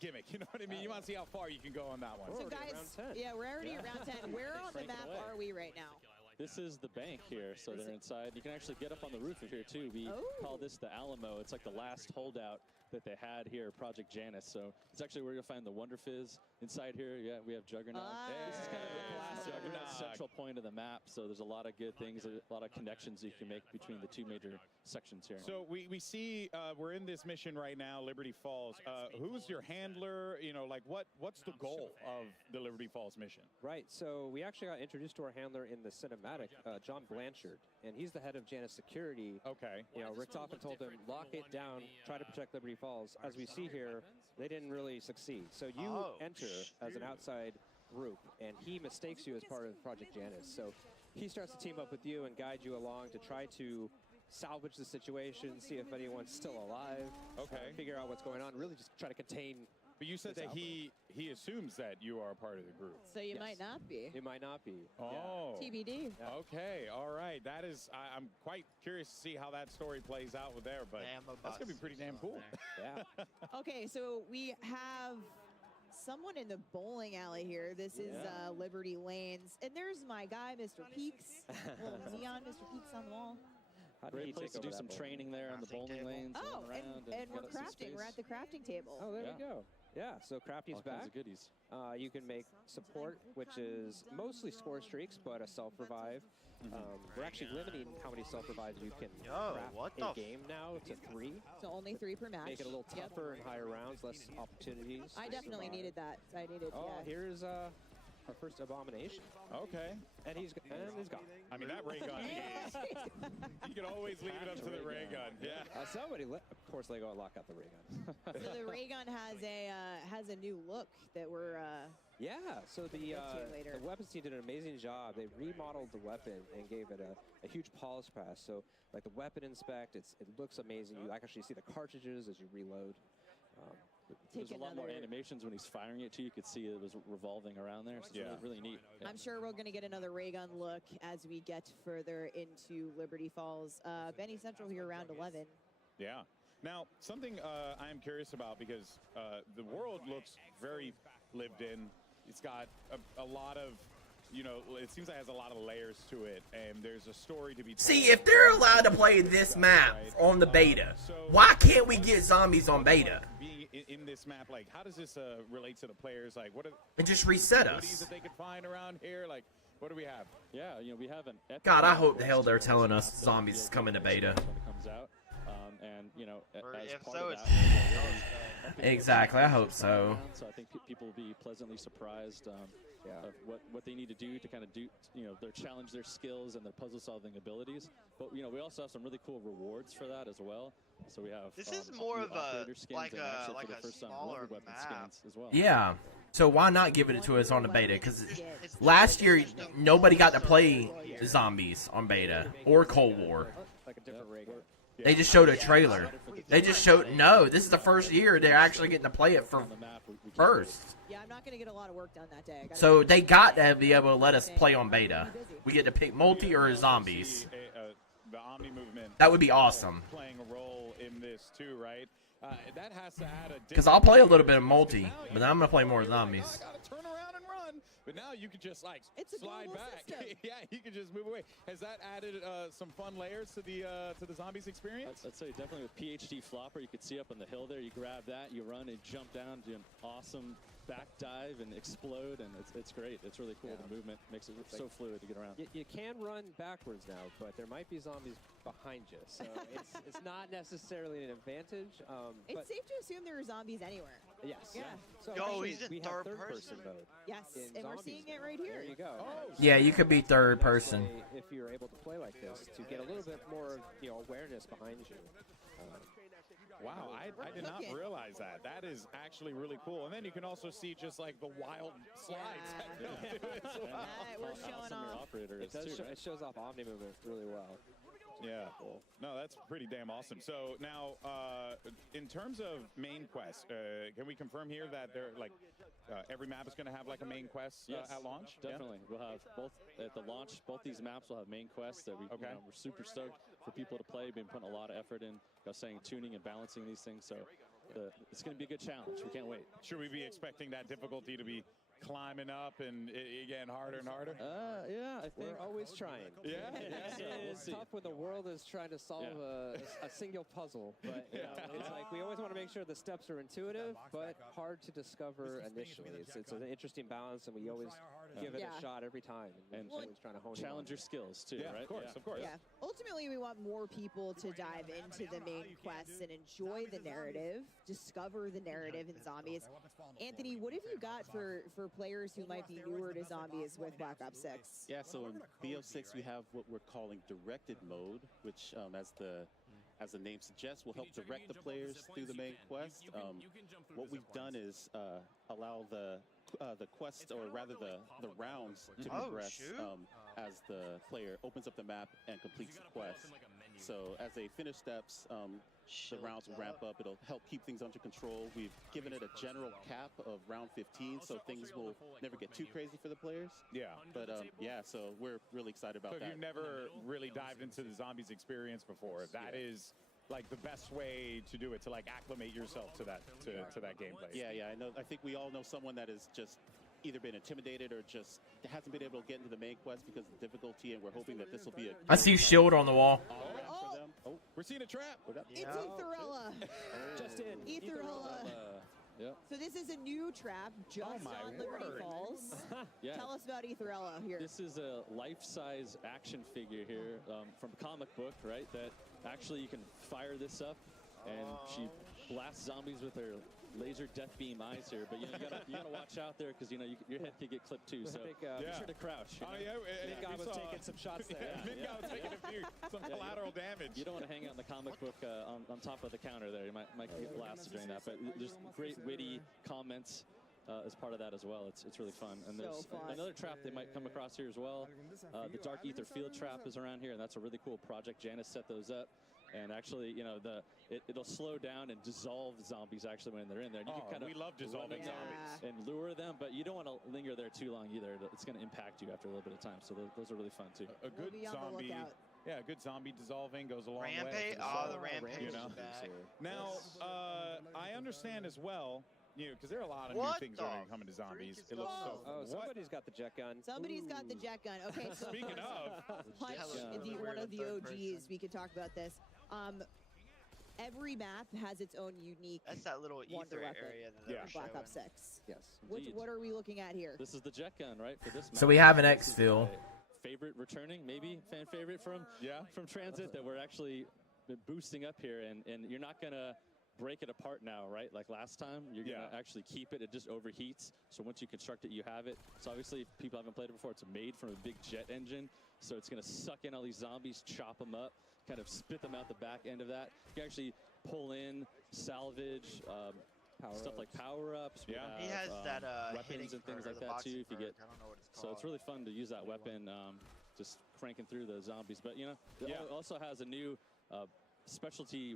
gimmick. You know what I mean? You want to see how far you can go on that one. So guys, yeah, we're already at round 10. Where on the map are we right now? This is the bank here, so they're inside. You can actually get up on the roof of here too. We call this the Alamo. It's like the last holdout that they had here, Project Janus. So it's actually where you'll find the Wonder Fizz inside here. Yeah, we have Juggernaut. This is kind of the classic central point of the map. So there's a lot of good things, a lot of connections you can make between the two major sections here. So we see we're in this mission right now, Liberty Falls. Who's your handler? You know, like what's the goal of the Liberty Falls mission? Right, so we actually got introduced to our handler in the cinematic, John Blanchard, and he's the head of Janus Security. Okay. You know, Rick Toppin told him, lock it down, try to protect Liberty Falls. As we see here, they didn't really succeed. So you enter as an outside group, and he mistakes you as part of Project Janus. So he starts to team up with you and guide you along to try to salvage the situation, see if anyone's still alive, figure out what's going on, really just try to contain. But you said that he assumes that you are a part of the group. So you might not be. You might not be. Oh. TBD. Okay, all right. That is, I'm quite curious to see how that story plays out with there, but that's going to be pretty damn cool. Yeah. Okay, so we have someone in the bowling alley here. This is Liberty Lanes. And there's my guy, Mr. Peaks. Little neon Mr. Peaks on the wall. Great place to do some training there on the bowling lanes. Oh, and we're crafting. We're at the crafting table. Oh, there we go. Yeah, so Crafty's All back. kinds of goodies. You can make support, which is mostly score streaks, but a self-revive. We're actually limiting how many self-revives you can craft in game now to 3. So only 3 per match. Make it a little tougher in higher rounds, less opportunities. I definitely needed that. I needed. Here's our first abomination. Okay. And he's gone. I mean, that ray gun is... You can always leave it up to the ray gun. Yeah. Somebody, of course, they go and lock out the ray gun. So the ray gun has a new look that we're... Yeah, so the weapons team did an amazing job. They remodeled the weapon and gave it a huge polish pass. So, like the weapon inspect, it looks amazing. You actually see the cartridges as you reload. There's a lot more animations when he's firing it too. You could see it was revolving around there. So it's really neat. Yeah. I'm sure we're going to get another ray gun look as we get further into Liberty Falls. Benny Central here, round 11. Yeah. Now, something I'm curious about, because the world looks very lived in. It's got a lot of, it seems like it has a lot of layers to it, and there's a story to be told. See, if they're allowed to play this map on the beta, why can't we get zombies on beta? Being in this map, like, how does this relate to the players? Like, what are and just reset the us. that they could find around here? Like, what do we have? Yeah, we have an. God, I hope the hell they're telling us zombies is coming to beta. When it comes out. And as if part so, of it's that, Exactly, I hope so. So I think people will be pleasantly surprised. of what they need to do to kind of challenge their skills and their puzzle solving abilities. But we also have some really cool rewards for that as well. So we have this is more of a like a smaller map as well. Yeah. So why not give it to us on the beta? Because last year nobody got to play zombies on beta or Cold War. They just showed a trailer. They just showed this is the first year they're actually getting to play it for first. Yeah, I'm not going to get a lot of work done that day. So they got to be able to let us play on beta. We get to pick multi or zombies. The Omni movement. That would be awesome. Playing a role in this too, right? That has to add a. Because I'll play a little bit of multi, but then I'm gonna play more zombies. I gotta turn around and run, but now you can just slide back. Yeah, you can just move away. Has that added some fun layers to the zombies experience? I'd say definitely with PhD flopper, you could see up on the hill there. You grab that, you run and jump down, do an awesome back dive and explode, and it's great. It's really cool. The movement makes it so fluid to get around. You can run backwards now, but there might be zombies behind you, so it's not necessarily an advantage. It's safe to assume there are zombies anywhere. Yes. Yeah. So he's in third person mode. Yes, and we're seeing it right here. There you go. Yeah, you could be third person. If you're able to play like this, to get a little bit more awareness behind you. Wow, I did not realize that. That is actually really cool. And then you can also see just like the wild slides. We're showing off. It shows off Omni movement really well. Yeah, cool. No, that's pretty damn awesome. So now, in terms of main quest, can we confirm here that every map is going to have like a main quest at launch? Definitely. We'll have both at the launch. Both these maps will have main quests that we're super stoked for people to play. We've been putting a lot of effort in, tuning and balancing these things. So it's going to be a good challenge. We can't wait. Should we be expecting that difficulty to be climbing up and getting harder and harder? Yeah, I think we're always trying. Yeah, it's tough when the world is trying to solve a single puzzle, but it's like we always want to make sure the steps are intuitive but hard to discover initially. It's an interesting balance, and we always give it a shot every time, and always trying to challenge your skills too, right? Of course. Yeah. Ultimately, we want more people to dive into the main quests and enjoy the narrative, discover the narrative in zombies. Anthony, what have you got for players who might be newer to zombies with Black Ops 6? Yeah, so in BO6 we have what we're calling directed mode, which as the name suggests, will help direct the players through the main quest. What we've done is allow the quest, or rather the rounds, to progress as the player opens up the map and completes the quest. So as they finish steps, the rounds will ramp up. It'll help keep things under control. We've given it a general cap of round 15, so things will never get too crazy for the players. Yeah. But so we're really excited about that. So if you've never really dived into the zombies experience before, that is like the best way to do it, to like acclimate yourself to that gameplay. Yeah, I know. I think we all know someone that has just either been intimidated or just hasn't been able to get into the main quest because of the difficulty, and we're hoping that this will be a... I see shield on the wall. Oh, we're seeing a trap. It's Etherella. Just in. Etherella. Yep. So this is a new trap just on Liberty Falls. Tell us about Etherella here. This is a life-size action figure here from a comic book, right? That actually you can fire this up, and she blasts zombies with her laser death beam eyes here. But you gotta watch out there, because your head could get clipped too. So be sure to crouch. Big guy was taking some shots there. Big guy was taking some collateral damage. You don't want to hang out in the comic book on top of the counter there. You might get blasted during that. But there's great witty comments as part of that as well. It's really fun. And there's another trap they might come across here as well. The Dark Ether Field Trap is around here, and that's a really cool project. Janice set those up. And actually, it'll slow down and dissolve zombies actually when they're in there. And you can we love dissolving zombies. And lure them, but you don't want to linger there too long either. It's going to impact you after a little bit of time. So those are really fun too. A good zombie. Yeah, a good zombie dissolving goes a long way. The rampage. Now, I understand as well, because there are a lot of new things that are coming to zombies. It looks so. Somebody's got the jet gun. Somebody's got the jet gun. Okay, so speaking of, Hutch, one of the OGs, we could talk about this. Every map has its own unique. That's that little ether area that Black Ops 6. Yes. What are we looking at here? This is the jet gun, right? For this map. So we have an exfil. Favorite returning, maybe fan favorite from Transit that we're actually boosting up here, and you're not gonna break it apart now, right? Like last time, you're gonna actually keep it. It just overheats. So once you construct it, you have it. So obviously, if people haven't played it before, it's made from a big jet engine. So it's gonna suck in all these zombies, chop them up, kind of spit them out the back end of that. You can actually pull in, salvage, stuff like power-ups. He has that weapons and things like that too. If you get, I don't know what it's so it's really fun to use that weapon, just cranking through the zombies. But you know, it also has a new specialty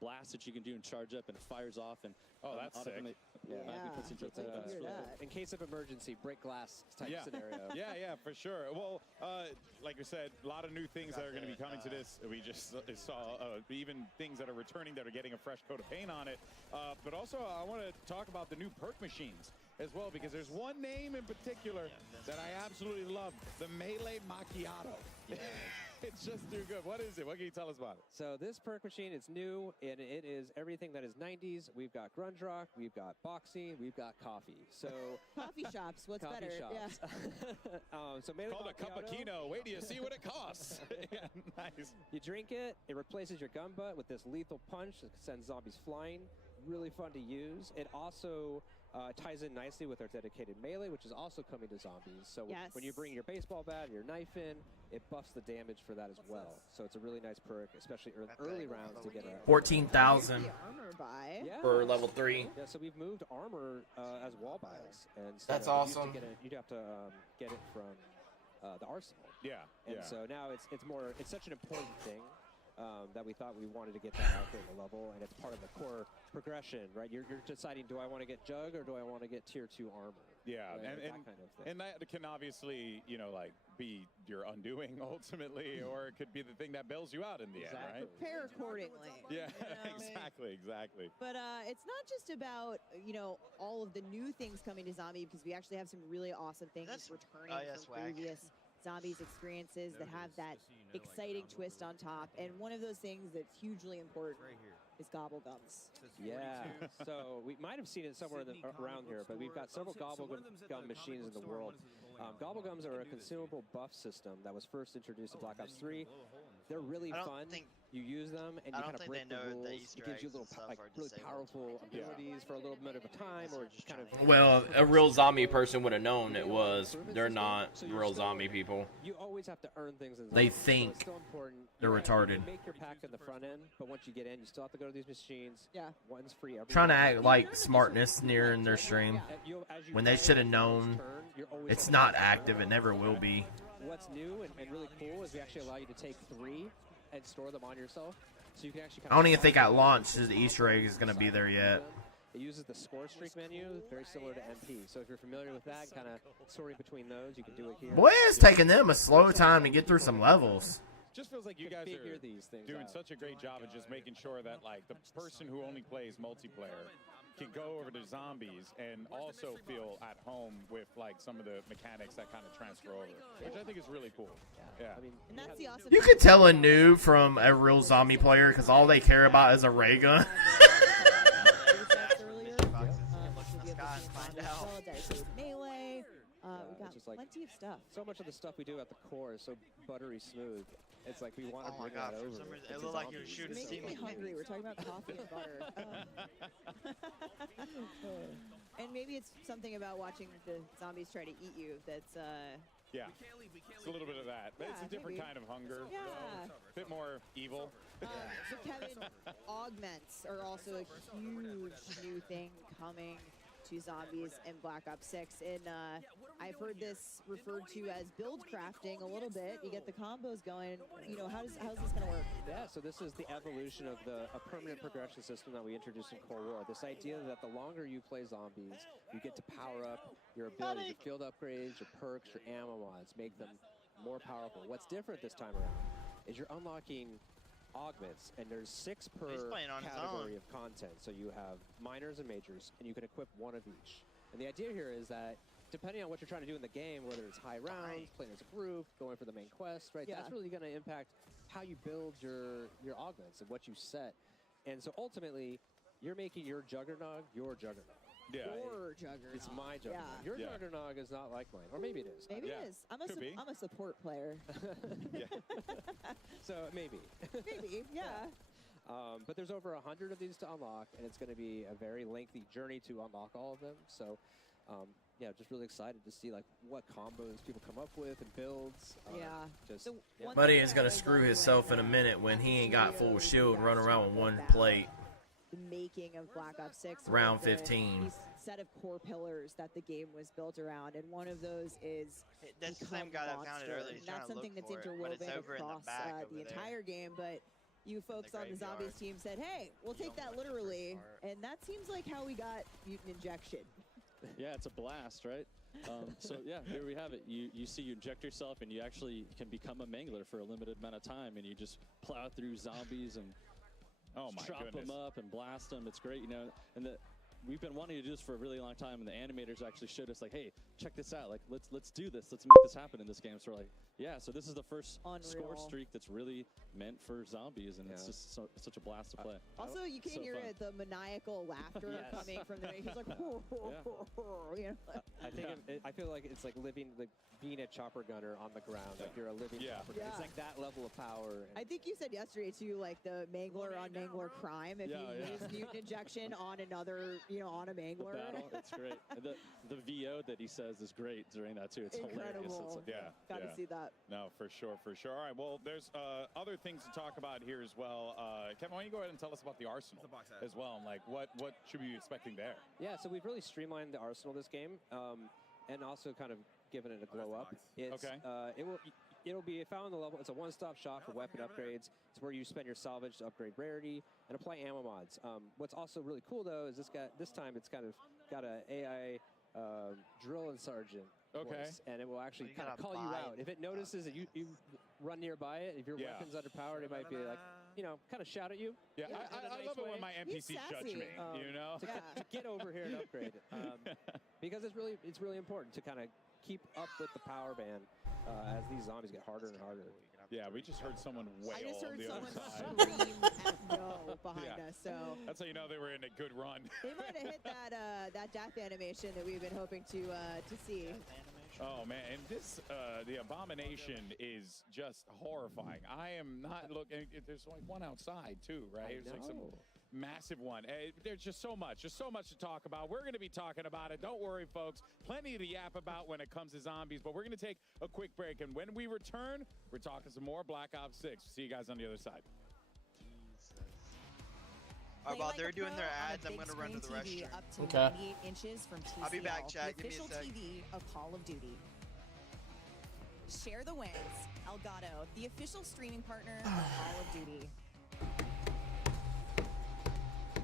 blast that you can do and charge up, and it fires off and that's sick. In case of emergency, break glass type scenario. Yeah, for sure. Well, like we said, a lot of new things that are going to be coming to this. We just saw even things that are returning that are getting a fresh coat of paint on it. But also, I want to talk about the new perk machines as well, because there's one name in particular that I absolutely love, the Melee Macchiato. It's just too good. What is it? What can you tell us about it? So this perk machine is new, and it is everything that is 90s. We've got grunge rock, we've got boxing, we've got coffee. So coffee shops, what's better? Shops. Yeah. So Melee called a cup of Kino. Wait till you see what it costs. Yeah, nice. You drink it. It replaces your gun butt with this lethal punch that sends zombies flying. Really fun to use. It also ties in nicely with our dedicated melee, which is also coming to zombies. So when you bring your baseball bat, your knife in, it buffs the damage for that as well. So it's a really nice perk, especially early rounds to get a 14,000 for level 3. Yeah, so we've moved armor as wall buys, and so that's awesome. You'd have to get it from the arsenal. And so now it's such an important thing. That we thought we wanted to get that out there at the level, and it's part of the core progression, right? You're deciding, do I want to get Jug or do I want to get tier 2 armor? Yeah, right? and that kind of thing. And that can obviously, like be your undoing ultimately, or it could be the thing that bails you out in the end, right? Prepare accordingly. Yeah, exactly. But it's not just about, all of the new things coming to Zombie, because we actually have some really awesome things returning from previous Zombies experiences that have that exciting twist on top. And one of those things that's hugely important is gobble gums. Yeah, so we might have seen it somewhere around here, but we've got several gobble gum machines in the world. Gobble gums are a consumable buff system that was first introduced in Black Ops 3. They're really fun. You use them and you kind of break the rules. It gives you little really powerful abilities for a little bit of a time, or just kind of. Well, a real zombie person would have known it was. They're not real zombie people. You always have to earn things in They think they're retarded. You make your pack in the front end, but once you get in, you still have to go to these machines. Yeah. One's free. Trying to act like smartness near in their stream when they should have known it's not active. It never will be. What's new and really cool is we actually allow you to take 3 and store them on yourself, so you can actually. I don't even think at launch the Easter egg is going to be there yet. It uses the score streak menu, very similar to MP. So if you're familiar with that, kind of sorting between those, you can do it here. Boy, it's taking them a slow time to get through some levels. Just feels like you guys are doing such a great job of just making sure that the person who only plays multiplayer can go over to zombies and also feel at home with some of the mechanics that kind of transfer over, which I think is really cool. Yeah. I mean, and that's the awesome you could tell a noob from a real zombie player because all they care about is a ray gun. Melee. We've got plenty of stuff. So much of the stuff we do at the core is so buttery smooth. It's like we want to bring that over. It looked like you're shooting steam. Making me hungry. We're talking about coffee and butter. And maybe it's something about watching the zombies try to eat you that's yeah, it's a little bit of that. But it's a different kind of hunger. Yeah. A bit more evil. So Kevin, augments are also a huge new thing coming to zombies in Black Ops 6, and I've heard this referred to as build crafting a little bit. You get the combos going. How's this going to work? Yeah, so this is the evolution of a permanent progression system that we introduced in Cold War. This idea that the longer you play zombies, you get to power up your abilities, your field upgrades, your perks, your ammo mods, make them more powerful. What's different this time around is you're unlocking augments, and there's 6 per category of content. So you have minors and majors, and you can equip 1 of each. And the idea here is that depending on what you're trying to do in the game, whether it's high rounds, playing as a group, going for the main quest, right? That's really going to impact how you build your augments and what you set. And so ultimately, you're making your Juggernog your Juggernog. Yeah. Your Juggernog. It's my Juggernog. Yeah. Your Juggernog is not like mine. Or maybe it is. Maybe it is. I'm a support player. So maybe. Maybe, yeah. But there's over 100 of these to unlock, and it's going to be a very lengthy journey to unlock all of them. So, yeah, just really excited to see like what combos people come up with and builds. Just Buddy is gonna screw himself in a minute when he ain't got full shield, running around with one plate. The making of Black Ops 6. Round 15. Set of core pillars that the game was built around, and one of those is that's the same guy that found it earlier. He's that's something that's interwoven across the entire game, but you folks on the Zombies team said, hey, we'll take that literally, and that seems like how we got Mutant Injection. Yeah, it's a blast, right? So yeah, here we have it. You see, you inject yourself, and you actually can become a mangler for a limited amount of time, and you just plow through zombies and chop them up and blast them. It's great, you know. And we've been wanting to do this for a really long time, and the animators actually showed us like, hey, check this out. Like, let's do this. Let's make this happen in this game. So we're like, yeah. So this is the first score streak that's really meant for zombies, and it's just such a blast to play. Also, you can hear the maniacal laughter coming from the. He's like, you know? I feel like it's like being a chopper gunner on the ground. Like you're a living chopper gunner. It's like that level of power. I think you said yesterday too, like the mangler on mangler crime. If you use mutant injection on another, on a mangler. The battle, it's great. And the VO that he says is great during that too. It's incredible. Hilarious. It's Got to see that. No, for sure. All right, well, there's other things to talk about here as well. Kevin, why don't you go ahead and tell us about the arsenal as well, and like what should we be expecting there? Yeah, so we've really streamlined the arsenal this game, and also kind of given it a glow up. It's, it'll be found on the level. It's a one-stop shop for weapon upgrades. It's where you spend your salvage to upgrade rarity and apply ammo mods. What's also really cool though is this time it's kind of got a AI drill and sergeant. Voice, and it will actually kind of call you out. If it notices that you run nearby it, if your weapon's underpowered, it might be like, kind of shout at you. Yeah, I love it when my NPCs judge me, to get over here and upgrade it. Because it's really important to kind of keep up with the power band as these zombies get harder and harder. Yeah, we just heard someone wail I just heard on the someone other side. scream at no behind us. So that's how you know they were in a good run. They might have hit that death animation that we've been hoping to see. Oh man, and this the abomination is just horrifying. I am not looking. There's like one outside too, right? It's like some massive one. There's just so much to talk about. We're going to be talking about it. Don't worry, folks. Plenty to yap about when it comes to zombies, but we're going to take a quick break, and when we return, we're talking some more Black Ops 6. See you guys on the other side. All right, while they're doing their ads, I'm going to run to the restroom. Up to 98 inches from TCL, I'll be back, Chad. Give me a official sec. TV of Call of Duty. Share the wins. Elgato, the official streaming partner of Call of Duty.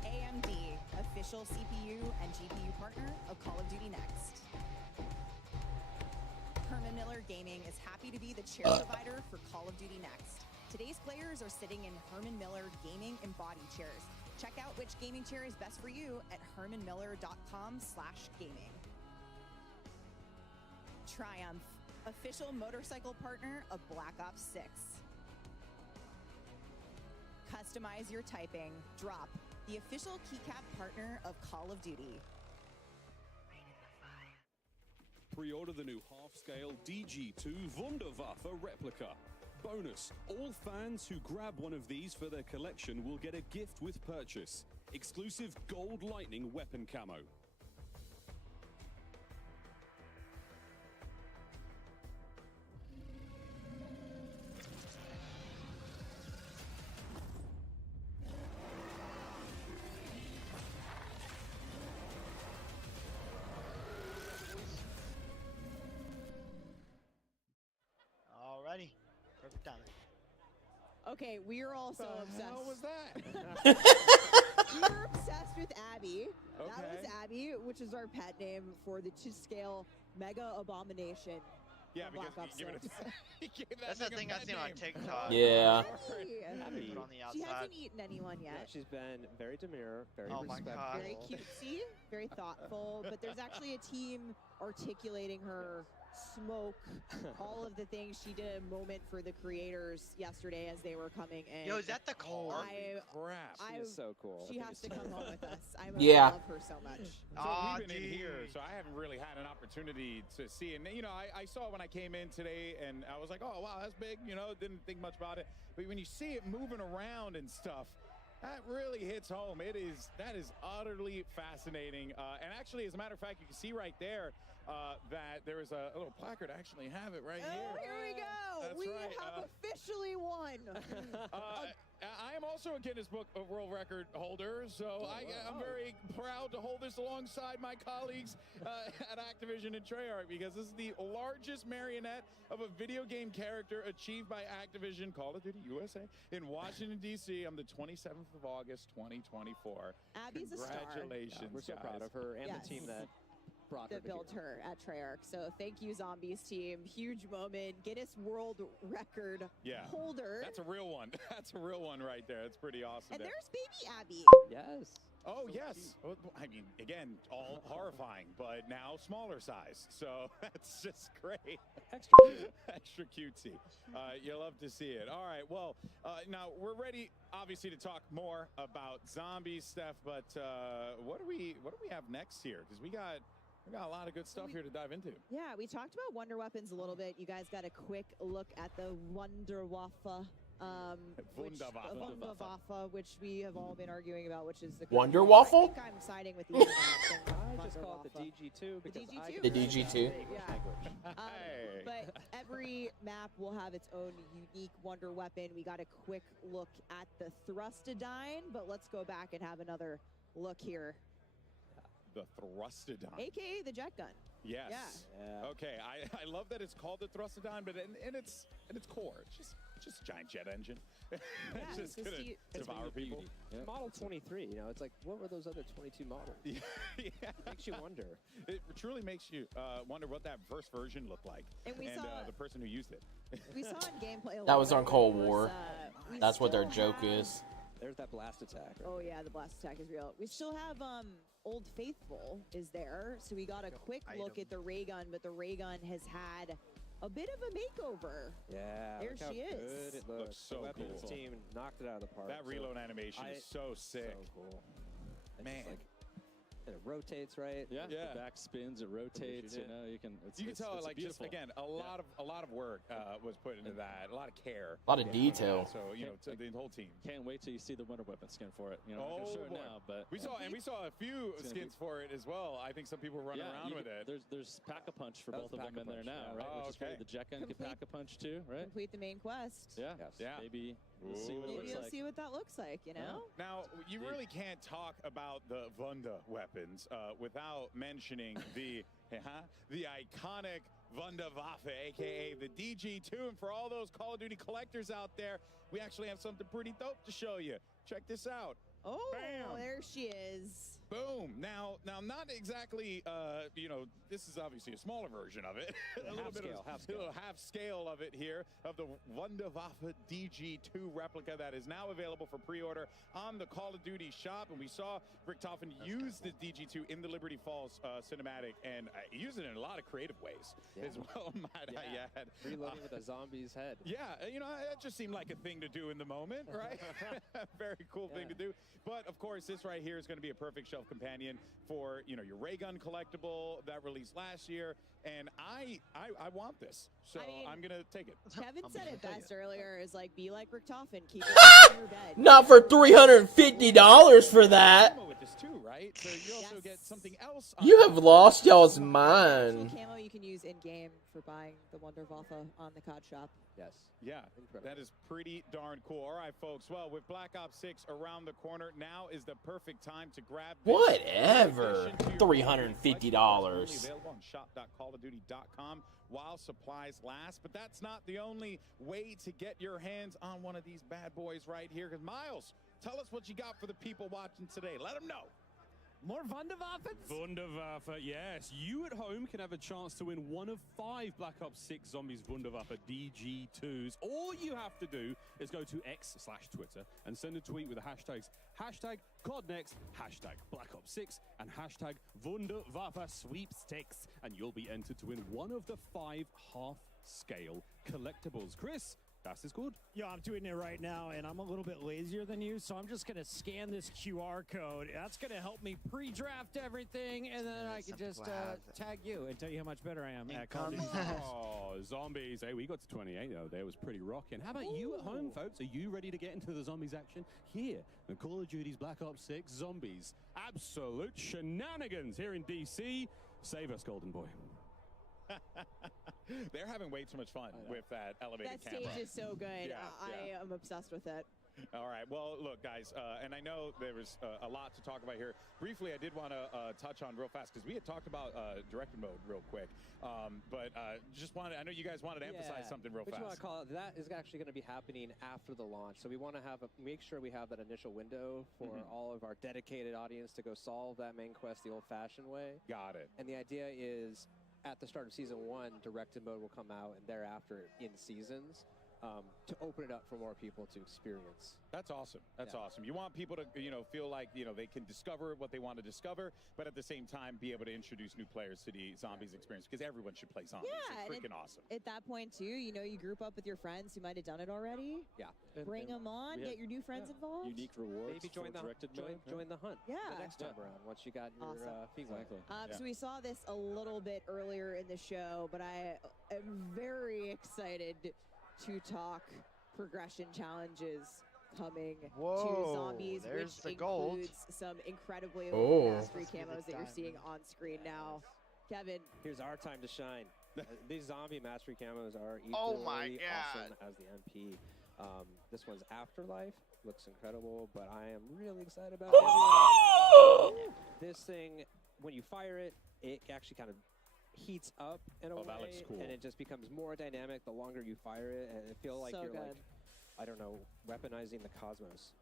AMD, official CPU and GPU partner of Call of Duty Next. Herman Miller Gaming is happy to be the chair provider for Call of Duty Next. Today's players are sitting in Herman Miller Gaming embodied chairs. Check out which gaming chair is best for you at hermanmiller.com/gaming. Triumph, official motorcycle partner of Black Ops 6. Customize your typing. Drop, the official keycap partner of Call of Duty. Pre-order the new half-scale DG2 Wunderwaffe replica. Bonus, all fans who grab one of these for their collection will get a gift with purchase. Exclusive gold lightning weapon camo. Alrighty. Perfect timing. Okay, we are all so obsessed. How was that? We were obsessed with Abby. That was Abby, which is our pet name for the to-scale mega abomination. Yeah, Black because Ops give it 6. That's the thing I've seen on TikTok. Yeah. Abby. On the She outside. hasn't eaten anyone yet. Yeah, she's been very demure, very Oh my respectful. God. Very cutesy, very thoughtful, but there's actually a team articulating her smoke, all of the things she did a moment for the creators yesterday as they were coming in. Yo, is that the car? Crap. She is so cool. She has to come home with us. I love her so much. So we've been in here, so I haven't really had an opportunity to see. And I saw it when I came in today, and I was like, oh wow, that's big. Didn't think much about it. But when you see it moving around and stuff, That really hits home. That is utterly fascinating. And actually, as a matter of fact, you can see right there that there is a little placard. I actually have it right here. Oh, here we go. That's We right. have officially won. I am also a Guinness Book of World Record holder, so I'm very proud to hold this alongside my colleagues at Activision and Treyarch, because this is the largest marionette of a video game character achieved by Activision Call of Duty USA in Washington, D.C. on the 27th of August, 2024. Abby's a star. Congratulations, We're so proud of her and the team that built her at Treyarch. So thank you, Zombies team. Huge moment. Guinness World Record holder. That's a real one. That's a real one right there. That's pretty awesome. And there's baby Abby. Yes. Oh, yes. Well, I mean, again, all horrifying, but now smaller size. So that's just great. Extra cute. Extra cutesy. You love to see it. All right. Well, now we're ready, obviously, to talk more about zombies, Steph. But what do we have next here? Because we got a lot of good stuff here to dive into. Yeah, we talked about Wonder Weapons a little bit. You guys got a quick look at the Wunderwaffe. Wunderwaffe, which we have all been arguing about, which is the Wunderwaffle? I think I'm siding with the I just call it the DG2 because the DG2. Yeah. But every map will have its own unique wonder weapon. We got a quick look at the Thrustodyne, but let's go back and have another look here. The Thrustodyne, aka the jet gun. Yes. Yeah. Okay. I love that it's called the Thrustodyne, but in its core, it's just a giant jet engine. It's just gonna devour people. Yeah. Model 23. You know, it's like, what were those other 22 models? Yeah. Makes you wonder. It truly makes you wonder what that first version looked like, and saw the person who used it. We saw in gameplay. That was on Cold War. That's what their joke is. There's that blast attack. Right? Oh yeah, the blast attack is real. We still have Old Faithful is there, so we got a quick look at the ray gun, but the ray gun has had a bit of a makeover. Yeah, there she is. Good it looks so the weapons cool. team knocked it out of the park. That reload animation is so sick. So cool. Man. It rotates, right? Yeah. The back spins, it rotates. You know, you can tell, it's like, beautiful. just again, a lot of work was put into that, a lot of care, a lot of detail. So to the whole team. Can't wait till you see the Wonder Weapon skin for it. You know, I'm sure now, but we saw a few skins for it as well. I think some people were running around with it. There's Pack-a-Punch for both of them in there now, right? Oh, okay. The jet gun can Pack-a-Punch too, right? Complete the main quest. Yeah. Maybe we'll see what it looks like. See what that looks like. You know. Now you really can't talk about the Wunda weapons without mentioning the iconic Wunderwaffe, aka the DG2. And for all those Call of Duty collectors out there, we actually have something pretty dope to show you. Check this out. Oh, bam! There she is. Boom. Now, not exactly. This is obviously a smaller version of it. A little bit of half scale of it here of the Wunderwaffe DG2 replica that is now available for pre-order on the Call of Duty shop. And we saw Richtofen use the DG2 in the Liberty Falls cinematic, and use it in a lot of creative ways as well. Might I add. Reloading with a zombie's head. Yeah, that just seemed like a thing to do in the moment, right? Very cool thing to do. But of course, this right here is going to be a perfect shelf companion for your ray gun collectible that released last year, and I want this, so I'm gonna take it. Kevin said it best earlier: is like, be like Richtofen, keep it in your bed. Not for $350 for that. With this too, right? So you also get something else. You have lost y'all's mind. Camo you can use in game for buying the Wunderwaffe on the COD shop. Yes. Yeah, that is pretty darn cool. All right, folks. Well, with Black Ops 6 around the corner, now is the perfect time to grab this. Whatever. $350. Available on shop.callofduty.com while supplies last. But that's not the only way to get your hands on one of these bad boys right here. Because Miles, tell us what you got for the people watching today. Let them know. More Wunderwaffens? Wunderwaffe, yes. You at home can have a chance to win one of 5 Black Ops 6 Zombies Wunderwaffe DG2s. All you have to do is go to X/Twitter and send a tweet with the hashtags #CodNext, #BlackOps6, and #Wunderwaffe Sweepstakes, and you'll be entered to win one of the 5 half-scale collectibles. Chris, Das ist gut. Yo, I'm tweeting it right now, and I'm a little bit lazier than you, so I'm just going to scan this QR code. That's going to help me pre-draft everything, and then I can just tag you and tell you how much better I am at Call of Duty. Oh, zombies. Hey, we got to 28 the other day. It was pretty rocking. How about you at home, folks? Are you ready to get into the zombies action? Here, the Call of Duty's Black Ops 6 Zombies. Absolute shenanigans here in DC. Save us, Golden Boy. They're having way too much fun with that elevated camera. That stage is so good. Yeah, I am obsessed with it. All right. Well, look, guys, and I know there was a lot to talk about here. Briefly, I did want to touch on real fast because we had talked about directed mode real quick. But just wanted, I know you guys wanted to emphasize something real fast. What you want to call it, that is actually going to be happening after the launch. So we want to make sure we have that initial window for all of our dedicated audience to go solve that main quest the old-fashioned way. Got it. And the idea is, at the start of Season 1, directed mode will come out, and thereafter in seasons, to open it up for more people to experience. That's awesome. That's awesome. You want people to, feel like, they can discover what they want to discover, but at the same time be able to introduce new players to the zombies experience, because everyone should play zombies. Yeah, it's freaking awesome. At that point, too, you group up with your friends who might have done it already. Yeah. Bring them on, get your new friends involved. Unique rewards. Maybe join the hunt. Yeah. The next time around, once you got your feet wet. So we saw this a little bit earlier in the show, but I am very excited to talk progression challenges coming to zombies, which includes some incredibly mastery camos that you're seeing on screen now. Kevin, here's our time to shine. These zombie mastery camos are equally awesome as the MP. This one's Afterlife. Looks incredible, but I am really excited about it. This thing, when you fire it, it actually kind of heats up in a way, that looks cool. And it just becomes more dynamic the longer you fire it, and it feels like you're like, I don't know, weaponizing the cosmos.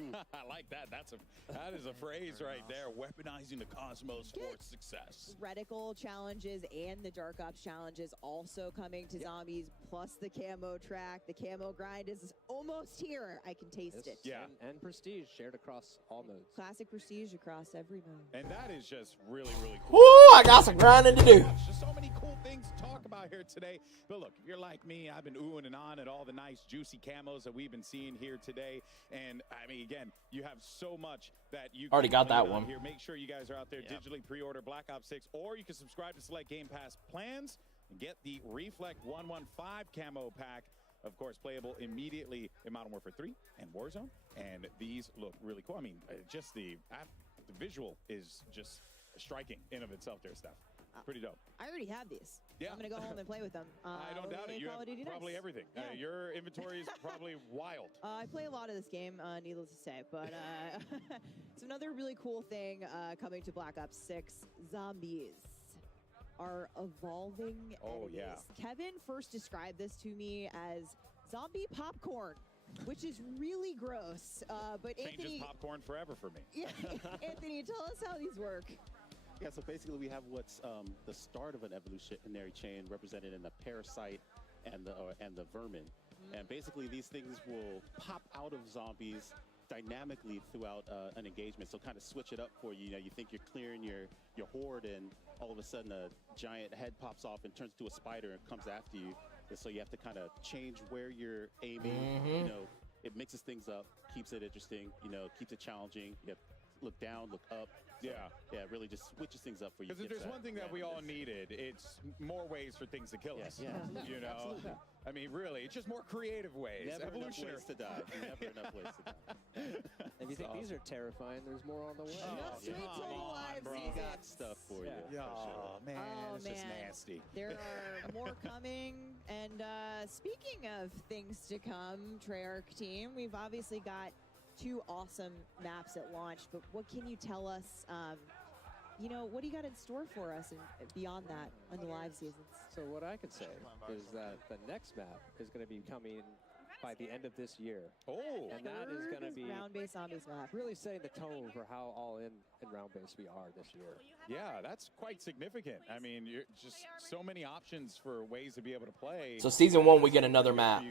I like that. That is a phrase right there. Weaponizing the cosmos for success. reticle challenges and the dark ops challenges also coming to zombies, plus the camo track. The camo grind is almost here. I can taste it. Yeah. And prestige shared across all modes. Classic prestige across every mode. And that is just really, really cool. Woo! I got some grinding to do. Just so many cool things to talk about here today. But look, if you're like me, I've been oohing and on at all the nice, juicy camos that we've been seeing here today. And I mean, again, you have so much that you already got that one here. Make sure you guys are out there digitally pre-order Black Ops 6, or you can subscribe to select Game Pass plans and get the Reflect 115 camo pack. Of course, playable immediately in Modern Warfare 3 and Warzone. And these look really cool. I mean, just the visual is just striking in of itself there, Steph. Pretty dope. I already have these. Yeah. I'm going to go home and play with them. I don't doubt it. You have probably everything. Yeah. Your inventory is probably wild. I play a lot of this game, needless to say, but it's another really cool thing coming to Black Ops 6. Zombies are evolving enemies. Kevin first described this to me as zombie popcorn, which is really gross. But Changes Anthony, popcorn forever for me. Yeah, Anthony, tell us how these work. Yeah, so basically we have what's the start of an evolutionary chain represented in the parasite and the vermin. And basically these things will pop out of zombies dynamically throughout an engagement. So kind of switch it up for you. You know, you think you're clearing your horde, and all of a sudden a giant head pops off and turns into a spider and comes after you. And so you have to kind of change where you're aiming. You know, it mixes things up, keeps it interesting, you know, keeps it challenging. You have to look down, look up. So, yeah, it really just switches things up for you. Because if there's one thing that we all needed, it's more ways for things to kill us. Yeah. You know, Absolutely. I mean, really, it's just more creative ways. Never Evolutionary. enough ways to die. Never enough ways to die. And you think these are terrifying, there's more on the way. We got stuff for you. Oh, man, it's just nasty. There are more coming. And speaking of things to come, Treyarch team, we've obviously got 2 awesome maps at launch, but what can you tell us? You know, what do you got in store for us and beyond that in the live seasons? So what I could say is that the next map is going to be coming by the end of this year. Oh, and that is going to be round-based zombies map. Really setting the tone for how all in round-based we are this year. Yeah, that's quite significant. I mean, you're just so many options for ways to be able to play. So season 1, we get another map.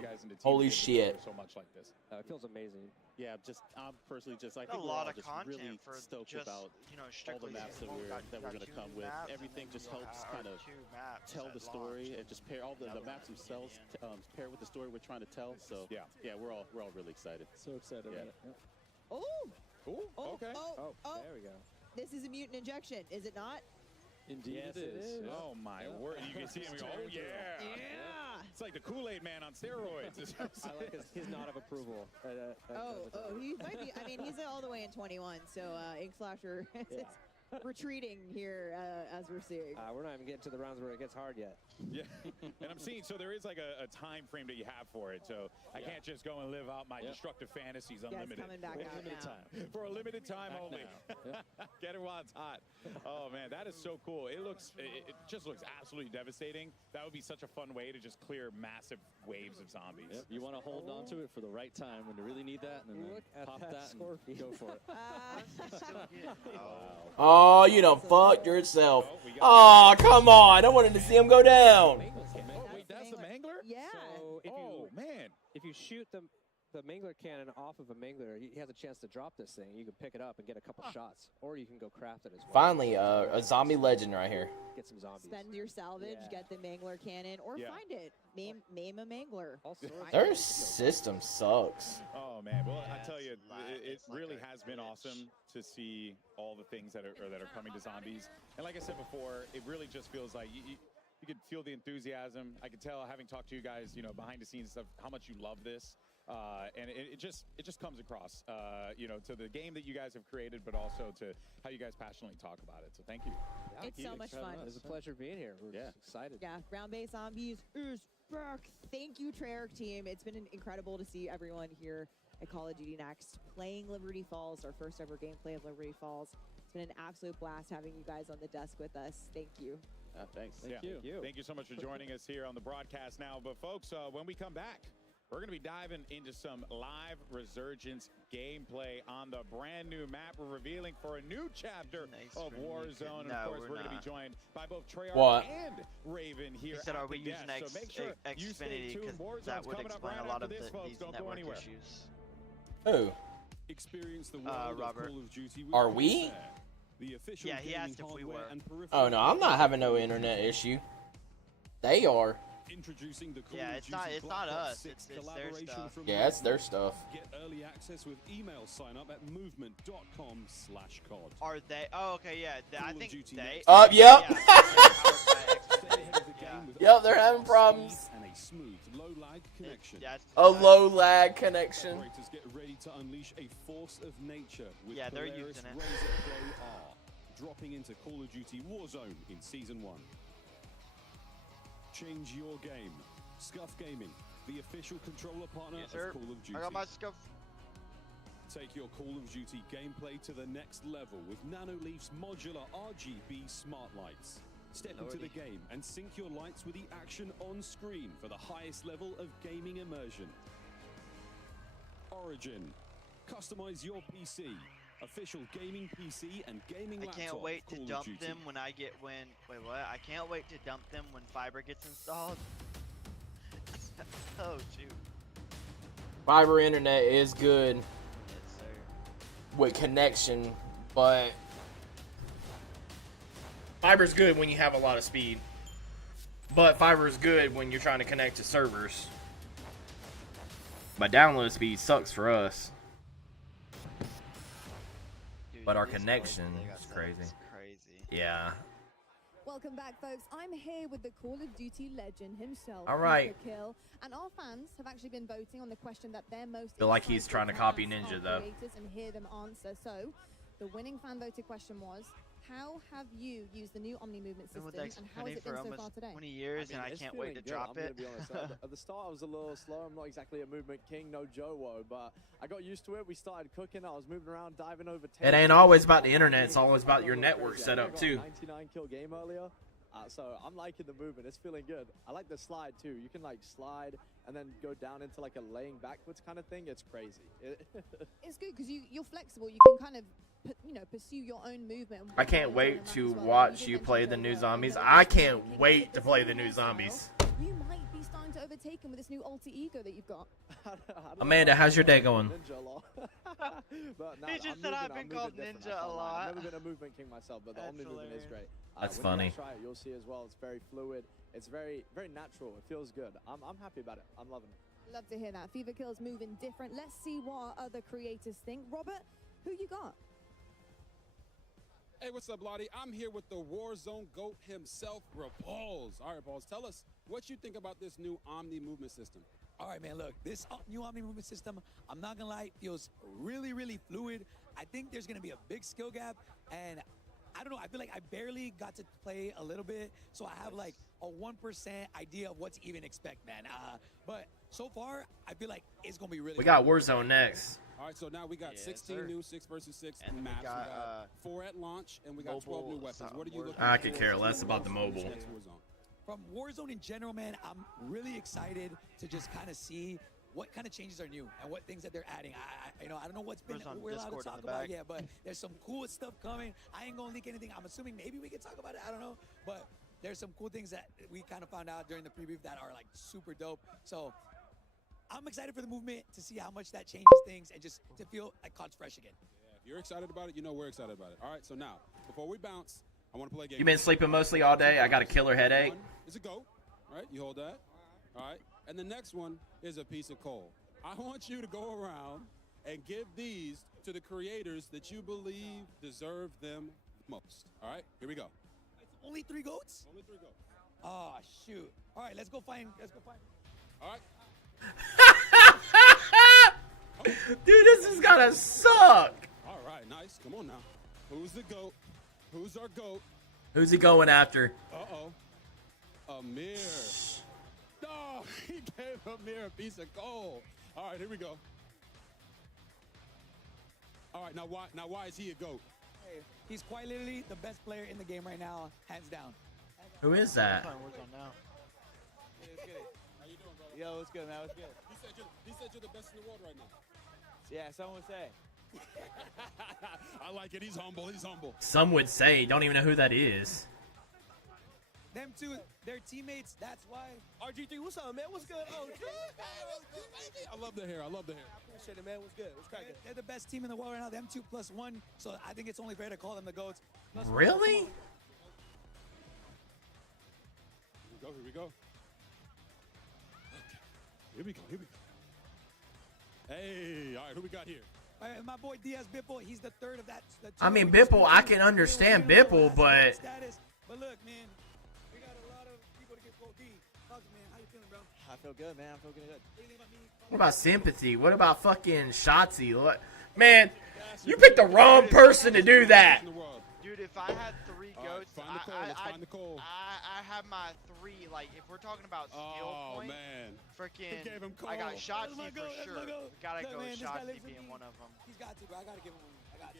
Holy shit. So much like this. It feels amazing. Yeah, I'm personally I think a we're lot all of just content really for stoked just, about you know, all the strictly maps that we're going to come with. Everything just helps kind of tell the story and just pair all the maps themselves pair with the story we're trying to tell. So yeah, we're all really excited. So excited about it. Yeah. Oh, okay. Oh, there we go. This is a mutant injection, is it not? Indeed, yes, it is. Yeah. Oh my word! You can see him go, oh yeah! It's like the Kool-Aid Man on steroids. I like his nod of approval. He might be. I mean, he's all the way in 21, so Ink Slasher is retreating here as we're seeing. We're not even getting to the rounds where it gets hard yet. Yeah, and I'm seeing, so there is like a time frame that you have for it, so I can't just go and live out my destructive fantasies unlimited. Coming back out now. For a limited time Back only. Get it while it's hot. Oh man, that is so cool. It just looks absolutely devastating. That would be such a fun way to just clear massive waves of zombies. Yep. You want to hold on to it for the right time when you really need that, and then pop that and go for it. Oh, you done fucked yourself. Oh, come on. I wanted to see him go down. Wait, that's the Mangler? Yeah. So man. If you shoot the Mangler cannon off of a Mangler, he has a chance to drop this thing. You can pick it up and get a couple shots, or you can go craft it as well. Finally, a zombie legend right here. Get some zombies. Spend your salvage, get the Mangler cannon, or find it. Maim a Mangler. Their system sucks. Oh man, well I tell you, it really has been awesome to see all the things that are coming to zombies. And like I said before, it really just feels like you could feel the enthusiasm. I could tell, having talked to you guys, behind the scenes stuff, how much you love this. And it just comes across, to the game that you guys have created, but also to how you guys passionately talk about it. So thank you. It's so much fun. It's a pleasure being here. We're excited. Yeah, Ground-Based Zombies is back. Thank you, Treyarch team. It's been incredible to see everyone here at Call of Duty Next playing Liberty Falls, our first ever gameplay of Liberty Falls. It's been an absolute blast having you guys on the desk with us. Thank you. Thanks. Thank you. Thank you so much for joining us here on the broadcast now. But folks, when we come back, we're going to be diving into some live Resurgence gameplay on the brand new map. We're revealing for a new chapter of Warzone. And of course, we're going to be joined by both Treyarch and Raven here. He said, are we using so make sure Xfinity? Because that would explain a lot of these network issues. Who? Experience the world Robert. of Call of Duty Are we? The official he asked if we were. Oh no, I'm not having no internet issue. They are. Introducing the Call yeah, of it's Duty not Black Ops us. 6 It's their collaboration stuff. from Yeah, it's their stuff. Get early access with email sign up at movement.com/COD. Are they? Oh, okay, yeah. I think they. Yep. Yep, they're having problems. And a smooth, low lag connection. A low lag connection. Operators get ready to unleash a force of nature with they're Polaris using it. Razor Pro R, dropping into Call of Duty Warzone in Season 1. Change your game. Scuf Gaming, the official controller partner of Call of Duty. I got my Scuf. Take your Call of Duty gameplay to the next level with Nanoleaf's modular RGB smart lights. Step into the game and sync your lights with the action on screen for the highest level of gaming immersion. Origin. Customize your PC. Official gaming PC and gaming laptop. I can't wait to Call of dump Duty. them when I get wait, what? I can't wait to dump them when fiber gets installed. Oh shoot. Fiber internet is good Yes, sir. with connection, but fiber's good when you have a lot of speed. But fiber is good when you're trying to connect to servers. But download speed sucks for us. But our connection is crazy. Yeah. Welcome back, folks. I'm here with the Call of Duty legend himself. All right. Kill. And our fans have actually been voting on the question that they're most Feel like he's excited trying to copy Ninja, though. creators and hear them answer. So, the winning fan voted question was, how have you used the new Omni movement system, and how has it been so far today? 20 years, and I can't wait to drop it. I'm gonna be honest. At the start, I was a little slow. I'm not exactly a movement king, no Joe-wo, but I got used to it. We started cooking. I was moving around, diving over. It ain't always about the internet. It's always about your network setup, too. 99 kill game earlier. So I'm liking the movement. It's feeling good. I like the slide too. You can like slide and then go down into like a laying backwards kind of thing. It's crazy. It's good because you're flexible. You can kind of pursue your own movement. I can't wait to watch you play the new zombies. I can't wait to play the new zombies. you might be starting to overtake him with this new alter ego that you've got. Amanda, how's your day going? He just said I've been called Ninja a lot. I've never been a movement king myself, but the Omni movement is great. That's when funny. you try it, you'll see as well. It's very fluid. It's very natural. It feels good. I'm happy about it. I'm loving it. Love to hear that. Fever Kill's moving different. Let's see what our other creators think. Robert, who you got? Hey, what's up, Lottie? I'm here with the Warzone GOAT himself, Repulse. All right, Repulse, tell us what you think about this new Omni movement system. All right, man, look, this new Omni movement system, I'm not gonna lie, feels really, really fluid. I think there's gonna be a big skill gap, and I don't know, I feel like I barely got to play a little bit, so I have like a 1% idea of what to even expect, man. But so far, I feel like it's gonna be really We got Warzone next. All right, so now we got 16 new 6 versus 6 maps. We got 4 at launch, and we got 12 new weapons. What are you looking for? I could care less about the mobile. From Warzone in general, man, I'm really excited to just kind of see what kind of changes are new and what things that they're adding. I don't know what's been we're allowed to talk about yet, but there's some cool stuff coming. I ain't gonna leak anything. I'm assuming maybe we can talk about it. I don't know, but there's some cool things that we kind of found out during the preview that are like super dope. So I'm excited for the movement to see how much that changes things and just to feel like COD's fresh again. Yeah, if you're excited about it, you know we're excited about it. All right, so now before we bounce, I want to play a game. You been sleeping mostly all day? I got a killer headache. One is a GOAT. All right, you hold that. All right, and the next one is a piece of coal. I want you to go around and give these to the creators that you believe deserve them most. All right, here we go. It's only 3 GOATs? Only 3 GOATs. Oh, shoot. All right, let's go find. All right. Dude, this is gonna suck. All right, nice. Come on now. Who's the GOAT? Who's our GOAT? Who's he going after? Amir. No, he gave Amir a piece of coal. All right, here we go. All right, now why is he a GOAT? Hey, he's quite literally the best player in the game right now, hands down. Who is that? How you doing, brother? Yo, what's good, man? What's good? He said you're the best in the world right now. Yeah, someone would say. I like it. He's humble. He's humble. Some would say. Don't even know who that is. Them two, they're teammates. That's why. RG3, what's up, man? What's good? Oh, dude. I love the hair. I love the hair. I appreciate it, man. What's good? What's cracking? They're the best team in the world right now. Them 2+1. So I think it's only fair to call them the GOATs. Really? Here we go. Here we go. Hey, all right, who we got here? All right, my boy Diaz Bipple, he's the third of that. I mean, Bipple, I can understand Bipple, but... But look, man, we got a lot of people to get gold D. Talk to me, man. How you feeling, bro? I feel good, man. I feel good. What about Sympathy? What about fucking Shotzi? Man, you picked the wrong person to do that. Dude, if I had 3 GOATs, I have my 3. Like, if we're talking about skill point, freaking, I got Shotzi for sure. Gotta go with Shotzi being one of them. He's got to, bro. I gotta give him one. I got to.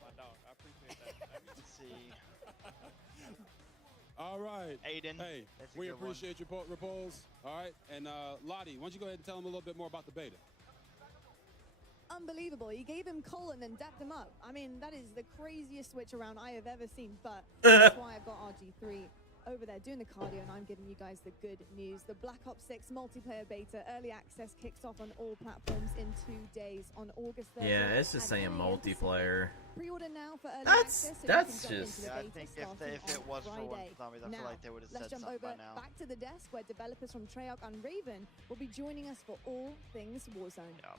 My dog. I appreciate that. Let's see. All right. Aiden. Hey, we appreciate your repose. All right. And Lottie, why don't you go ahead and tell them a little bit more about the beta? Unbelievable. You gave him coal and then dapped him up. I mean, that is the craziest switch around I have ever seen, but that's why I've got RG3 over there doing the cardio, and I'm giving you guys the good news. The Black Ops 6 multiplayer beta early access kicks off on all platforms in 2 days on August 3rd. Yeah, it's just saying multiplayer. Pre-order now for early access. So that's just... Yeah, I think if it was for One Zombies, I feel like they would have said something by now. Back to the desk where developers from Treyarch and Raven will be joining us for all things Warzone. Yeah.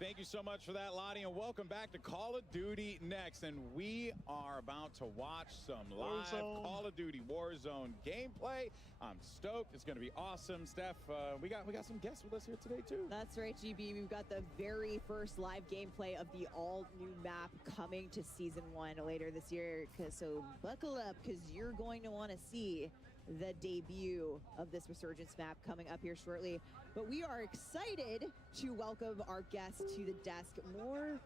Thank you so much for that, Lottie, and welcome back to Call of Duty Next. And we are about to watch some live Warzone. Call of Duty Warzone gameplay. I'm stoked. It's going to be awesome. Steph, we got some guests with us here today, too. That's right, GB. We've got the very first live gameplay of the all-new map coming to Season 1 later this year. So buckle up, because you're going to want to see the debut of this Resurgence map coming up here shortly. But we are excited to welcome our guests to the desk. More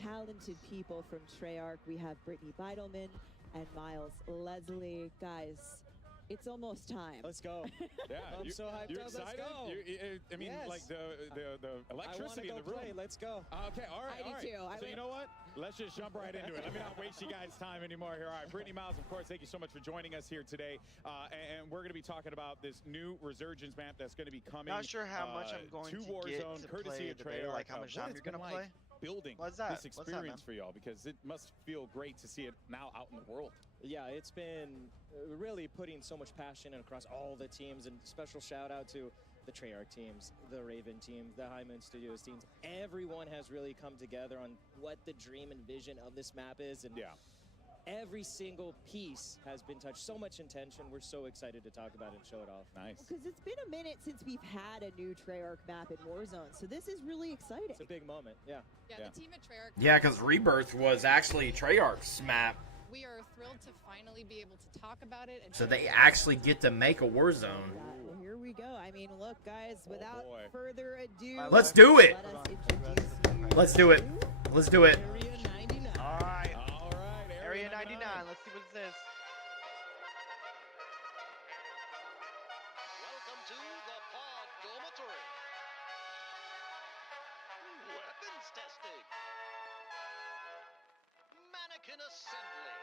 talented people from Treyarch. We have Brittany Beidelman and Miles Leslie. Guys, It's almost time. Let's go. Yeah, I'm so hyped you're up. excited? Let's go. I mean, Yes. like the electricity in the room. Play. Let's go. Okay, all right, I do too. So you know what? Let's just jump right into it. Let me not waste you guys' time anymore here. All right, Brittany Miles, of course, thank you so much for joining us here today. And we're going to be talking about this new Resurgence map that's going to be coming. Not sure how much I'm going to get Warzone, to courtesy play of today, Treyarch. like how much time you're going to play. Building What's that? this experience for y'all, because it must feel great to see it now out in the world. Yeah, it's been really putting so much passion across all the teams, and special shout out to the Treyarch teams, the Raven team, the High Moon Studios teams. Everyone has really come together on what the dream and vision of this map is, and every single piece has been touched. So much intention. We're so excited to talk about it and show it off. Nice. Because it's been a minute since we've had a new Treyarch map in Warzone, so this is really exciting. It's a big moment, yeah. Yeah, the team at Treyarch. Yeah, because Rebirth was actually Treyarch's map. We are thrilled to finally be able to talk about it. And So they actually get to make a Warzone. Well, here we go. I mean, look, guys, without further ado, Let's do it. let us introduce you Let's do it. Let's do it. Area 99. All right. Area 99. Let's see what it says. Welcome to the Pod Dormitory. Weapons testing. Mannequin assembly.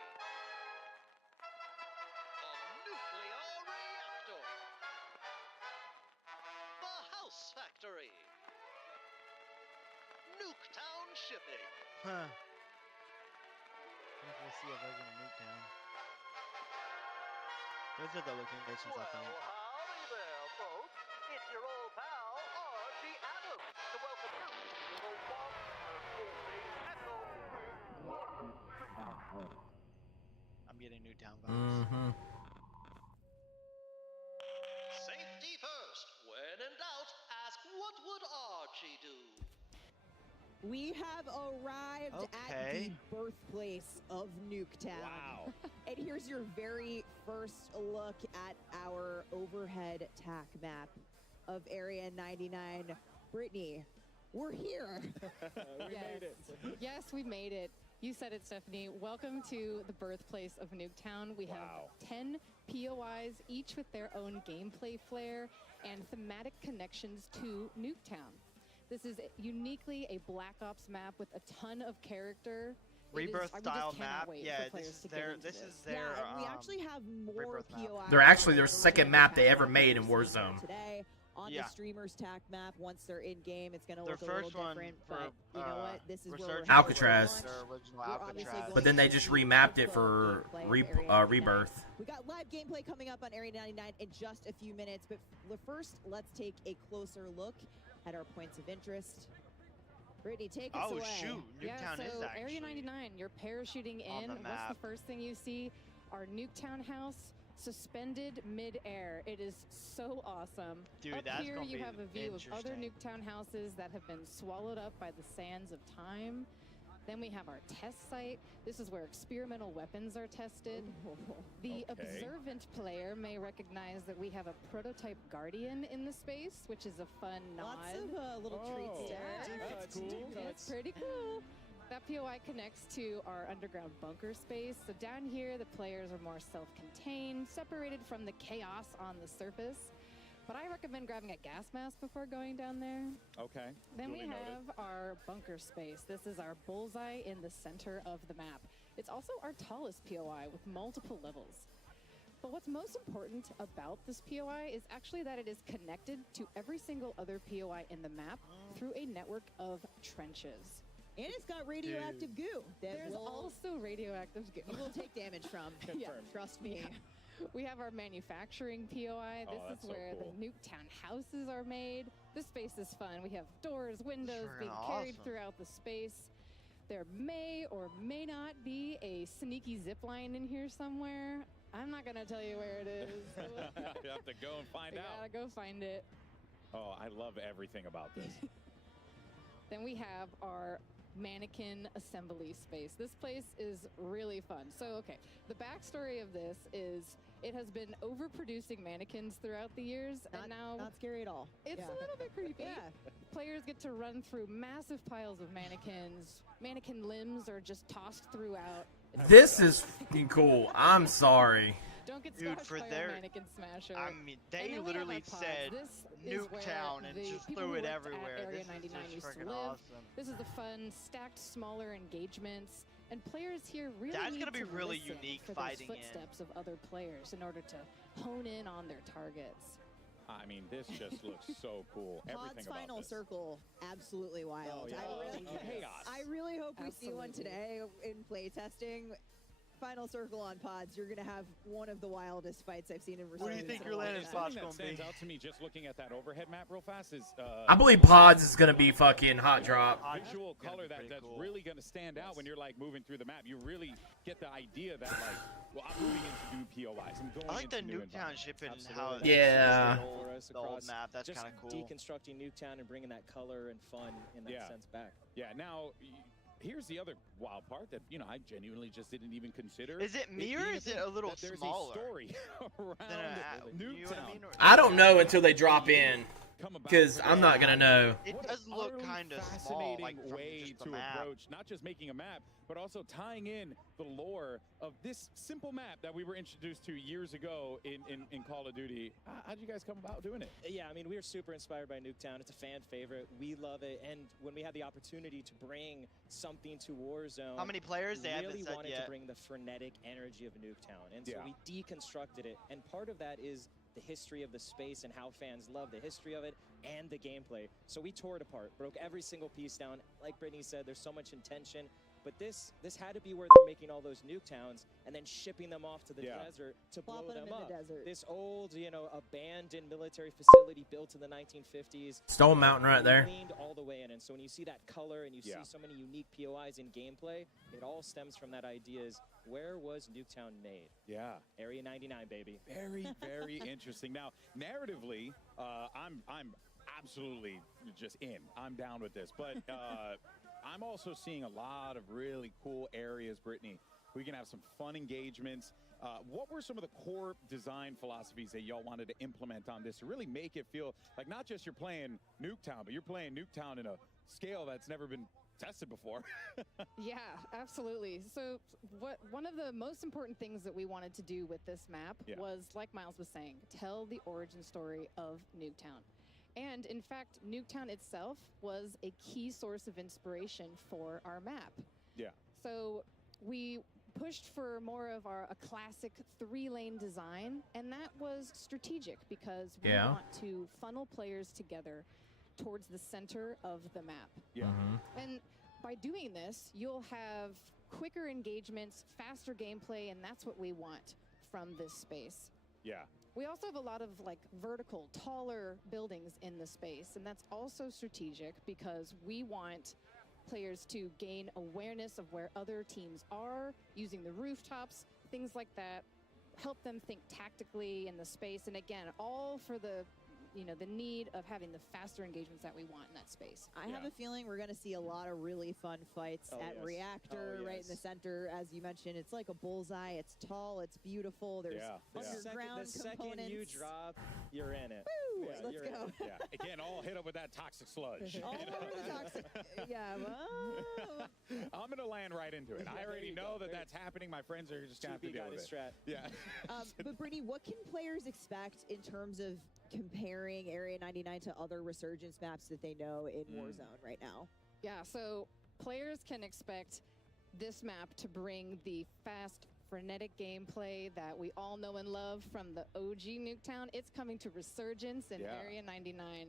A nuclear reactor. The House Factory. Nuketown shipping. Huh. We'll see a version of Nuketown. Those are the locations, I think. Howdy there, folks. It's your old pal, Archie Adams. To welcome you to the Echo. I'm getting Nuketown vibes. Safety first. When in doubt, ask what would Archie do? We have arrived at the birthplace of Nuketown. Wow. And here's your very first look at our overhead tac map of Area 99. Brittany, we're here. We made it. Yes, we made it. You said it, Stephanie. Welcome to the birthplace of Nuketown. We have 10 POIs, each with their own gameplay flair and thematic connections to Nuketown. This is uniquely a Black Ops map with a ton of character. Rebirth style map. Yeah, this is their. Yeah, and we actually have more POIs. They're actually their second map they ever made in Warzone. Today on the streamers tac map, once they're in game, it's going to look a little different. But you know what? This is where we're Alcatraz. Alcatraz. But then they just remapped it for Rebirth. We got live gameplay coming up on Area 99 in just a few minutes. But first, let's take a closer look at our points of interest. Brittany, take us away. Oh, shoot. Nuketown is actually Area 99, you're parachuting in. What's the first thing you see? Our Nuketown house suspended mid-air. It is so awesome. Dude, up that's here gonna you be have a view of other interesting. Nuketown houses that have been swallowed up by the sands of time. Then we have our test site. This is where experimental weapons are tested. The observant player may recognize that we have a prototype Guardian in the space, which is a fun nod. Lots of little treats there. That's cool. It's pretty cool. That POI connects to our underground bunker space. So down here, the players are more self-contained, separated from the chaos on the surface. But I recommend grabbing a gas mask before going down there. Okay. Then we have our bunker space. This is our bullseye in the center of the map. It's also our tallest POI with multiple levels. But what's most important about this POI is actually that it is connected to every single other POI in the map through a network of trenches. And it's got radioactive goo. There's also radioactive goo. You will take damage from. Yeah. Trust me. Yeah. We have our manufacturing POI. This is where the Nuketown houses are made. This space is fun. We have doors, windows being carried throughout the space. There may or may not be a sneaky zip line in here somewhere. I'm not going to tell you where it is. You have to go and find out. Gotta go find it. Oh, I love everything about this. Then we have our mannequin assembly space. This place is really fun. So, okay, the backstory of this is it has been overproducing mannequins throughout the years, and now not scary at all. It's a little bit creepy. Players get to run through massive piles of mannequins. Mannequin limbs are just tossed throughout. This is fucking cool. I'm sorry. Don't get Dude, squashed for by their, a mannequin smasher. I mean, And they then we have literally our pods. said This is Nuketown where and the just people threw who it worked everywhere. At Area This 99 is used to freaking live. awesome. This is the fun, stacked, smaller engagements, and players here really That's need gonna be to really listen unique for fighting those in. footsteps of other players in order to hone in on their targets. I mean, this just looks so cool. Everything Pod's about final this. circle, absolutely wild. Oh, yeah. Chaos. I really hope we see one Absolutely. today in playtesting. Final circle on pods, you're going to have one of the wildest fights I've seen in Resurgence. What do you think your landing spot's Something gonna that stands be? out to me just looking at that overhead map real fast is I believe Pods is gonna be fucking hot drop. visual color that's cool. really going to stand out when you're like moving through the map. You really get the idea that like, well, I'm moving into new POIs. I'm going I like the into new Nuketown environments. shipping Absolutely. how it Yeah. the old map. That's Just kind of cool. deconstructing Nuketown and bringing that color and fun in that sense back. Yeah. Now, here's the other wild part that I genuinely just didn't even consider. Is it me or being is it a little that there's smaller? a story around You know what I Nuketown. mean? Or- I don't know until they drop in, because I'm not gonna know. It What does an look utterly kind of small, fascinating like from way just the to map. approach not just making a map, but also tying in the lore of this simple map that we were introduced to years ago in Call of Duty. How'd you guys come about doing it? Yeah, I mean, we are super inspired by Nuketown. It's a fan favorite. We love it. And when we had the opportunity to bring something to Warzone, How many players? They we haven't really said wanted yet. to bring the frenetic energy of Nuketown. And so Yeah. we deconstructed it. And part of that is the history of the space and how fans love the history of it and the gameplay. So we tore it apart, broke every single piece down. Like Brittany said, there's so much intention. But this had to be where they're making all those Nuketowns and then shipping them off to the desert to blow Plopping them them in up. the desert. This old, abandoned military facility built in the 1950s. Stone Mountain right there. Leaned all the way in, and so when you see that color and you Yeah. see so many unique POIs in gameplay, it all stems from that idea: is where was Nuketown made? Yeah. Area 99, baby. Very, very interesting. Now, narratively, I'm absolutely just in. I'm down with this. But I'm also seeing a lot of really cool areas, Brittany. We can have some fun engagements. What were some of the core design philosophies that y'all wanted to implement on this to really make it feel like not just you're playing Nuketown, but you're playing Nuketown in a scale that's never been tested before? Yeah, absolutely. So one of the most important things that we wanted to do with this map was, like Miles was saying, tell the origin story of Nuketown. And in fact, Nuketown itself was a key source of inspiration for our map. Yeah. So we pushed for more of a classic 3-lane design, and that was strategic because we want to funnel players together towards the center of the map. Yeah. And by doing this, you'll have quicker engagements, faster gameplay, and that's what we want from this space. Yeah. We also have a lot of vertical, taller buildings in the space, and that's also strategic because we want players to gain awareness of where other teams are, using the rooftops, things like that, help them think tactically in the space, and again, all for the the need of having the faster engagements that we want in that space. I have a feeling we're going to see a lot of really fun fights at Reactor, right in the center. As you mentioned, it's like a bullseye. It's tall. It's beautiful. There's underground the second components. you drop, you're in it. Woo! Yeah, Let's you're go. in it. Yeah. Again, all hit up with that toxic sludge. All over the toxic. Yeah. Well, I'm going to land right into it. I already know that that's happening. My friends are just going to have to deal with it. Strat. Yeah. but Brittany, what can players expect in terms of comparing Area 99 to other Resurgence maps that they know in Warzone right now? Yeah, so players can expect this map to bring the fast, frenetic gameplay that we all know and love from the OG Nuketown. It's coming to Resurgence in Area 99.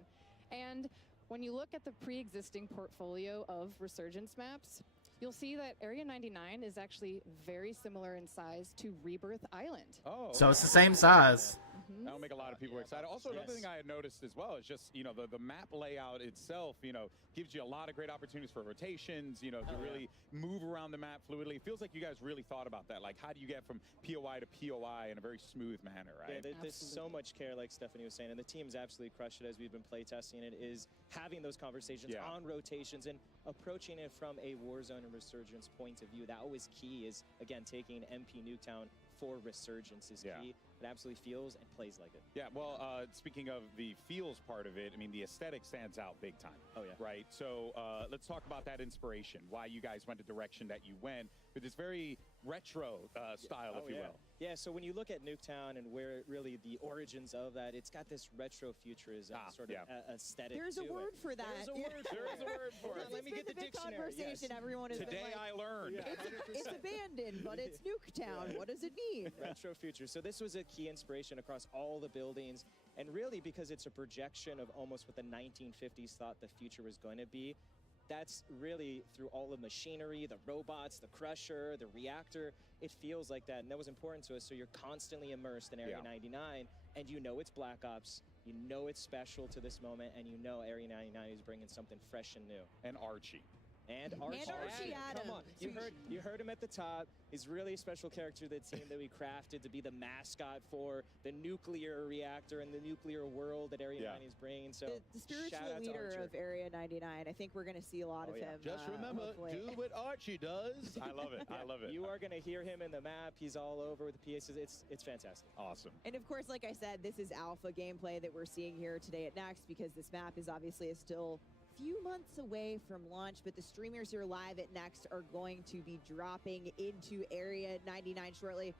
And when you look at the pre-existing portfolio of Resurgence maps, you'll see that Area 99 is actually very similar in size to Rebirth Island. Oh. So it's the same size. That'll make a lot of people excited. Also, another thing I had noticed as well is just, the map layout itself, gives you a lot of great opportunities for rotations, to really move around the map fluidly. It feels like you guys really thought about that. Like, how do you get from POI to POI in a very smooth manner, right? Yeah, there's so much care, like Stephanie was saying, and the team's absolutely crushed it as we've been playtesting it, is having those conversations on rotations and approaching it from a Warzone and Resurgence point of view. That was key is, again, taking MP Nuketown for Resurgence is key. it absolutely feels and plays like it. Yeah, well, speaking of the feels part of it, I mean, the aesthetic stands out big time. Oh, yeah. Right? So let's talk about that inspiration, why you guys went the direction that you went with this very retro style, if you will. Yeah, so when you look at Nuketown and where really the origins of that, it's got this retro futurism sort of aesthetic. There's a word for that. There is a word for it. Let me get the dictionary. Conversation. Everyone has Today been like, I learned. It's abandoned, but it's Nuketown. What does it mean? Retro future. So this was a key inspiration across all the buildings, and really because it's a projection of almost what the 1950s thought the future was going to be. That's really through all the machinery, the robots, the crusher, the reactor. It feels like that, and that was important to us. So you're constantly immersed in Area 99, and you know it's Black Ops. You know it's special to this moment, and you know Area 99 is bringing something fresh and new. And Archie. And Archie Adam. Come on, you heard him at the top. He's really a special character of the team that we crafted to be the mascot for the nuclear reactor and the nuclear world that Area 99 is bringing. So the spiritual leader of Area 99. I think we're going to see a lot of him. Just remember, do what Archie does. I love it. I love it. You are going to hear him in the map. He's all over with the PSs. It's fantastic. Awesome. And of course, like I said, this is alpha gameplay that we're seeing here today at Next, because this map is obviously still few months away from launch, but the streamers who are live at Next are going to be dropping into Area 99 shortly.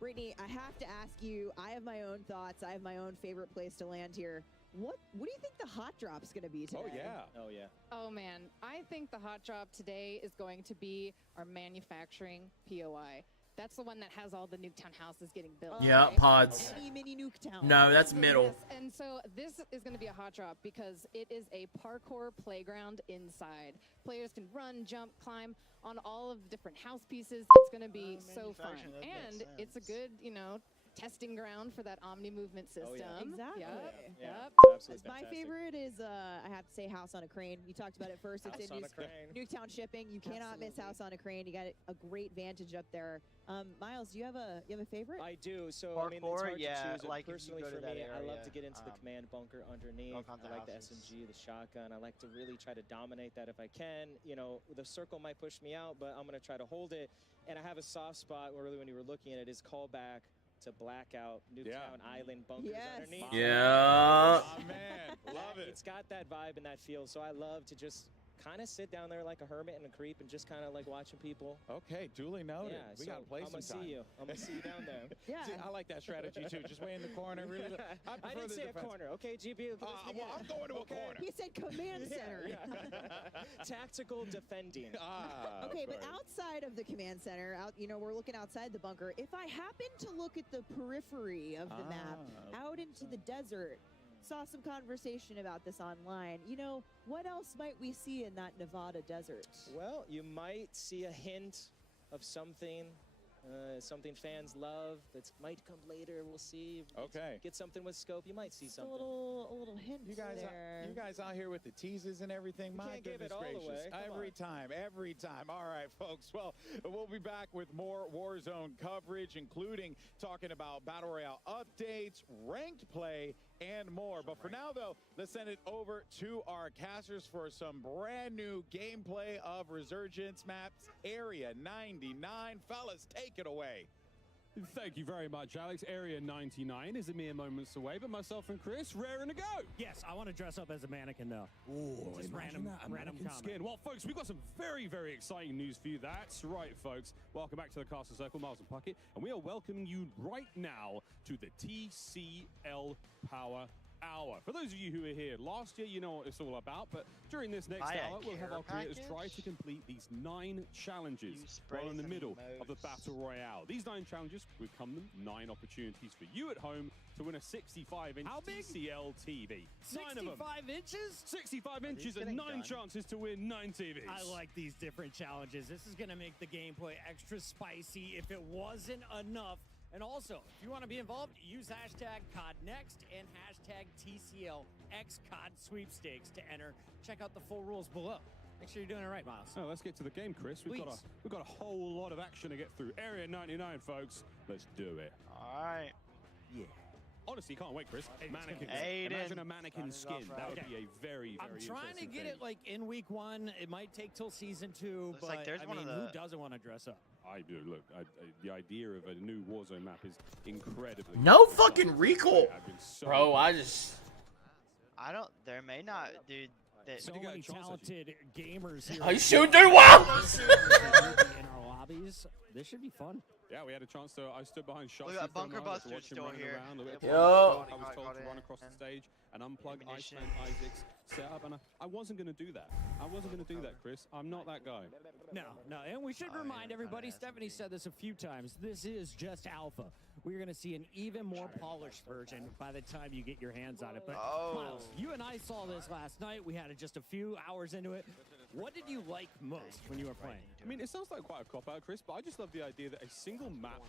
Brittany, I have to ask you, I have my own thoughts. I have my own favorite place to land here. What do you think the hot drop's going to be today? Oh, yeah. Oh, man. I think the hot drop today is going to be our manufacturing POI. That's the one that has all the Nuketown houses getting built. Yeah, pods. Mini Nuketown. No, that's middle. Yes, and so this is going to be a hot drop because it is a parkour playground inside. Players can run, jump, climb on all of the different house pieces. It's going to be so fun. And it's a good, testing ground for that Omni movement system. Exactly. Yep. My favorite is, I have to say, House on a Crane. You talked about it first. It's in Nuketown shipping. You cannot miss House on a Crane. You got a great vantage up there. Miles, do you have a favorite? I do. So Parkour, I mean, it's hard to choose. like Personally, for me, I love to get into the command bunker underneath. I like the houses. SMG, the shotgun. I like to really try to dominate that if I can. The circle might push me out, but I'm going to try to hold it. And I have a soft spot where really when you were looking at it is callback to Blackout, Nuketown Island bunkers underneath. Yeah. Oh, man. Love it. It's got that vibe and that feel. So I love to just kind of sit down there like a hermit and a creep and just kind of like watching people. Okay, duly noted. Yeah, we got to play some time. I'm going to see you down there. Yeah. See, I like that strategy, too. Just way in the corner. Really. I didn't say a corner. Okay, GB. I'm going to a corner. He said command center. Tactical defending. Okay, but outside of the command center, we're looking outside the bunker. If I happen to look at the periphery of the map, out into the desert, saw some conversation about this online. What else might we see in that Nevada desert? Well, you might see a hint of something fans love that might come later. We'll see. Okay. Get something with scope. You might see Just something. A little hint You guys out here with the teases and everything. My can't give goodness it all gracious. away. Every time. All right, folks. Well, we'll be back with more Warzone coverage, including talking about Battle Royale updates, ranked play, and more. But for now, though, let's send it over to our casters for some brand new gameplay of Resurgence maps, Area 99. Fellas, take it away. Thank you very much, Alex. Area 99 is a mere moments away, but myself and Chris, raring to go. Yes, I want to dress up as a mannequin, though. Ooh, just random comment. Skin. Well, folks, we've got some very, very exciting news for you. That's right, folks. Welcome back to the Castle Circle, Miles and Puckett, and we are welcoming you right now to the TCL Power Hour. For those of you who are here last year, you know what it's all about, but during this next hour, we'll have our creators try to complete these 9 challenges while in the middle of the Battle Royale. These 9 challenges would come them 9 opportunities for you at home to win a 65-inch TCL TV. 9 of them. 65 inches? 65 inches and 9 chances to win 9 TVs. I like these different challenges. This is going to make the gameplay extra spicy if it wasn't enough. And also, if you want to be involved, use hashtag CODNext and hashtag TCL X Cod Sweepstakes to enter. Check out the full rules below. Make sure you're doing it right, Miles. Oh, let's get to the game, Chris. We've got a whole lot of action to get through. Area 99, folks. Let's do it. All right. Yeah. Honestly, can't wait, Chris. Mannequin. Aiden. Imagine a mannequin skin. That would be a very, very I'm trying to get thing. it like in week 1. It might take till season 2, Looks but like there's I one mean, of who doesn't want to dress up? Look, the idea of a new Warzone map is incredibly. No fucking recoil, bro. There may not, dude. So many talented gamers here. I shoot doing well. In our lobbies, this should be fun. Yeah, we had a chance to. I stood behind shots. Look at Bunker Buster's still here. Yo. I was told to run across the stage and unplug Iceman Isaac's setup, and I wasn't going to do that. I wasn't going to do that, Chris. I'm not that guy. No, and we should remind everybody, Stephanie said this a few times, this is just alpha. We're going to see an even more polished version by the time you get your hands on it. But Miles, you and I saw this last night. We had it just a few hours into it. What did you like most when you were playing? I mean, it sounds like quite a cop-out, Chris, but I just love the idea that a single map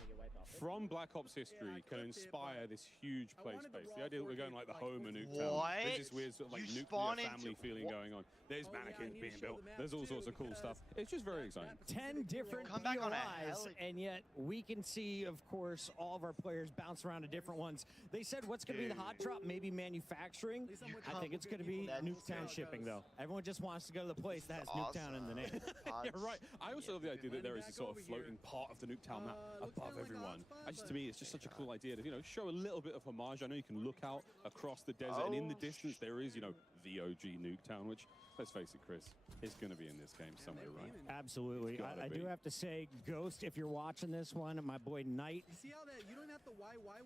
from Black Ops history can inspire this huge play space. The idea that we're going like the home of Nuketown. There's this weird sort of like nuclear family feeling going on. There's mannequins being built. There's all sorts of cool stuff. It's just very exciting. 10 different POIs, and yet we can see, of course, all of our players bounce around to different ones. They said what's going to be the hot drop, maybe manufacturing. I think it's going to be Nuketown shipping, though. Everyone just wants to go to the place that has Nuketown in the name. Yeah, right. I also love the idea that there is a sort of floating part of the Nuketown map above everyone. To me, it's just such a cool idea to, show a little bit of homage. I know you can look out across the desert, and in the distance there is, the OG Nuketown, which, let's face it, Chris, is going to be in this game somewhere, right? Absolutely. I do have to say, Ghost, if you're watching this one, my boy Knight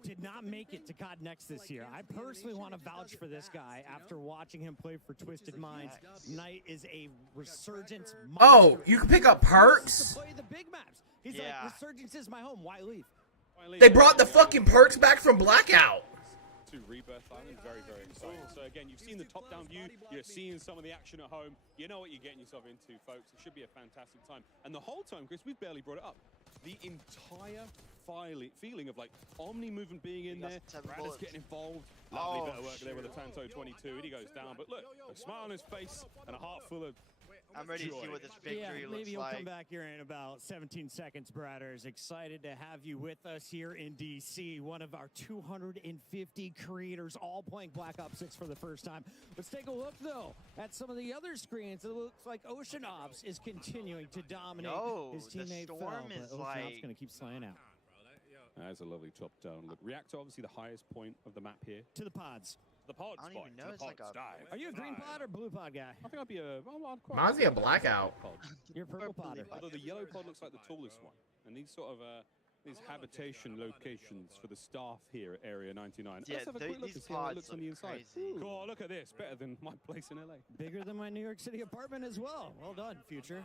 did not make it to COD Next this year. I personally want to vouch for this guy after watching him play for Twisted Minds. Knight is a resurgence monster. Oh, you can pick up perks? To play the big maps. He's like, resurgence is my home. Why leave? They brought the fucking perks back from Blackout. To Rebirth Island, very, very exciting. So again, you've seen the top-down view, you're seeing some of the action at home, you know what you're getting yourself into, folks. It should be a fantastic time. And the whole time, Chris, we've barely brought it up. The entire feeling of like Omni movement being in there, Brad's getting involved. Lovely bit of work there with the Tanto 22, and he goes down. But look, a smile on his face and a heart full of I'm ready to see what this victory looks like. Maybe you'll come back here in about 17 seconds, Bradders. Excited to have you with us here in DC. One of our 250 creators all playing Black Ops 6 for the first time. Let's take a look, though, at some of the other screens. It looks like Ocean Ops is continuing to dominate. His teammate fell, but Ocean Ops going to keep slaying out. That's a lovely top-down look. Reactor, obviously the highest point of the map here. To the pods. The pod I don't even know. It's like Are you a green pod or blue pod guy? I think I'd be Mine's a Blackout. You're a purple podder. Although the yellow pod looks like the tallest one. And these sort of these habitation locations for the staff here at Area 99. Yeah, Let's have a quick look and see how it looks on the inside. Cool, look at this. Better than my place in LA. Bigger than my New York City apartment as well. Well done, Future.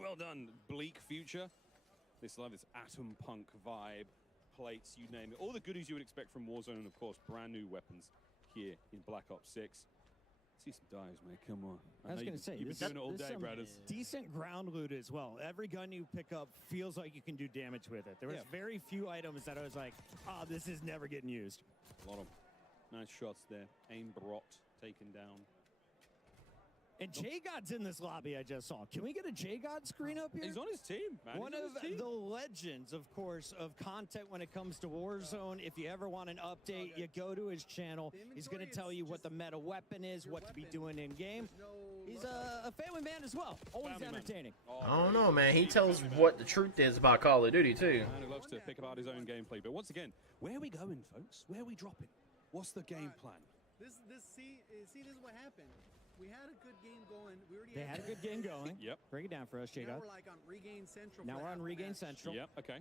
Well done, Bleak Future. This atom punk vibe, plates, you name it. All the goodies you would expect from Warzone, and of course, brand new weapons here in Black Ops 6. See some dives, man. Come on. I was going to say, you've been doing it all day, Bradders. Decent ground loot as well. Every gun you pick up feels like you can do damage with it. There was very few items that I was like, oh, this is never getting used. A lot of nice shots there. Aim brought, taken down. And J-God's in this lobby I just saw. Can we get a J-God screen up here? He's on his team, man. One of the legends, of course, of content when it comes to Warzone. If you ever want an update, you go to his channel. He's going to tell you what the meta weapon is, what to be doing in-game. He's a family man as well. Always entertaining. I don't know, man. He tells what the truth is about Call of Duty, too. Man who loves to pick about his own gameplay. But once again, where are we going, folks? Where are we dropping? What's the game plan? See, this is what happened. We had a good game going. They had a good game going. Yep. Break it down for us, J-God. Now we're like on Regain Central. Now we're on Regain Central. Yep, okay.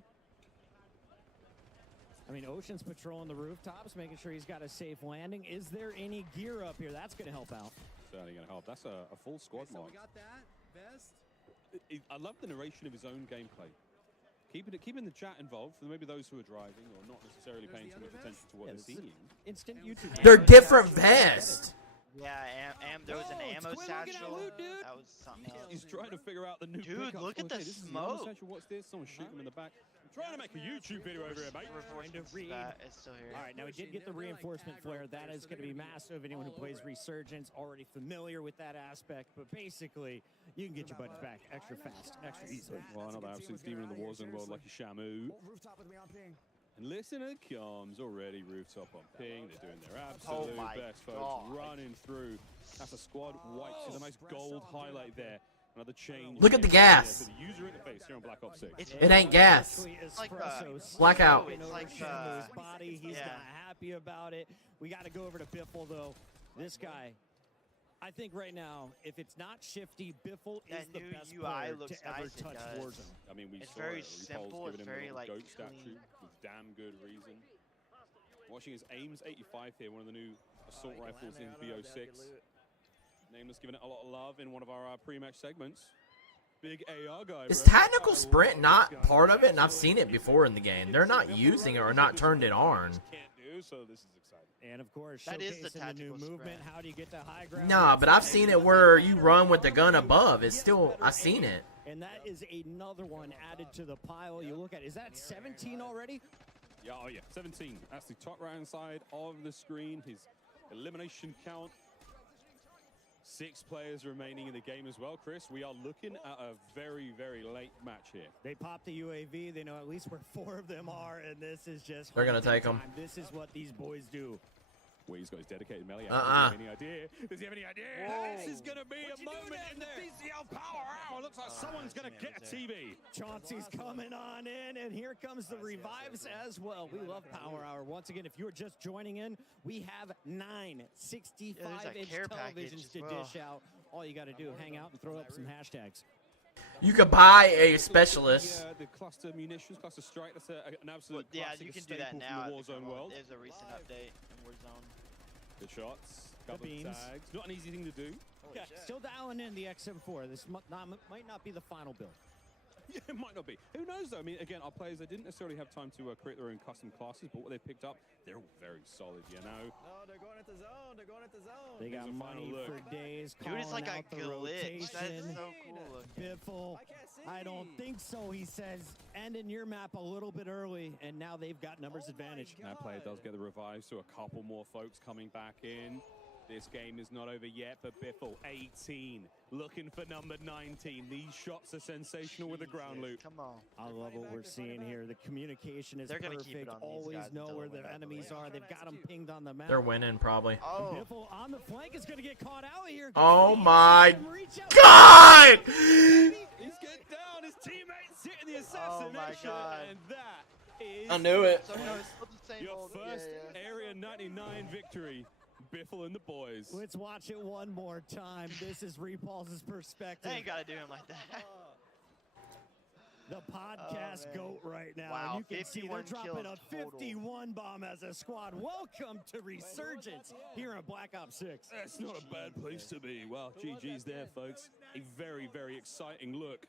I mean, Ocean's patrolling the rooftops, making sure he's got a safe landing. Is there any gear up here? That's going to help out. Certainly going to help. That's a full squad mark. So we got that. Vest. I love the narration of his own gameplay. Keeping the chat involved for maybe those who are driving or not necessarily paying too much attention to what they're seeing. Instant YouTube. They're different vests. Yeah, there was an ammo satchel. That was something else. He's trying to figure out the new Dude, pickups. look at the This is smoke. Satchel. What's this? Someone shooting him in the back. I'm trying to make a YouTube video over here, mate. It's still here. All right, now we did get the reinforcement flare. That is going to be massive. Anyone who plays Resurgence already familiar with that aspect. But basically, you can get your buddies back extra fast, extra easily. Well, another absolute demon in the Warzone world, Lucky Shamu. And listen to the comms already, rooftop on ping. They're doing their absolute best, folks. Running through. That's a squad white. There's a nice gold highlight there. Another change. Look at the gas. The user interface here on Black Ops 6. It ain't gas. It's like blackout. It's like his body. He's not happy about it. We got to go over to Biffle though. This guy, I think right now, if it's not shifty, Biffle is the best player to ever touch Warzone. I mean, it's very simple. It's very like goat statue with damn good reason. Watching his aims 85 here, one of the new assault rifles in BO6. Nameless giving it a lot of love in one of our pre-match segments. Big AR guy. Is tactical sprint not part of it? And I've seen it before in the game. They're not using it or not turned it on. So this is exciting. And of course, that is the new movement. How do you get to high ground? Nah, but I've seen it where you run with the gun above. It's still, I've seen it. And that is another one added to the pile. You look at, is that 17 already? Yeah, oh yeah, 17. That's the top right-hand side of the screen. His elimination count. 6 players remaining in the game as well, Chris. We are looking at a very, very late match here. They popped the UAV. They know at least where 4 of them are, and this is just... They're going to take them. This is what these boys do. Well, he's got his dedicated melee. Does he have any idea? Does he have any idea? Whoa. This is going to be a moment in the CCL Power Hour. Looks like someone's going to get a TV. Chauncey's coming on in, and here comes the revives as well. We love Power Hour. Once again, if you're just joining in, we have 9 65-inch televisions to dish out. All you got to do, hang out and throw up some hashtags. You could buy a specialist. The cluster munitions, cluster strike. That's an absolute classic, you can do that now. From the Warzone world. There's a recent update in Warzone. Good shots. Couple of tags. Not an easy thing to do. Yeah, still dialing in the XM4. This might not be the final build. Yeah, it might not be. Who knows, though? I mean, again, our players, they didn't necessarily have time to create their own custom classes, but what they picked up, they're all very solid, you know? No, they're going into zone. They're going into zone. They got money for days. Dude, it's like a glitch. That is so cool. Biffle, I don't think so, he says. Ending your map a little bit early, and now they've got numbers advantage. That player does get the revive, so a couple more folks coming back in. This game is not over yet, but Biffle, 18, looking for number 19. These shots are sensational with the ground loop. Come on. I love what we're seeing here. The communication is perfect. Keep it on always know where their enemies are. They've got them pinged on the map. They're winning, probably. Oh. Biffle on the flank is going to get caught out here. Oh, my God! He's getting down. His teammate's sitting the assassination. And that is... I knew it. So, no, it's still the same your first Area 99 victory. Biffle and the boys. Let's watch it one more time. This is Repulse's perspective. They ain't got to do him like that. The podcast GOAT right now. Wow, and you can see they're dropping a 51 bomb as a squad. Welcome to Resurgence here in Black Ops 6. That's not a bad place to be. Well, GG's there, folks. A very, very exciting look.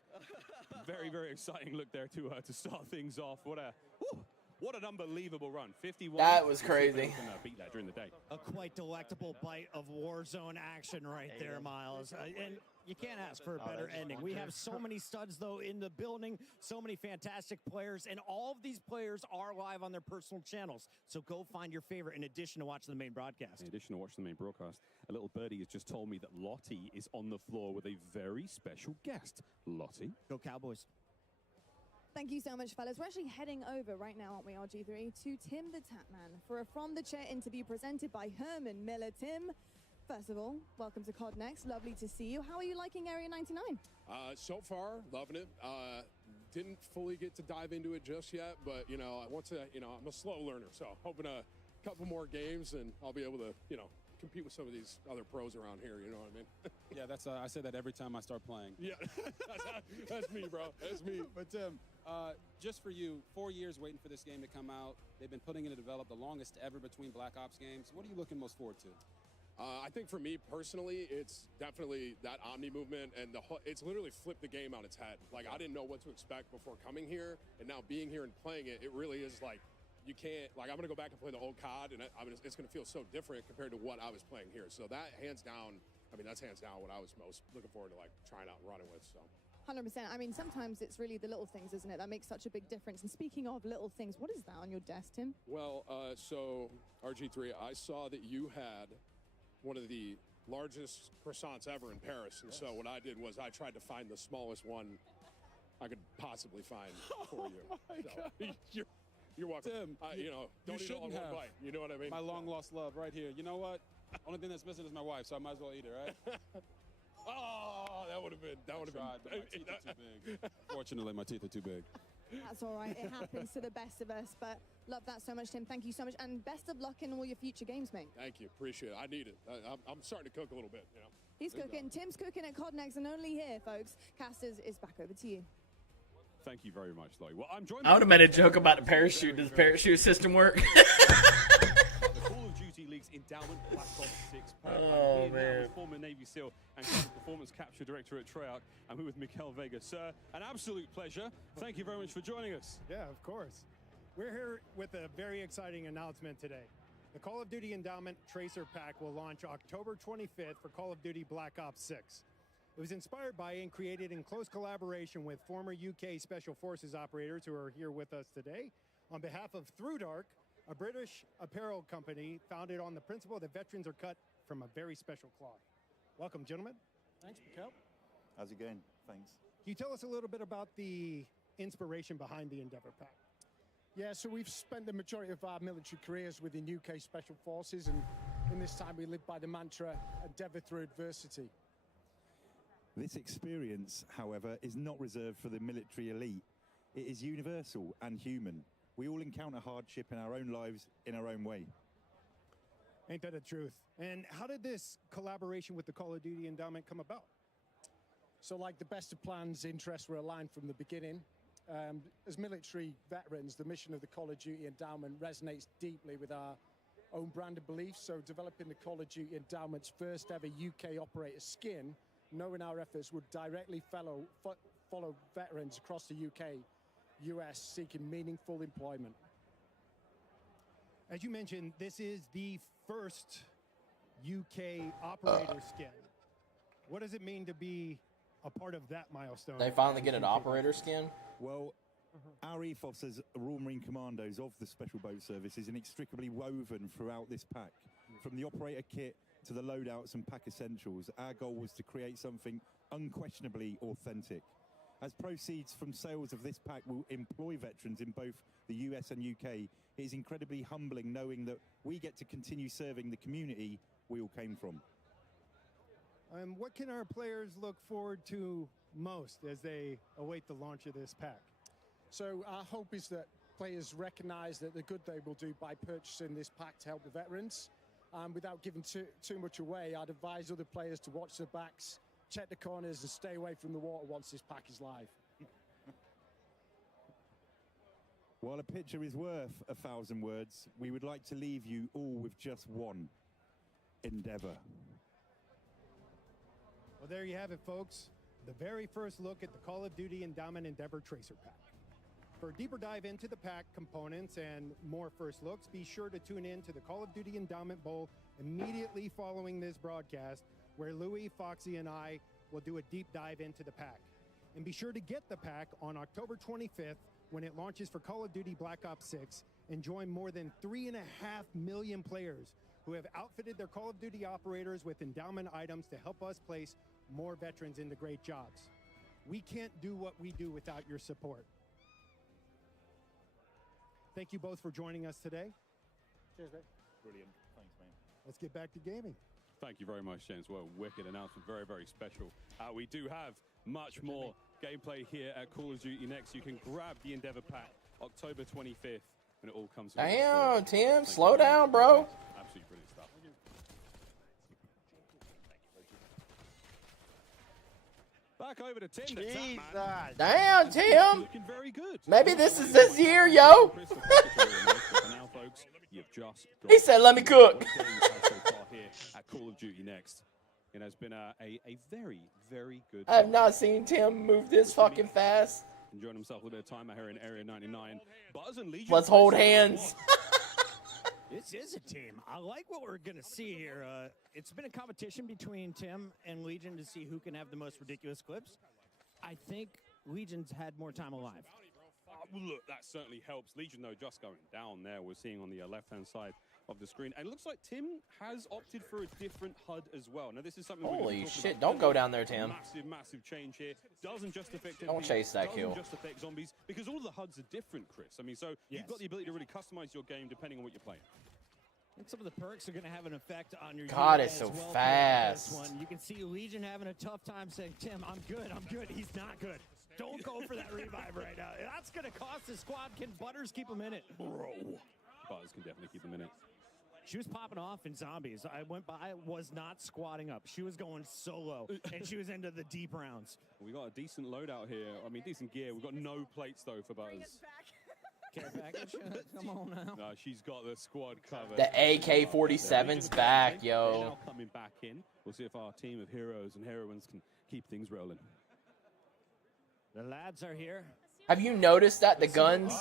Very, very exciting look there to start things off. What an unbelievable run. 51. That was crazy. Can beat that during the day. A quite delectable bite of Warzone action right there, Miles. And you can't ask for a better ending. We have so many studs, though, in the building, so many fantastic players, and all of these players are live on their personal channels. So go find your favorite in addition to watching the main broadcast. In addition to watching the main broadcast, a little birdie has just told me that Lottie is on the floor with a very special guest. Lottie. Go Cowboys. Thank you so much, fellas. We're actually heading over right now, aren't we, RG3, to Tim the Tapman for a From the Chair interview presented by Herman Miller. Tim, first of all, welcome to COD Next. Lovely to see you. How are you liking Area 99? So far, loving it. Didn't fully get to dive into it just yet, but, you know, I want to, you know, I'm a slow learner, so hoping a couple more games and I'll be able to, you know, compete with some of these other pros around here, you know what I mean? Yeah, that's I say that every time I start playing. Yeah, that's me, bro. That's me. But Tim, just for you, 4 years waiting for this game to come out. They've been putting it to develop, the longest ever between Black Ops games. What are you looking most forward to? I think for me personally, it's definitely that Omni movement, and it's literally flipped the game on its head. Like, I didn't know what to expect before coming here, and now being here and playing it, it really is like, you can't, like, I'm going to go back and play the old COD, and it's going to feel so different compared to what I was playing here. So that, hands down, I mean, that's hands down what I was most looking forward to, like, trying out and running with, so. 100%. I mean, sometimes it's really the little things, isn't it? That makes such a big difference. And speaking of little things, what is that on your desk, Tim? Well, so, RG3, I saw that you had one of the largest croissants ever in Paris. And so what I did was I tried to find the smallest one I could possibly find for you. Oh, my God. You're welcome. Tim, you know, don't eat it all in one bite. You know what I mean? My long lost love right here. You know what? Only thing that's missing is my wife, so I might as well eat it, right? Oh, that That would have been. My teeth are too big. Fortunately, my teeth are too big. That's all right. It happens to the best of us. But love that so much, Tim. Thank you so much. And best of luck in all your future games, mate. Thank you. Appreciate it. I need it. I'm starting to cook a little bit. You know. He's cooking. Tim's cooking at COD and only here, folks. Casters is back over to you. Thank you very much, Lloyd. Well, I'm joined. I would have made a joke about the parachute. Does the parachute system work? The Call of Duty League's endowment Black Ops 6. Oh, man. Former Navy SEAL and performance capture director at Treyarch. I'm here with Mikael Vega. Sir, an absolute pleasure. Thank you very much for joining us. Yeah, of course. We're here with a very exciting announcement today. The Call of Duty Endowment Tracer Pack will launch October 25th for Call of Duty Black Ops 6. It was inspired by and created in close collaboration with former UK Special Forces operators who are here with us today on behalf of Through Dark, a British apparel company founded on the principle that veterans are cut from a very special cloth. Welcome, gentlemen. Thanks, Mikael. How's it going? Thanks. Can you tell us a little bit about the inspiration behind the Endeavour Pack? Yeah, so we've spent the majority of our military careers within UK Special Forces, and in this time we live by the mantra, endeavour through adversity. This experience, however, is not reserved for the military elite. It is universal and human. We all encounter hardship in our own lives in our own way. Ain't that the truth? And how did this collaboration with the Call of Duty Endowment come about? So like the best of plans, interests were aligned from the beginning. As military veterans, the mission of the Call of Duty Endowment resonates deeply with our own brand of beliefs. So developing the Call of Duty Endowment's first ever UK operator skin, knowing our efforts would directly follow veterans across the UK, US seeking meaningful employment. As you mentioned, this is the first UK operator skin. What does it mean to be a part of that milestone? They finally get an operator skin? Well, our ethos as Royal Marine Commandos of the Special Boat Service is inextricably woven throughout this pack. From the operator kit to the loadouts and pack essentials, our goal was to create something unquestionably authentic. As proceeds from sales of this pack will employ veterans in both the US and UK, it is incredibly humbling knowing that we get to continue serving the community we all came from. What can our players look forward to most as they await the launch of this pack? So our hope is that players recognize that the good they will do by purchasing this pack to help the veterans. Without giving too much away, I'd advise other players to watch their backs, check the corners, and stay away from the water once this pack is live. While a picture is worth 1,000 words, we would like to leave you all with just one: endeavor. Well, there you have it, folks. The very first look at the Call of Duty Endowment Endeavor Tracer Pack. For a deeper dive into the pack components and more first looks, be sure to tune in to the Call of Duty Endowment Bowl immediately following this broadcast, where Louis, Foxy, and I will do a deep dive into the pack. And be sure to get the pack on October 25th when it launches for Call of Duty Black Ops 6 and join more than 3.5 million players who have outfitted their Call of Duty operators with endowment items to help us place more veterans into great jobs. We can't do what we do without your support. Thank you both for joining us today. Cheers, mate. Brilliant. Thanks, man. Let's get back to gaming. Thank you very much, James. Well, wicked announcement, very, very special. We do have much more gameplay here at Call of Duty Next. You can grab the Endeavor Pack October 25th when it all comes together. Damn, Tim, slow down, bro. Absolutely brilliant stuff. Back over to Tim. Damn, Tim. Looking very good. Maybe this is his year, yo. Now, folks, you've just He said, let me cook. so far here at Call of Duty Next. It has been a very, very good. I have not seen Tim move this fucking fast. Enjoying himself a little bit of time out here in Area 99. Buzz and Legion. Let's hold hands. This is a team. I like what we're going to see here. It's been a competition between Tim and Legion to see who can have the most ridiculous clips. I think Legion's had more time alive. Well, look, that certainly helps. Legion, though, just going down there. We're seeing on the left-hand side of the screen. And it looks like Tim has opted for a different HUD as well. Now, this is something Holy shit, don't go down there, Tim. Massive, massive change here. Doesn't just affect Don't chase that kill. Doesn't just affect zombies, because all of the HUDs are different, Chris. I mean, so you've got the ability to really customize your game depending on what you're playing. Some of the perks are going to have an effect on your God, UI it's so as well fast. for this one. You can see Legion having a tough time saying, Tim, I'm good. He's not good. Don't go for that revive right now. That's going to cost the squad. Can Butters keep him in it? Bro. Butters can definitely keep him in it. She was popping off in zombies. I went by, was not squatting up. She was going solo, and she was into the deep rounds. We got a decent loadout here. I mean, decent gear. We've got no plates, though, for Butters. Care package? Come on now. No, she's got the squad covered. The AK-47's back, yo. They're now coming back in. We'll see if our team of heroes and heroines can keep things rolling. The lads are here. Have you noticed that the guns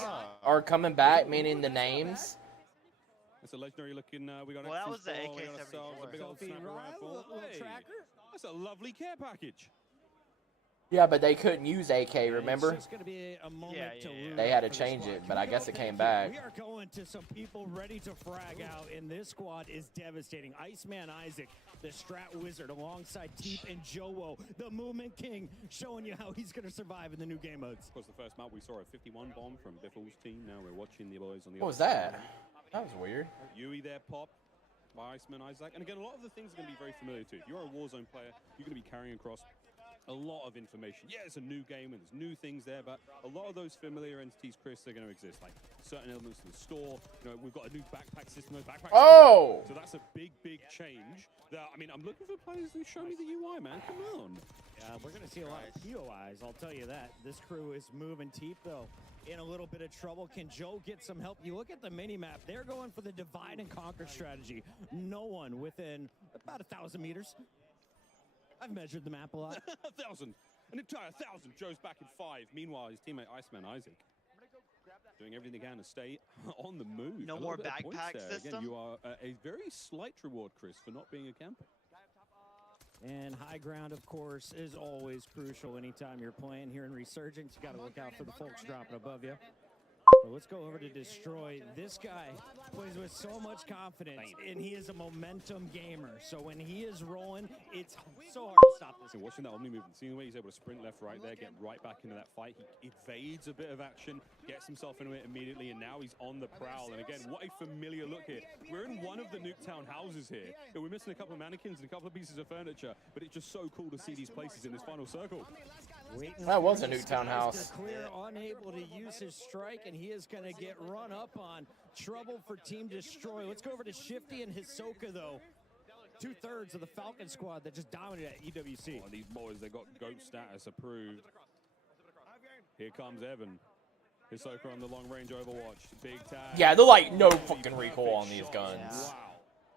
are coming back, meaning the names? It's a legendary looking. We got. Well, that was the AK-74. A big old sniper rifle. Hey, that's a lovely care package. Yeah, but they couldn't use AK, remember? It's just gonna be a moment to lose They had to for the change squad. it, but I guess it came We back. are going to some people ready to frag out, and this squad is devastating. Iceman Isaac, the Strat Wizard, alongside Teep and Jowo, the Movement King, showing you how he's going to survive in the new game modes. Of course, the first map we saw a 51 bomb from Biffle's team. Now we're watching the boys on the What other was side. that? That was weird. Yui there, pop by Iceman Isaac. And again, a lot of the things are going to be very familiar to you. If you're a Warzone player, you're going to be carrying across a lot of information. Yeah, it's a new game and there's new things there, but a lot of those familiar entities, Chris, are going to exist. Like certain elements of the store. You know, we've got a new backpack system. Oh! So that's a big, big change. I mean, I'm looking for players who show me the UI, man. Come on. Yeah, we're going to see a lot of POIs, I'll tell you that. This crew is moving Teep, though, in a little bit of trouble. Can Joe get some help? You look at the mini-map. They're going for the divide and conquer strategy. No one within about 1,000 meters. I've measured the map a lot. 1,000. An entire 1,000. Joe's back in 5. Meanwhile, his teammate Iceman Isaac doing everything they can to stay on the move. No more backpack system? Again, you are a very slight reward, Chris, for not being a camper. And high ground, of course, is always crucial anytime you're playing here in Resurgence. You got to look out for the folks dropping above you. Well, let's go over to Destroy. This guy plays with so much confidence, and he is a momentum gamer. So when he is rolling, it's so hard to stop this. So watching that Omni movement, seeing the way he's able to sprint left, right there, get right back into that fight. He evades a bit of action, gets himself into it immediately, and now he's on the prowl. And again, what a familiar look here. We're in one of the Nuketown houses here. We're missing a couple of mannequins and a couple of pieces of furniture, but it's just so cool to see these places in this final circle. That was a Nuketown house. Clear, unable to use his strike, and he is going to get run up on. Trouble for Team Destroy. Let's go over to Shifty and Hisoka, though. 2/3 of the Falcon squad that just dominated at EWC. Oh, these boys, they got GOAT status approved. Here comes Evan. Hisoka on the long range Overwatch. Big tag. Yeah, they're like no fucking recoil on these guns. Wow.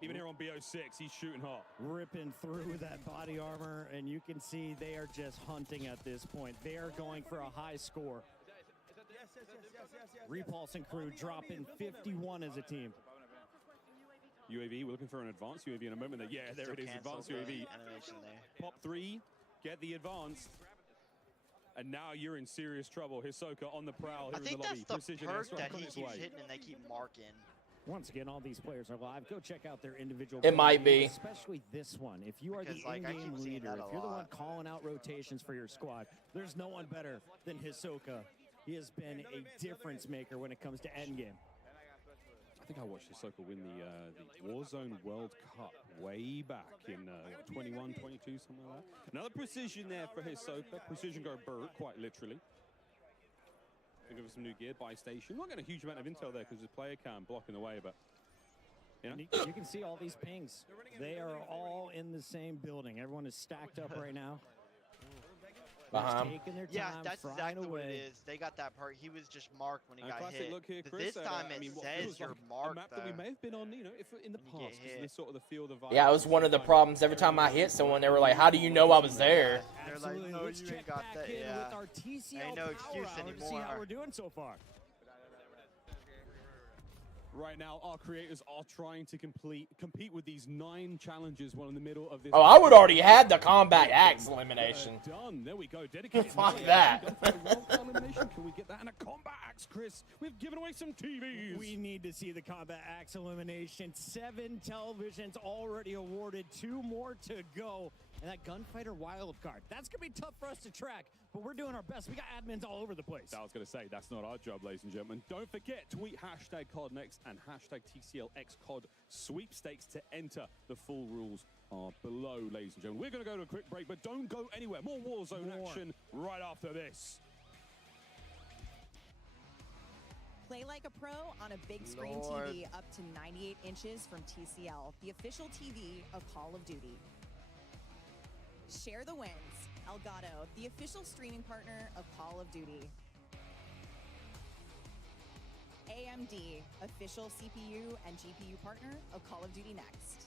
Even here on BO6, he's shooting hot. Ripping through that body armor, and you can see they are just hunting at this point. They are going for a high score. Repulsing crew dropping 51 as a team. UAV, we're looking for an advanced UAV in a moment. Yeah, there it is, advanced UAV. Pop 3, get the advanced. And now you're in serious trouble. Hisoka on the prowl here in the lobby. That's the perk that on he its keeps way. hitting and they keep marking. Once again, all these players are live. Go check out their individual. It might be. Especially this one. If you are the in-game leader, if you're the one calling out rotations for your squad, there's no one better than Hisoka. He has been a difference maker when it comes to endgame. I think I watched Hisoka win the Warzone World Cup way back in 21, 22, something like that. Another precision there for Hisoka. Precision go Burt, quite literally. Give us some new gear, buy station. Not getting a huge amount of intel there because there's player cam blocking the way, but you know. You can see all these pings. They are all in the same building. Everyone is stacked up right now. Taking their time, yeah, that's exactly away. what it is. They got that part. He was just marked when he got classic hit. look here, But Chris. this time it says you're marked. A map that we may have been on, you know, if in the past, because this sort of the field of. Yeah, it was one of the problems. Every time I hit someone, they were like, "How do you know I was there?" They're like, "No, you ain't got that." Yeah. With our TCL ain't no excuse power hour anymore. to see how we're doing so far. Right now, our creators are trying to compete with these 9 challenges, one in the middle of this. Oh, I would already had the combat axe elimination. Done. There we go. Dedicated. Fuck that. Elimination. Can we get that in a combat axe, Chris? We've given away some TVs. We need to see the combat axe elimination. 7 televisions already awarded. 2 more to go. and that gunfighter wild card. That's going to be tough for us to track, but we're doing our best. We got admins all over the place. I was going to say, that's not our job, ladies and gentlemen. Don't forget, tweet hashtag CODNext and hashtag TCLXCOD sweepstakes to enter. The full rules are below, ladies and gentlemen. We're going to go to a quick break, but don't go anywhere. More Warzone action right after this. Play like a pro on a big screen TV up to 98 inches from TCL, the official TV of Call of Duty. Share the wins. Elgato, the official streaming partner of Call of Duty. AMD, official CPU and GPU partner of Call of Duty Next.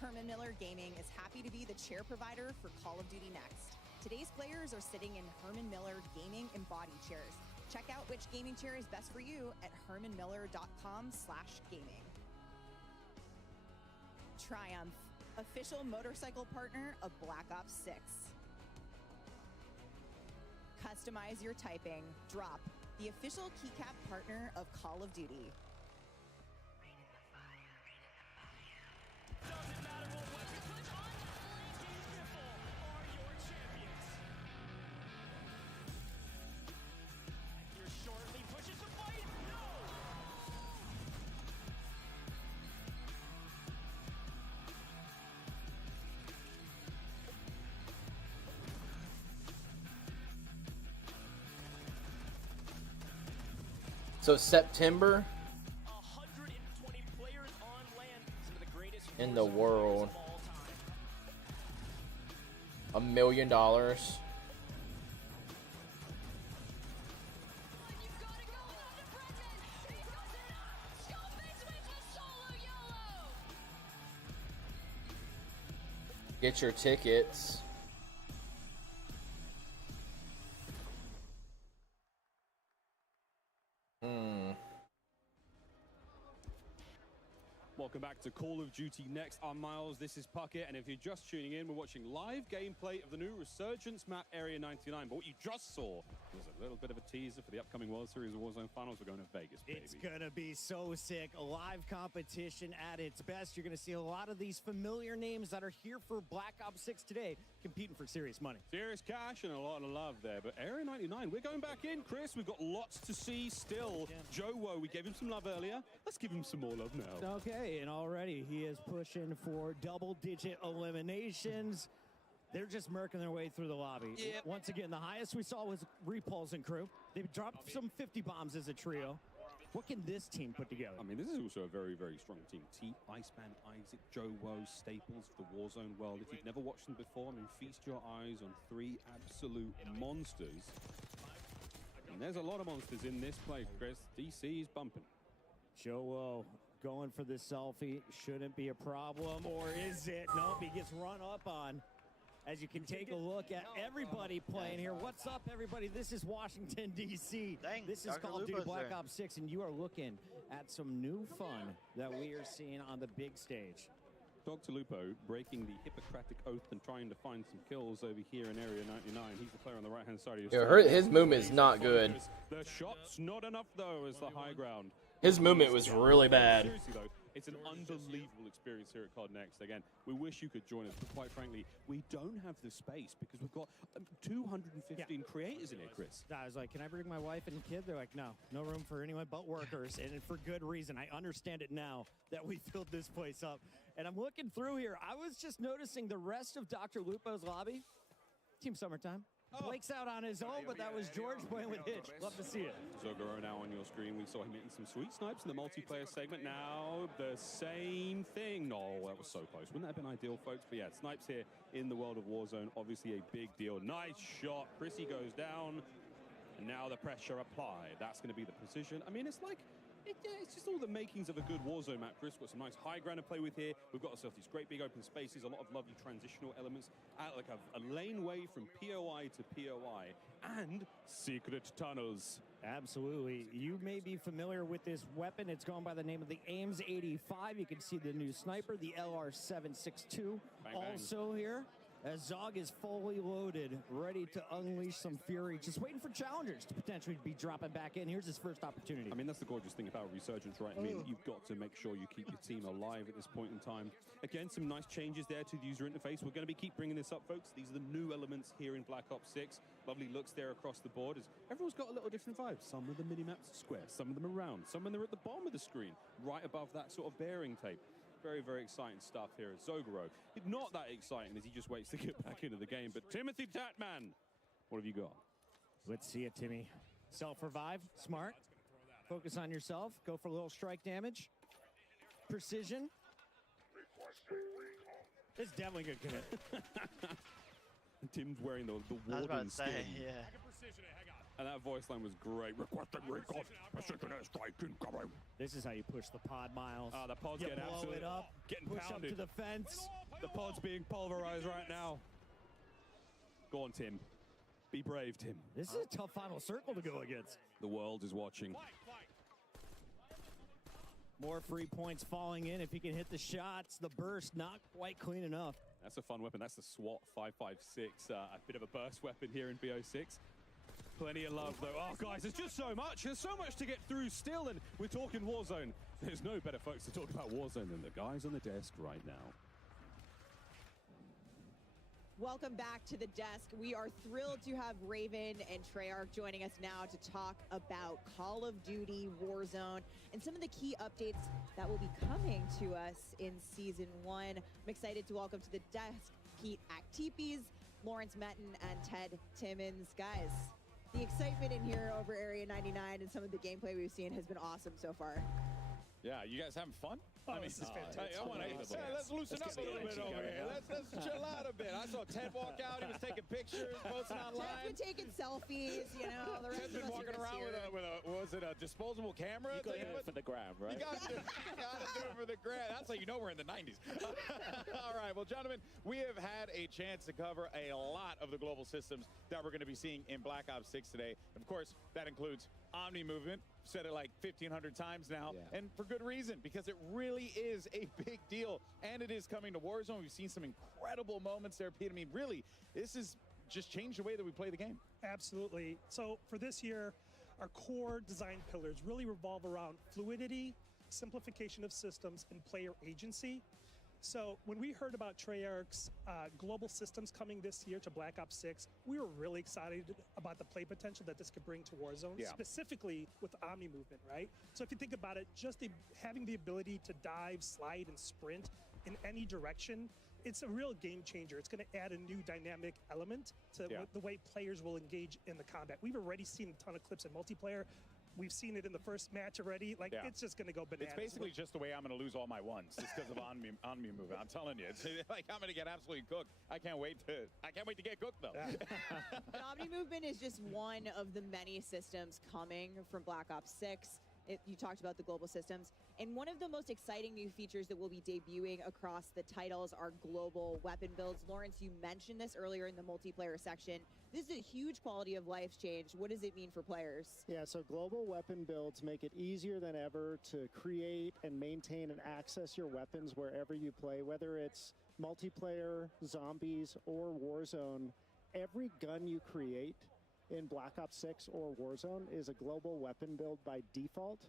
Herman Miller Gaming is happy to be the chair provider for Call of Duty Next. Today's players are sitting in Herman Miller Gaming embodied chairs. Check out which gaming chair is best for you at hermanmiller.com/gaming. Triumph, official motorcycle partner of Black Ops 6. Customize your typing. Drop, the official keycap partner of Call of Duty. So September in the world, $1 million. Get your tickets. Welcome back to Call of Duty Next. I'm Miles, this is Puckett, and if you're just tuning in, we're watching live gameplay of the new Resurgence map, Area 99. But what you just saw was a little bit of a teaser for the upcoming World Series of Warzone Finals. We're going to Vegas, baby. It's going to be so sick. A live competition at its best. You're going to see a lot of these familiar names that are here for Black Ops 6 today, competing for serious money. Serious cash and a lot of love there. But Area 99, we're going back in, Chris. We've got lots to see still. Joe Woe, we gave him some love earlier. Let's give him some more love now. Okay, and already he is pushing for double-digit eliminations. They're just murking their way through the lobby. Yep. Once again, the highest we saw was Repulse and crew. They dropped some 50 bombs as a trio. What can this team put together? I mean, this is also a very, very strong team. Iceman, Isaac, Joe Woe, staples of the Warzone world. If you've never watched them before, I mean, feast your eyes on three absolute monsters. And there's a lot of monsters in this play, Chris. DC's bumping. Joe Woe going for the selfie. Shouldn't be a problem, or is it? Nope, he gets run up on. As you can take a look at everybody playing here. What's up, everybody? This is Washington, D.C. This is Call of Duty Black Ops 6, and you are looking at some new fun that we are seeing on the big stage. Dr. Lupo breaking the Hippocratic Oath and trying to find some kills over here in Area 99. He's the player on the right-hand side of your Yeah, his movement is not good. The shot's not enough, though, as the high ground. His movement was really bad. Seriously, though, it's an unbelievable experience here at COD Next. Again, we wish you could join us, but quite frankly, we don't have the space because we've got 215 creators in here, Chris. I was like, can I bring my wife and kid? They're like, no room for anyone but workers, and for good reason. I understand it now that we filled this place up. And I'm looking through here. I was just noticing the rest of Dr. Lupo's lobby. Team Summertime. Blake's out on his own, but that was George playing with Hitch. Love to see it. Zogoro now on your screen. We saw him hitting some sweet snipes in the multiplayer segment. Now the same thing. No, that was so close. Wouldn't that have been ideal, folks? But yeah, snipes here in the world of Warzone. Obviously a big deal. Nice shot. Prissy goes down. And now the pressure applied. That's going to be the precision. I mean, it's like... it's just all the makings of a good Warzone map, Chris. Got some nice high ground to play with here. We've got ourselves these great big open spaces, a lot of lovely transitional elements, like a laneway from POI to POI, and secret tunnels. Absolutely. You may be familiar with this weapon. It's gone by the name of the Ames 85. You can see the new sniper, the LR762, bang, bang. Also here. As Zog is fully loaded, ready to unleash some fury, just waiting for challengers to potentially be dropping back in. Here's his first opportunity. I mean, that's the gorgeous thing about Resurgence, right? I mean, you've got to make sure you keep your team alive at this point in time. Again, some nice changes there to the user interface. We're going to keep bringing this up, folks. These are the new elements here in Black Ops 6. Lovely looks there across the board. As everyone's got a little different vibe. Some of the mini-maps are square, some of them are round, some of them are at the bottom of the screen, right above that sort of bearing tape. Very, very exciting stuff here at Zogoro. Not that exciting as he just waits to get back into the game. But Timothy Tatman, what have you got? Let's see it, Timmy. Self-revive, smart. Focus on yourself. Go for a little strike damage. Precision. It's definitely good commit. Tim's wearing the I was about warden to say, skin. yeah. And that voice line was great. Requesting recon. Precision strike incoming. This is how you push the pod, Miles. The pod's you getting blow absolutely it up, getting push pounded. up to the fence. The pod's being pulverized right now. Go on, Tim. Be brave, Tim. This is a tough final circle to go against. The world is watching. More free points falling in if he can hit the shots. The burst not quite clean enough. That's a fun weapon. That's the SWAT 556. A bit of a burst weapon here in BO6. Plenty of love, though. Oh, guys, there's just so much. There's so much to get through still, and we're talking Warzone. There's no better folks to talk about Warzone than the guys on the desk right now. Welcome back to the desk. We are thrilled to have Raven and Treyarch joining us now to talk about Call of Duty Warzone and some of the key updates that will be coming to us in Season 1. I'm excited to welcome to the desk Pete Actipes, Lawrence Metton, and Ted Timmons. Guys, the excitement in here over Area 99 and some of the gameplay we've seen has been awesome so far. Yeah, you guys having fun? Oh, this is fantastic. Let's loosen up a little bit over here. Let's chill out a bit. I saw Ted walk out. He was taking pictures, posting online. Ted's been taking selfies, you know. The rest Ted's been of us walking are around with a was it a disposable camera? You got to do it for the gram, right? You got to do it for the gram. That's how you know we're in the 90s. All right, well, gentlemen, we have had a chance to cover a lot of the global systems that we're going to be seeing in Black Ops 6 today. Of course, that includes Omni Movement. Said it like 1,500 times now, and for good reason, because it really is a big deal, and it is coming to Warzone. We've seen some incredible moments there, Pete. I mean, really, this has just changed the way that we play the game. Absolutely. So for this year, our core design pillars really revolve around fluidity, simplification of systems, and player agency. So when we heard about Treyarch's global systems coming this year to Black Ops 6, we were really excited about the play potential that this could bring to Warzone, specifically with Omni Movement, right? So if you think about it, just having the ability to dive, slide, and sprint in any direction, it's a real game changer. It's going to add a new dynamic element to the way players will engage in the combat. We've already seen a ton of clips in multiplayer. We've seen it in the first match already. Like, it's just going to go bananas. It's basically just the way I'm going to lose all my ones. It's because of Omni Movement. I'm telling you, it's like I'm going to get absolutely cooked. I can't wait to get cooked though. The Omni Movement is just one of the many systems coming from Black Ops 6. You talked about the global systems. And one of the most exciting new features that will be debuting across the titles are global weapon builds. Lawrence, you mentioned this earlier in the multiplayer section. This is a huge quality of life change. What does it mean for players? Yeah, so global weapon builds make it easier than ever to create and maintain and access your weapons wherever you play, whether it's multiplayer, zombies, or Warzone. Every gun you create in Black Ops 6 or Warzone is a global weapon build by default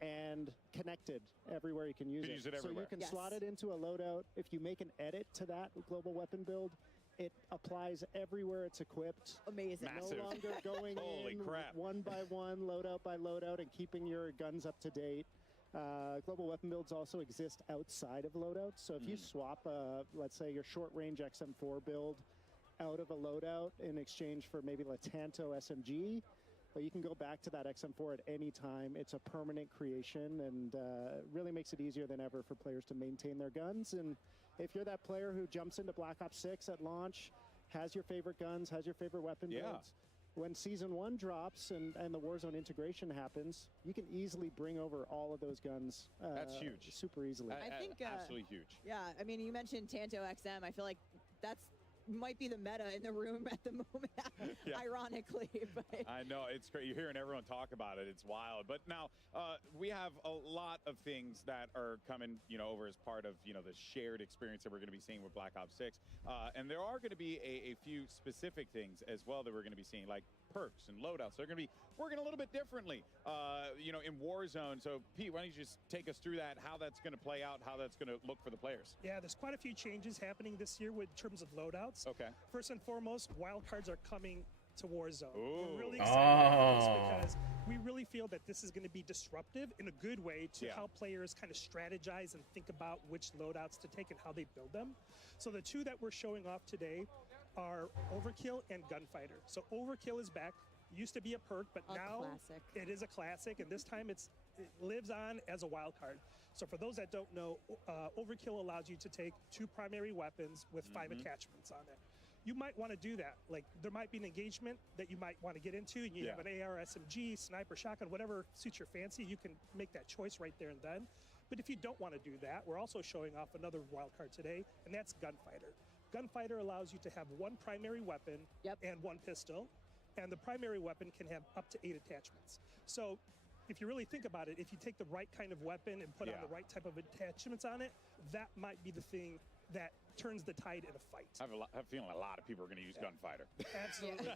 and connected everywhere you can use it. So you can slot it into a loadout. If you make an edit to that global weapon build, it applies everywhere it's equipped. Amazing. Massive. No longer going Holy in crap. one by one, loadout by loadout, and keeping your guns up to date. Global weapon builds also exist outside of loadouts. So if you swap, let's say, your short-range XM4 build out of a loadout in exchange for maybe a Tanto SMG, but you can go back to that XM4 at any time. It's a permanent creation, and really makes it easier than ever for players to maintain their guns. And if you're that player who jumps into Black Ops 6 at launch, has your favorite guns, has your favorite weapon builds, when Season 1 drops and the Warzone integration happens, you can easily bring over all of those guns. That's huge. Super easily. I think absolutely huge. Yeah, I mean, you mentioned Tanto XM. I feel like that's might be the meta in the room at the moment, ironically. But I know, it's great. You're hearing everyone talk about it. It's wild. But now we have a lot of things that are coming, over as part of, the shared experience that we're going to be seeing with Black Ops 6. And there are going to be a few specific things as well that we're going to be seeing, like perks and loadouts. They're going to be working a little bit differently, in Warzone. So, Pete, why don't you just take us through that, how that's going to play out, how that's going to look for the players? Yeah, there's quite a few changes happening this year in terms of loadouts. Okay. First and foremost, wildcards are coming to Warzone. Ooh. We're really excited about this because we really feel that this is going to be disruptive in a good way to how players kind of strategize and think about which loadouts to take and how they build them. So the two that we're showing off today are Overkill and Gunfighter. So Overkill is back. Used to be a perk, but now it is a classic, and this time it lives on as a wild card. So for those that don't know, Overkill allows you to take 2 primary weapons with 5 attachments on it. You might want to do that. Like, there might be an engagement that you might want to get into, and you have an AR, SMG, sniper, shotgun, whatever suits your fancy. You can make that choice right there and then. But if you don't want to do that, we're also showing off another wild card today, and that's Gunfighter. Gunfighter allows you to have 1 primary weapon and 1 pistol, and the primary weapon can have up to 8 attachments. So if you really think about it, if you take the right kind of weapon and put on the right type of attachments on it, that might be the thing that turns the tide in a fight. I have a feeling a lot of people are going to use Gunfighter. Absolutely.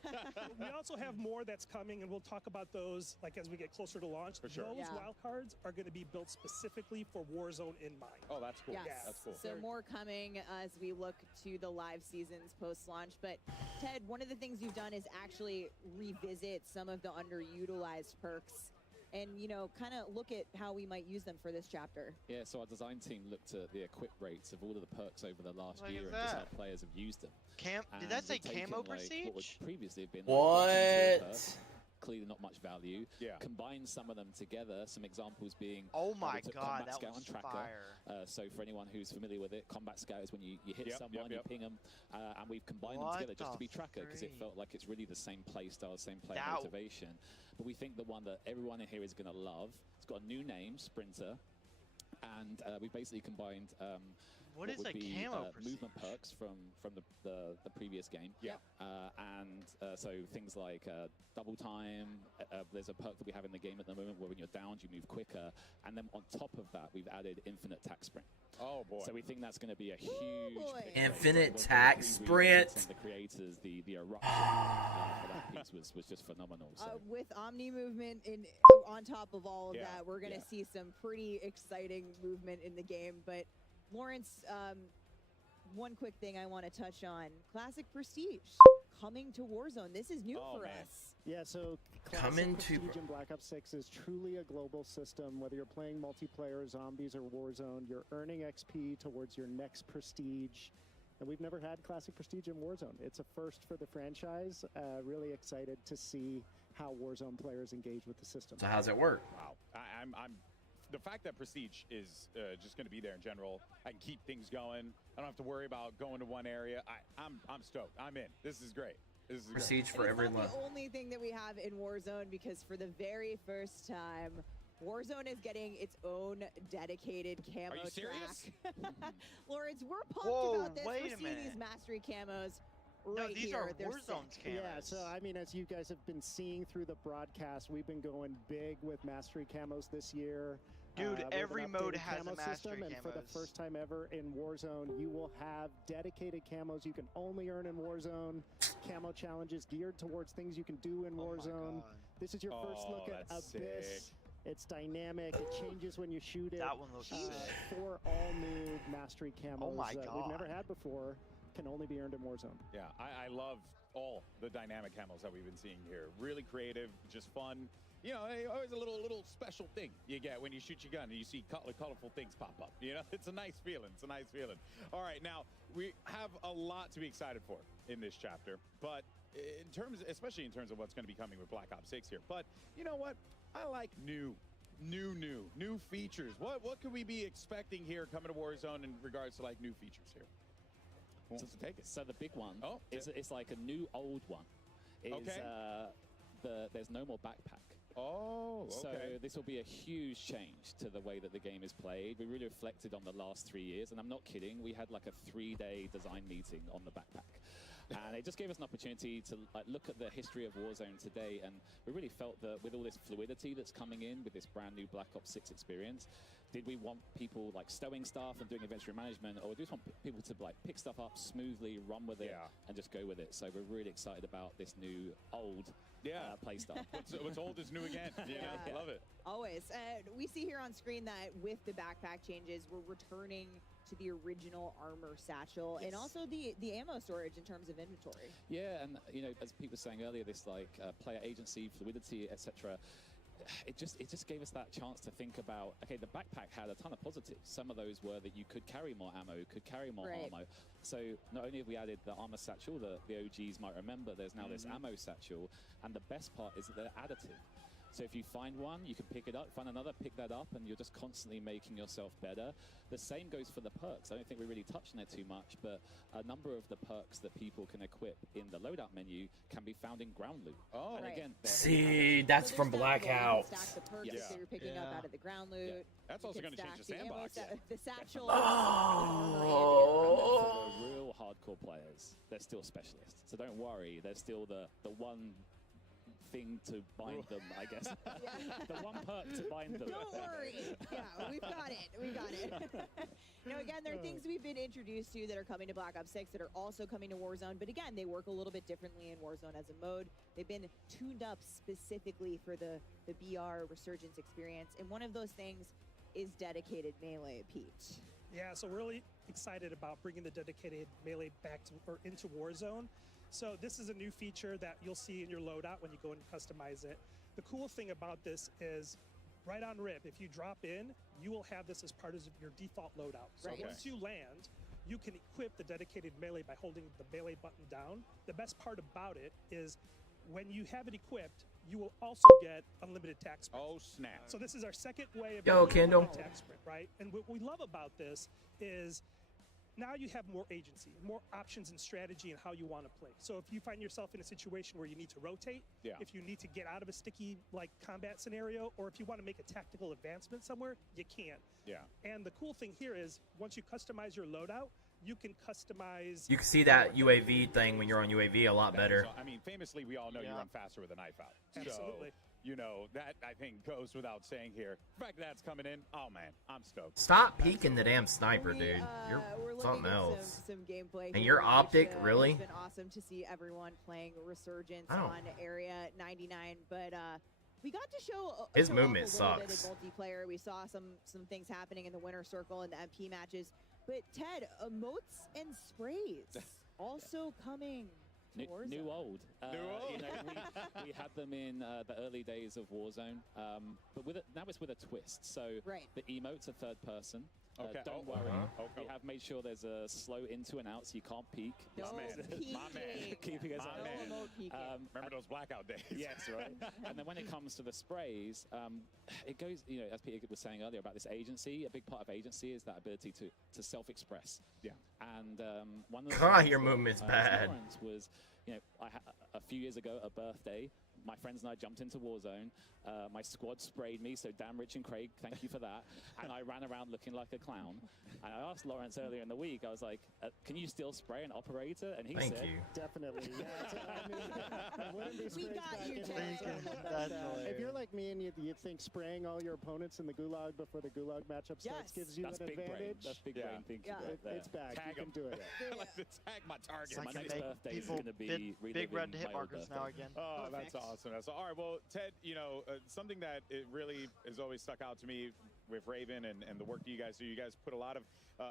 We also have more that's coming, and we'll talk about those as we get closer to launch. For sure. Those wild cards are going to be built specifically for Warzone in mind. Oh, that's cool. Yes. That's cool. So more coming as we look to the live seasons post-launch. But Ted, one of the things you've done is actually revisit some of the underutilized perks and, kind of look at how we might use them for this chapter. Yeah, so our design team looked at the equip rates of all of the perks over the last year and just how players have used them. Did that say camo prestige? What would previously have been what? Clearly not much value. Combine some of them together, some examples being oh my god, Combat that Scout was and Tracker. fire. So for anyone who's familiar with it, Combat Scout is when you hit someone, you ping them, and we've combined them together just to be Tracker because it felt like it's really the same play style, same player motivation. But we think the one that everyone in here is going to love, it's got a new name, Sprinter, and we basically combined what is would a be camo movement perks from the previous game. And so things like double time. There's a perk that we have in the game at the moment where when you're downed, you move quicker. And then on top of that, we've added infinite tack sprint. Oh boy! So we think that's going to be a huge infinite tack sprint. The creators, the eruption for that piece was just phenomenal. So. With Omni movement on top of all of that, we're going to see some pretty exciting movement in the game. But Lawrence, one quick thing I want to touch on: Classic Prestige coming to Warzone. This is new for us. Yeah, so Classic Prestige in Black Ops 6 is truly a global system. Whether you're playing multiplayer, zombies, or Warzone, you're earning XP towards your next Prestige. And we've never had Classic Prestige in Warzone. It's a first for the franchise. Really excited to see how Warzone players engage with the system. So how's it work? Wow, I'm the fact that Prestige is just going to be there in general, I can keep things going. I don't have to worry about going to one area. I'm stoked. I'm in. This is great. This is Prestige great. for everyone. It's not the only thing that we have in Warzone, because for the very first time, Warzone is getting its own dedicated camo Are you serious? track. Lawrence, we're pumped about this. We're seeing these mastery camos right no, these here. are They're Warzone's sick. camos. Yeah, so I mean, as you guys have been seeing through the broadcast, we've been going big with mastery camos this year. Dude, every mode has a mastery system, and for the camos. first time ever in Warzone, you will have dedicated camos you can only earn in Warzone. Camo challenges geared towards things you can do in Warzone. This is your first look at Abyss. Sick. It's dynamic. It changes when you shoot it. That one looks sick. 4 all new mastery camos Oh my that God. we've never had before, can only be earned in Warzone. Yeah, I love all the dynamic camos that we've been seeing here. Really creative, just fun. You know, always a little special thing you get when you shoot your gun and you see colorful things pop up. You know, it's a nice feeling. It's a nice feeling. All right, now we have a lot to be excited for in this chapter, but especially in terms of what's going to be coming with Black Ops 6 here. But you know what? I like new features. What could we be expecting here coming to Warzone in regards to like new features here? Who wants to take it? So the big one, it's like a new old one. There's no more backpack. Oh, okay. So this will be a huge change to the way that the game is played. We really reflected on the last 3 years, and I'm not kidding. We had like a 3-day design meeting on the backpack. And it just gave us an opportunity to look at the history of Warzone today, and we really felt that with all this fluidity that's coming in with this brand new Black Ops 6 experience, did we want people like stowing stuff and doing inventory management, or do we just want people to like pick stuff up smoothly, run with it, and just go with it? So we're really excited about this new old play style. What's old is new again. I love it. Always. We see here on screen that with the backpack changes, we're returning to the original armor satchel and also the ammo storage in terms of inventory. Yeah, and you know, as Pete was saying earlier, this like player agency, fluidity, etc. It just gave us that chance to think about, okay, the backpack had a ton of positives. Some of those were that you could carry more ammo, could carry more ammo. So not only have we added the armor satchel that the OGs might remember, there's now this ammo satchel, and the best part is that they're additive. So if you find one, you can pick it up, find another, pick that up, and you're just constantly making yourself better. The same goes for the perks. I don't think we really touched on it too much, but a number of the perks that people can equip in the loadout menu can be found in ground loot. Oh, and again, see, that's from Blackout. Stack the perks that you're picking up out of the ground loot. That's also going to change the sandbox. The satchel. For the real hardcore players, they're still specialists. So don't worry, there's still the one thing to bind them, I guess. The one perk to bind them. Don't worry. Yeah, we've got it. We've got it. Again, there are things we've been introduced to that are coming to Black Ops 6 that are also coming to Warzone, but again, they work a little bit differently in Warzone as a mode. They've been tuned up specifically for the BR Resurgence experience, and one of those things is dedicated melee, Pete. Yeah, so we're really excited about bringing the dedicated melee back to, or into Warzone. So this is a new feature that you'll see in your loadout when you go and customize it. The cool thing about this is right on rip, if you drop in, you will have this as part of your default loadout. So once you land, you can equip the dedicated melee by holding the melee button down. The best part about it is when you have it equipped, you will also get unlimited attack sprint. Oh, snap. So this is our second way of attack sprint, right? And what we love about this is now you have more agency, more options and strategy in how you want to play. So if you find yourself in a situation where you need to rotate, if you need to get out of a sticky like combat scenario, or if you want to make a tactical advancement somewhere, you can. And the cool thing here is once you customize your loadout, you can customize. You can see that UAV thing when you're on UAV a lot better. I mean, famously, we all know you run faster with a knife out. Absolutely. So, you know, that I think goes without saying here. The fact that that's coming in, oh man, I'm stoked. Stop peeking the damn sniper, dude. You're something else. Some gameplay and your optic, really? It's been awesome to see everyone playing Resurgence on Area 99, but we got to show his movement a little bit of multiplayer. We saw some things happening in the winner circle and the MP matches. But Ted, emotes and sprays also coming. New old. You know, we had them in the early days of Warzone, but now it's with a twist. So the emotes are third person. Don't worry. We have made sure there's a slow into and out, so you can't peek. No peeking. My man. Keeping us out. Remember those blackout days? Yes, right. And then when it comes to the sprays, it goes, you know, as Peter was saying earlier about this agency, a big part of agency is that ability to self-express. And one of the your movement's bad. Was, you know, a few years ago, a birthday, my friends and I jumped into Warzone. My squad sprayed me, so Dan, Rich, and Craig, thank you for that. And I ran around looking like a clown. And I asked Lawrence earlier in the week, I was like, can you still spray an operator? And he said, Definitely. We got you, if you're like me and you think spraying all your opponents in the gulag before the gulag matchup starts gives you an advantage. That's big brain thinking. It's back. Tag you can do it. I like to tag my target. My next birthday is going to be big red hit markers now again. Oh, that's awesome. All right, well, Ted, you know, something that it really has always stuck out to me with Raven and the work that you guys do, you guys put a lot of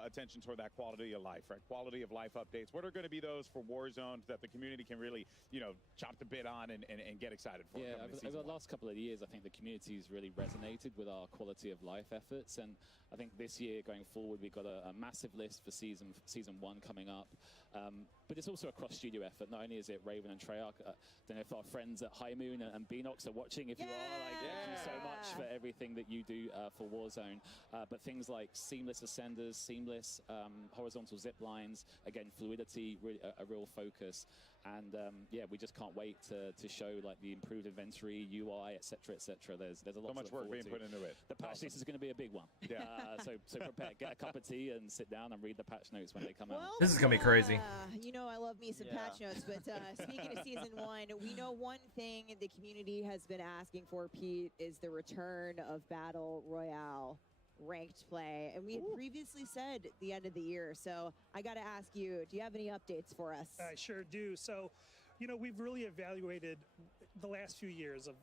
attention toward that quality of life, right? Quality of life updates. What are going to be those for Warzone that the community can really, you know, chop the bit on and get excited for? Yeah, over the last couple of years, I think the community's really resonated with our quality of life efforts, and I think this year going forward, we've got a massive list for season 1 coming up. But it's also a cross-studio effort. Not only is it Raven and Treyarch, I don't know if our friends at High Moon and Beanox are watching. If you are, like, thank you so much for everything that you do for Warzone. But things like seamless ascenders, seamless horizontal zip lines, again, fluidity, really a real focus. And yeah, we just can't wait to show like the improved inventory, UI, etc., etc. There's a lot. So much work being put into it. The patch notes is going to be a big one. Yeah. So prepare, get a cup of tea, and sit down and read the patch notes when they come out. This is gonna be crazy. You know, I love me some patch notes, but speaking of Season 1, we know one thing the community has been asking for, Pete, is the return of Battle Royale ranked play, and we had previously said the end of the year. So I got to ask you, do you have any updates for us? I sure do. So, you know, we've really evaluated the last few years of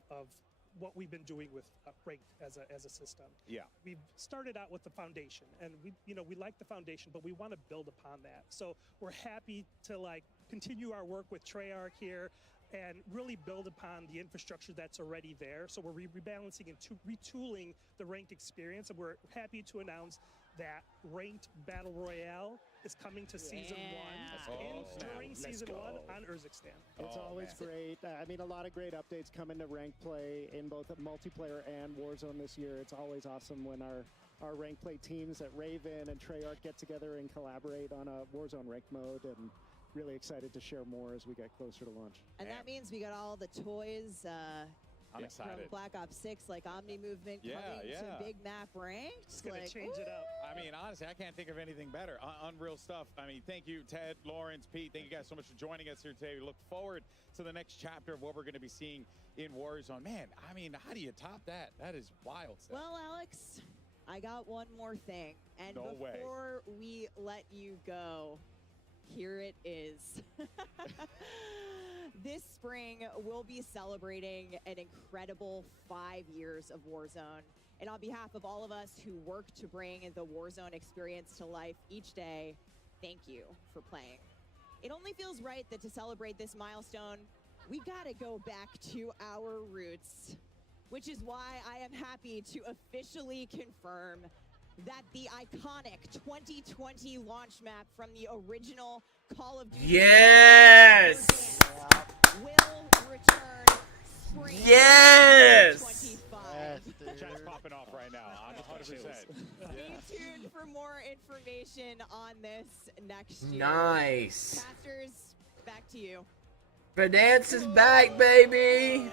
what we've been doing with ranked as a system. Yeah. We've started out with the foundation, and we like the foundation, but we want to build upon that. So we're happy to like continue our work with Treyarch here and really build upon the infrastructure that's already there. So we're rebalancing and retooling the ranked experience, and we're happy to announce that ranked Battle Royale is coming to Season 1 during Season 1 on Urzikstan. It's always great. I mean, a lot of great updates coming to ranked play in both multiplayer and Warzone this year. It's always awesome when our ranked play teams at Raven and Treyarch get together and collaborate on a Warzone ranked mode, and really excited to share more as we get closer to launch. And that means we got all the toys I'm excited. from Black Ops 6, like Omni Movement coming to Big Map Ranked. It's going to change it up. I mean, honestly, I can't think of anything better. Unreal stuff. I mean, thank you, Ted, Lawrence, Pete. Thank you guys so much for joining us here today. We look forward to the next chapter of what we're going to be seeing in Warzone. Man, I mean, how do you top that? That is wild stuff. Well, Alex, I got one more thing. And No way. before we let you go, here it is. This spring, we'll be celebrating an incredible 5 years of Warzone. And on behalf of all of us who work to bring the Warzone experience to life each day, thank you for playing. It only feels right that to celebrate this milestone, we gotta go back to our roots, which is why I am happy to officially confirm that the iconic 2020 launch map from the original Call of Duty Yes! will return spring 2025. Chat's popping off right now. I'm 100%. Stay tuned for more information on this next year. Nice. Pastors, back to you. Verdansk is back, baby.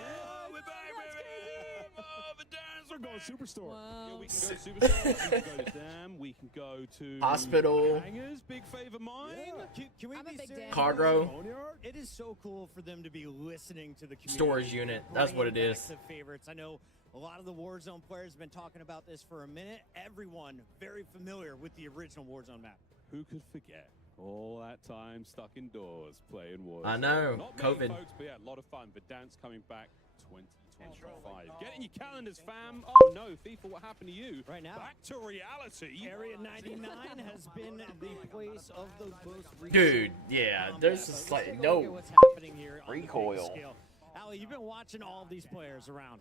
We're going Superstore. Yeah, we can go Superstore. We can go to Dam. We can go to Hospital. Hangers, big fave of mine. Yeah. Can we be serious? Cargo. It is so cool for them to be listening to the community. Storage unit. That's what it is. The favorites. I know a lot of the Warzone players have been talking about this for a minute. Everyone very familiar with the original Warzone map. Who could forget all that time stuck indoors playing Warzone? I know. Not COVID. many folks, but yeah, a lot of fun. Verdansk coming back 2025. Get in your calendars, fam. Oh no, FIFA, what happened to you? Right now, back to reality. Area 99 has been the place of the most recent. Dude, yeah, there's just like no recoil. Ali, you've been watching all of these players around.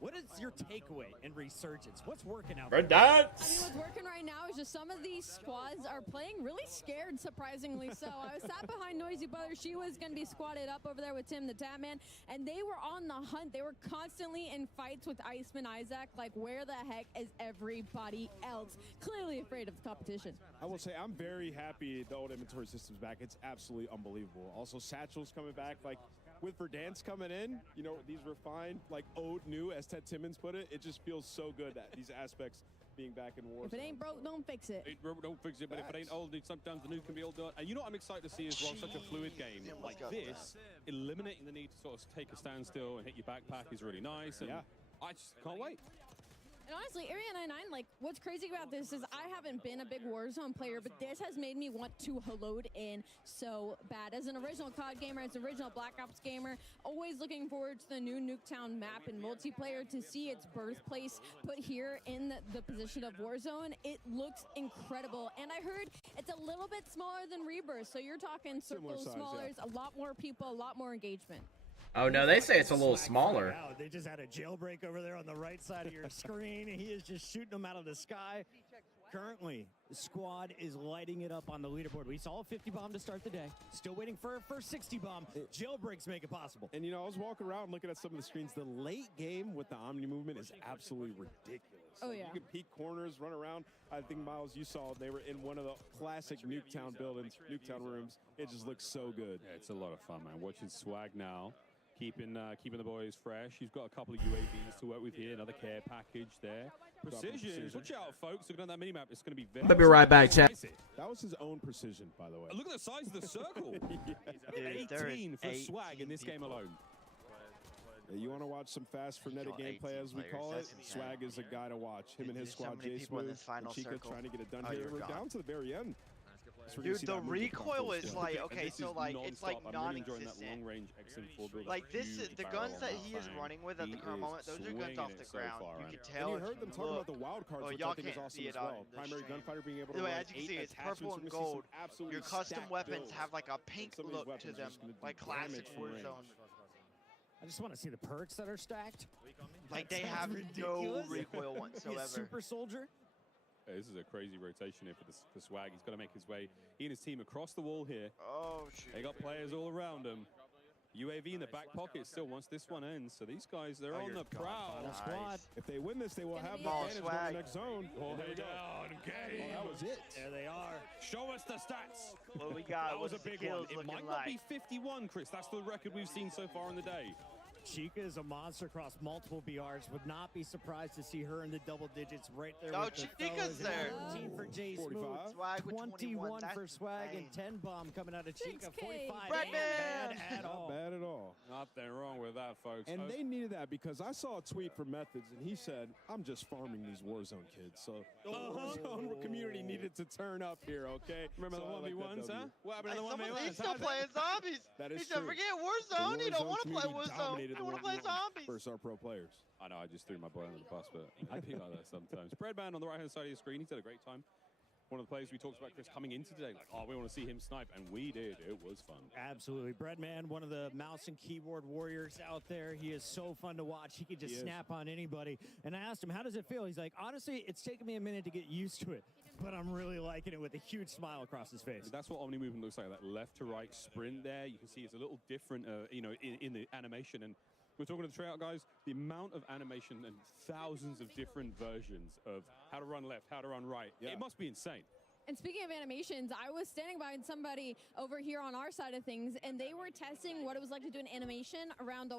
What is your takeaway and resurgence? What's working out there? Verdansk! I mean, what's working right now is just some of these squads are playing really scared, surprisingly so. I was sat behind Noisy Brother. She was going to be squatted up over there with Tim the Tatman, and they were on the hunt. They were constantly in fights with Iceman Isaac. Like, where the heck is everybody else? Clearly afraid of the competition. I will say I'm very happy the old inventory system's back. It's absolutely unbelievable. Also, Satchel's coming back. Like, with Verdansk coming in, you know, these refined, like, old new, as Ted Timmons put it, it just feels so good that these aspects being back in Warzone. If it ain't broke, don't fix it. Don't fix it, but if it ain't old, sometimes the new can be old done. And you know what I'm excited to see as well? Such a fluid game like this, eliminating the need to sort of take a standstill and hit your backpack is really nice. And I just can't wait. And honestly, Area 99, like, what's crazy about this is I haven't been a big Warzone player, but this has made me want to load in so bad. As an original COD gamer, as an original Black Ops gamer, always looking forward to the new Nuketown map and multiplayer to see its birthplace put here in the position of Warzone. It looks incredible. And I heard it's a little bit smaller than Rebirth, so you're talking circles, smaller, a lot more people, a lot more engagement. Oh no, they say it's a little smaller. They just had a jailbreak over there on the right side of your screen. He is just shooting them out of the sky. Currently, the squad is lighting it up on the leaderboard. We saw a 50 bomb to start the day. Still waiting for a first 60 bomb. Jailbreaks make it possible. And, you know, I was walking around looking at some of the screens. The late game with the Omni movement is absolutely ridiculous. Oh, Like, yeah. you can peek corners, run around. I think, Miles, you saw they were in one of the classic Nuketown buildings, Nuketown rooms. It just looks so good. Yeah, it's a lot of fun, man. Watching Swag now. Keeping the boys fresh. He's got a couple of UAVs to work with here. Another care package there. Precision. Watch out, folks. Looking at that minimap, it's going to be very... I'll be right back, chat. That was his own precision, by the way. Look at the size of the circle. Yeah. 18 for Swag in this game alone. You want to watch some fast frenetic gameplay, as we call it? Swag is a guy to watch. Him and his squad, J Smooth and Chica, trying to get it done here. We're down to the very end. Dude, the recoil is like, okay, so like, it's like non-existent. Like this, the guns that he is running with at the current moment, those are guns off the ground. You can tell. And you heard them talk about the wild cards, which I think is awesome as well. Primary gunfighter being able to run as you can see, it's purple and gold. Your custom weapons have like a pink look to them, like classic Warzone. I just want to see the perks that are stacked. Like they have no recoil whatsoever. Super soldier. This is a crazy rotation here for Swag. He's got to make his way. He and his team across the wall here. Oh, shoot. They got players all around him. UAV in the back pocket still once this one ends. So these guys, they're on the prowl. Squad. If they win this, they will have the advantage in the next zone. Oh, there you go. That was it. There they are. Show us the stats. What we got? That was a big one. It might not be 51, Chris. That's the record we've seen so far in the day. Chica is a monster across multiple BRs. Would not be surprised to see her in the double digits right there. Oh, with the Chica's there. 14 for J Smooth, Swag with 21 for Swag, and 10 bomb coming out of Chica. 45. Bad at all. Not bad at all. Nothing wrong with that, folks. And they needed that because I saw a tweet from Methods, and he said, "I'm just farming these Warzone kids." So the Warzone community needed to turn up here, okay? Remember the 1v1s, huh? What happened to the 1v1s? He's still playing zombies. That is he said, true. "Forget Warzone. He don't want to play Warzone. He want to play zombies." Versus our pro players. I know, I just threw my boy under the bus, but I think like that sometimes. Breadman on the right-hand side of your screen, he's had a great time. One of the players we talked about, Chris, coming into today, like, oh, we want to see him snipe, and we did. It was fun. Absolutely. Breadman, one of the mouse and keyboard warriors out there. He is so fun to watch. He could just snap on anybody. And I asked him, how does it feel? He's like, honestly, it's taken me a minute to get used to it, but I'm really liking it, with a huge smile across his face. That's what Omni movement looks like, that left to right sprint there. You can see it's a little different, you know, in the animation. And we're talking to the tryout guys, the amount of animation and thousands of different versions of how to run left, how to run right. Yeah. It must be insane. And speaking of animations, I was standing by somebody over here on our side of things, and they were testing what it was like to do an animation around the...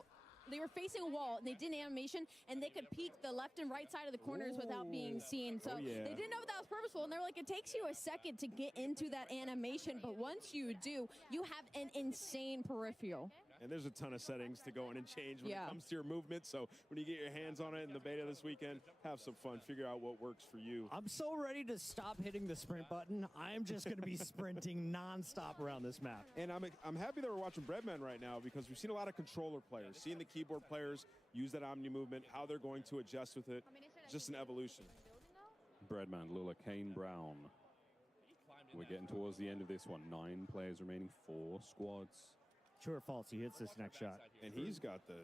They were facing a wall, and they did an animation, and they could peek the left and right side of the corners without being seen. So they didn't know if that was purposeful, and they were like, it takes you a second to get into that animation, but once you do, you have an insane peripheral. And there's a ton of settings to go in and change when it comes to your movement. So when you get your hands on it in the beta this weekend, have some fun. Figure out what works for you. I'm so ready to stop hitting the sprint button. I'm just going to be sprinting nonstop around this map. And I'm happy that we're watching Breadman right now, because we've seen a lot of controller players, seeing the keyboard players use that Omni movement, how they're going to adjust with it. Just an evolution. Breadman, Lula, Kane, Brown. We're getting towards the end of this one. 9 players remaining, 4 squads. True or false, he hits this next shot. And he's got the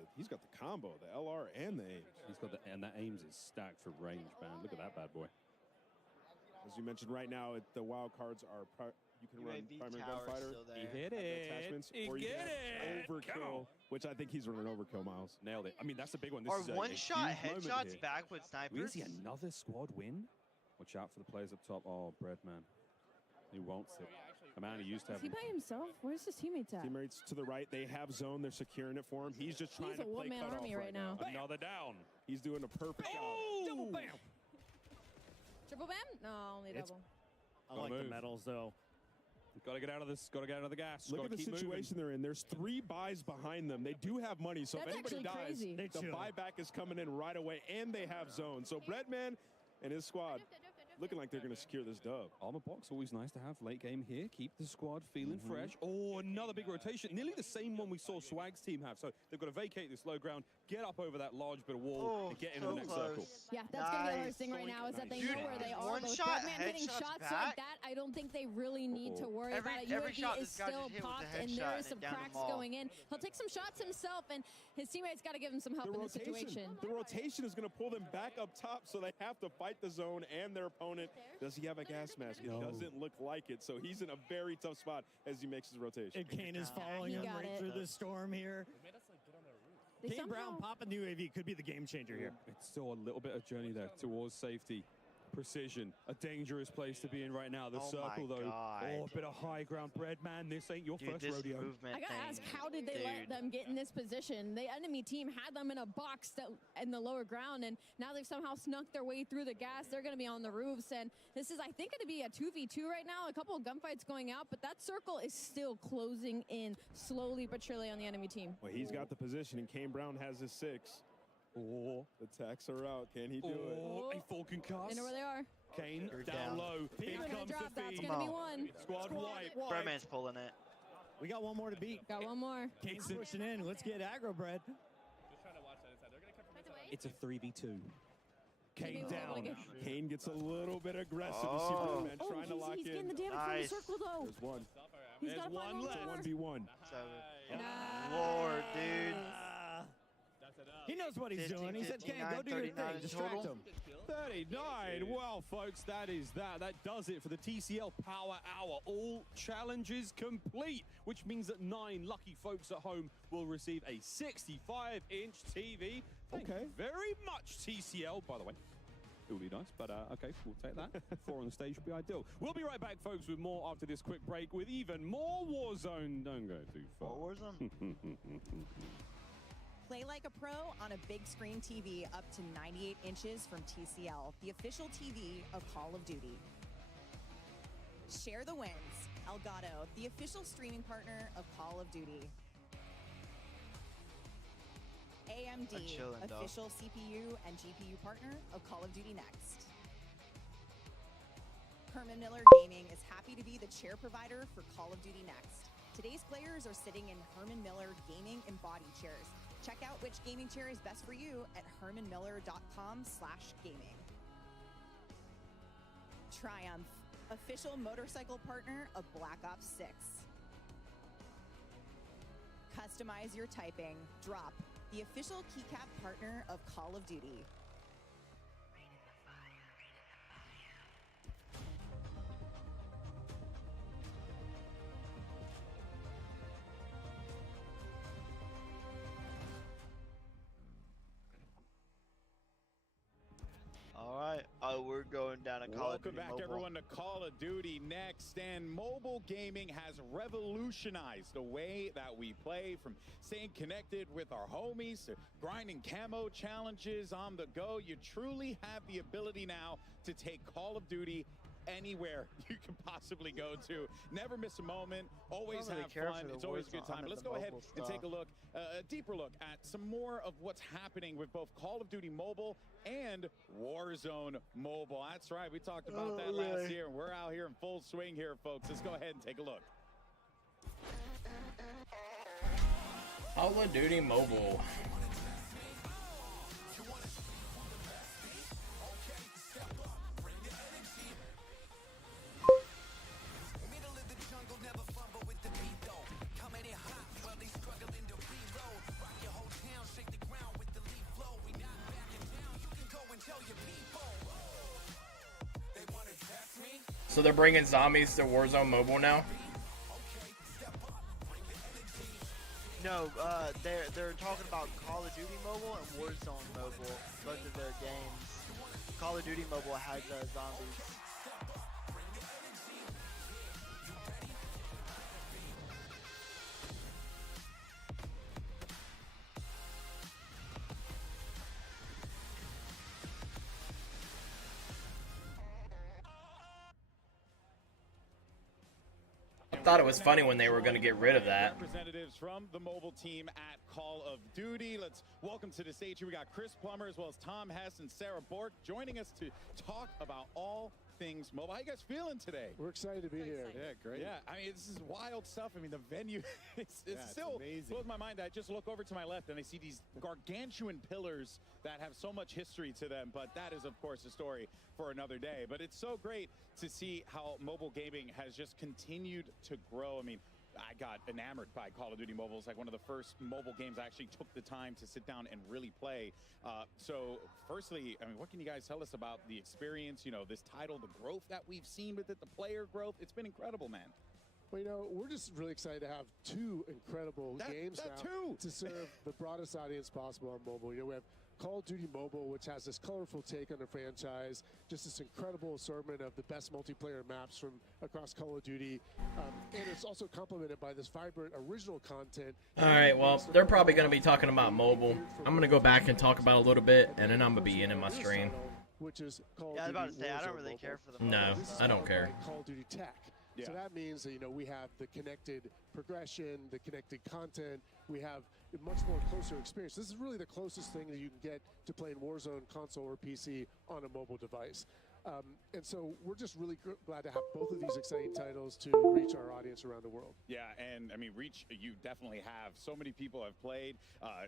combo, the LR and the aims. He's got and that aims is stacked for range, man. Look at that bad boy. As you mentioned, right now the wild cards are you can run primary gunfighter. He hit it. Attachments, or you can overkill, which I think he's running overkill, Miles. Nailed it. I mean, that's a big one. This Or is one-shot headshots back with snipers. We see another squad win. Watch out for the players up top. Oh, Breadman. He wants it. A man who used to have... Is he by himself? Where's his teammates at? Teammates to the right. They have zone. They're securing it for him. He's just trying to play one-man army right now. Another down. He's doing a perfect job. Double bam! Triple bam? No, only double. I like the medals, though. Got to get out of this. Got to get out of the gas. Look at the situation they're in. There's 3 buys behind them. They do have money, so That's if anybody dies, crazy. the buyback is coming in right away, and they have zone. So Breadman and his squad looking like they're going to secure this dub. Armor box, always nice to have late game here. Keep the squad feeling fresh. Oh, another big rotation. Nearly the same one we saw Swag's team have. So they've got to vacate this low ground, get up over that large bit of wall and get into the next circle. Yeah, that's going to be the worst thing right now is that they know where they are. Both Redman hitting shots like that, I don't think they really need to worry about it. UAV is still popped, and there is some cracks going in. He'll take some shots himself, and his teammates got to give him some help in this situation. The rotation is going to pull them back up top, so they have to fight the zone and their opponent. Does he have a gas mask? It doesn't look like it, so he's in a very tough spot as he makes his rotation. And Kane is following him right through the storm here. Kane Brown popping the UAV could be the game changer here. It's still a little bit of journey there towards safety. Precision, a dangerous place to be in right now. The circle, though. Oh, a bit of high ground. Breadman, this ain't your first rodeo. I gotta ask, how did they let them get in this position? The enemy team had them in a box in the lower ground, and now they've somehow snuck their way through the gas. They're gonna be on the roofs, and this is, I think, gonna be a 2v2 right now. A couple of gunfights going out, but that circle is still closing in slowly but surely on the enemy team. Well, he's got the position, and Kane Brown has his 6. Oh, the attacks are out. Can he do it? A full concuss. They know where they are. Kane down low. Here comes the feed. That's gonna be one. Squad wipe. Breadman's pulling it. We got one more to beat. Got one more. Kane's pushing in. Let's get aggro, Bread. It's a 3v2. Kane down. Kane gets a little bit aggressive. You see Breadman trying to lock in. He's getting the damage from the circle, though. There's one. He's got one left. 1v1. Lord, dude. He knows what he's doing. He said, Kane, go do your thing. Distract him. 39. Well, folks, that is that. That does it for the TCL Power Hour. All challenges complete, which means that 9 lucky folks at home will receive a 65-inch TV. Thank you very much, TCL, by the way. It would be nice, but okay, we'll take that. 4 on the stage would be ideal. We'll be right back, folks, with more after this quick break with even more Warzone. Don't go too far. More Warzone? Play like a pro on a big screen TV up to 98 inches from TCL, the official TV of Call of Duty. Share the wins. Elgato, the official streaming partner of Call of Duty. AMD, official CPU and GPU partner of Call of Duty Next. Herman Miller Gaming is happy to be the chair provider for Call of Duty Next. Today's players are sitting in Herman Miller Gaming embodied chairs. Check out which gaming chair is best for you at hermanmiller.com/gaming. Triumph, official motorcycle partner of Black Ops 6. Customize your typing. Drop, the official keycap partner of Call of Duty. We're going down a Call of Duty Welcome back, everyone, to Call of Duty Next. And mobile gaming has revolutionized the way that we play, from staying connected with our homies to grinding camo challenges on the go. You truly have the ability now to take Call of Duty anywhere you can possibly go to. Never miss a moment. Always have fun. It's always a good time. But let's go ahead and take a look, a deeper look at some more of what's happening with both Call of Duty Mobile and Warzone Mobile. That's right. We talked about that last year, and we're out here in full swing here, folks. Let's go ahead and take a look. Call of Duty Mobile. So they're bringing zombies to Warzone Mobile now? No, they're talking about Call of Duty Mobile and Warzone Mobile, both of their games. Call of Duty Mobile has zombies. Thought it was funny when they were going to get rid of that. Representatives from the mobile team at Call of Duty. Let's welcome to the stage here. We got Chris Plummer as well as Tom Hess and Sarah Bork joining us to talk about all things mobile. How you guys feeling today? We're excited to be here. Yeah, great. Yeah, I mean, this is wild stuff. I mean, the venue, it's still blows my mind. I just look over to my left and I see these gargantuan pillars that have so much history to them, but that is, of course, a story for another day. But it's so great to see how mobile gaming has just continued to grow. I mean, I got enamored by Call of Duty Mobile. It's like one of the first mobile games I actually took the time to sit down and really play. So firstly, I mean, what can you guys tell us about the experience, you know, this title, the growth that we've seen with it, the player growth? It's been incredible, man. Well, you know, we're just really excited to have two incredible games now to serve the broadest audience possible on mobile. You know, we have Call of Duty Mobile, which has this colorful take on the franchise, just this incredible assortment of the best multiplayer maps from across Call of Duty, and it's also complemented by this vibrant original content. All right, well, they're probably going to be talking about mobile. I'm going to go back and talk about it a little bit, and then I'm going to be ending my stream. Which is Call I was of about Duty to say, I don't Warzone really Mobile. care for the No, I don't care. Call of Duty Tech. So that means that, you know, we have the connected progression, the connected content. We have a much more closer experience. This is really the closest thing that you can get to playing Warzone console or PC on a mobile device. And so we're just really glad to have both of these exciting titles to reach our audience around the world. Yeah, and I mean, reach, you definitely have. So many people have played.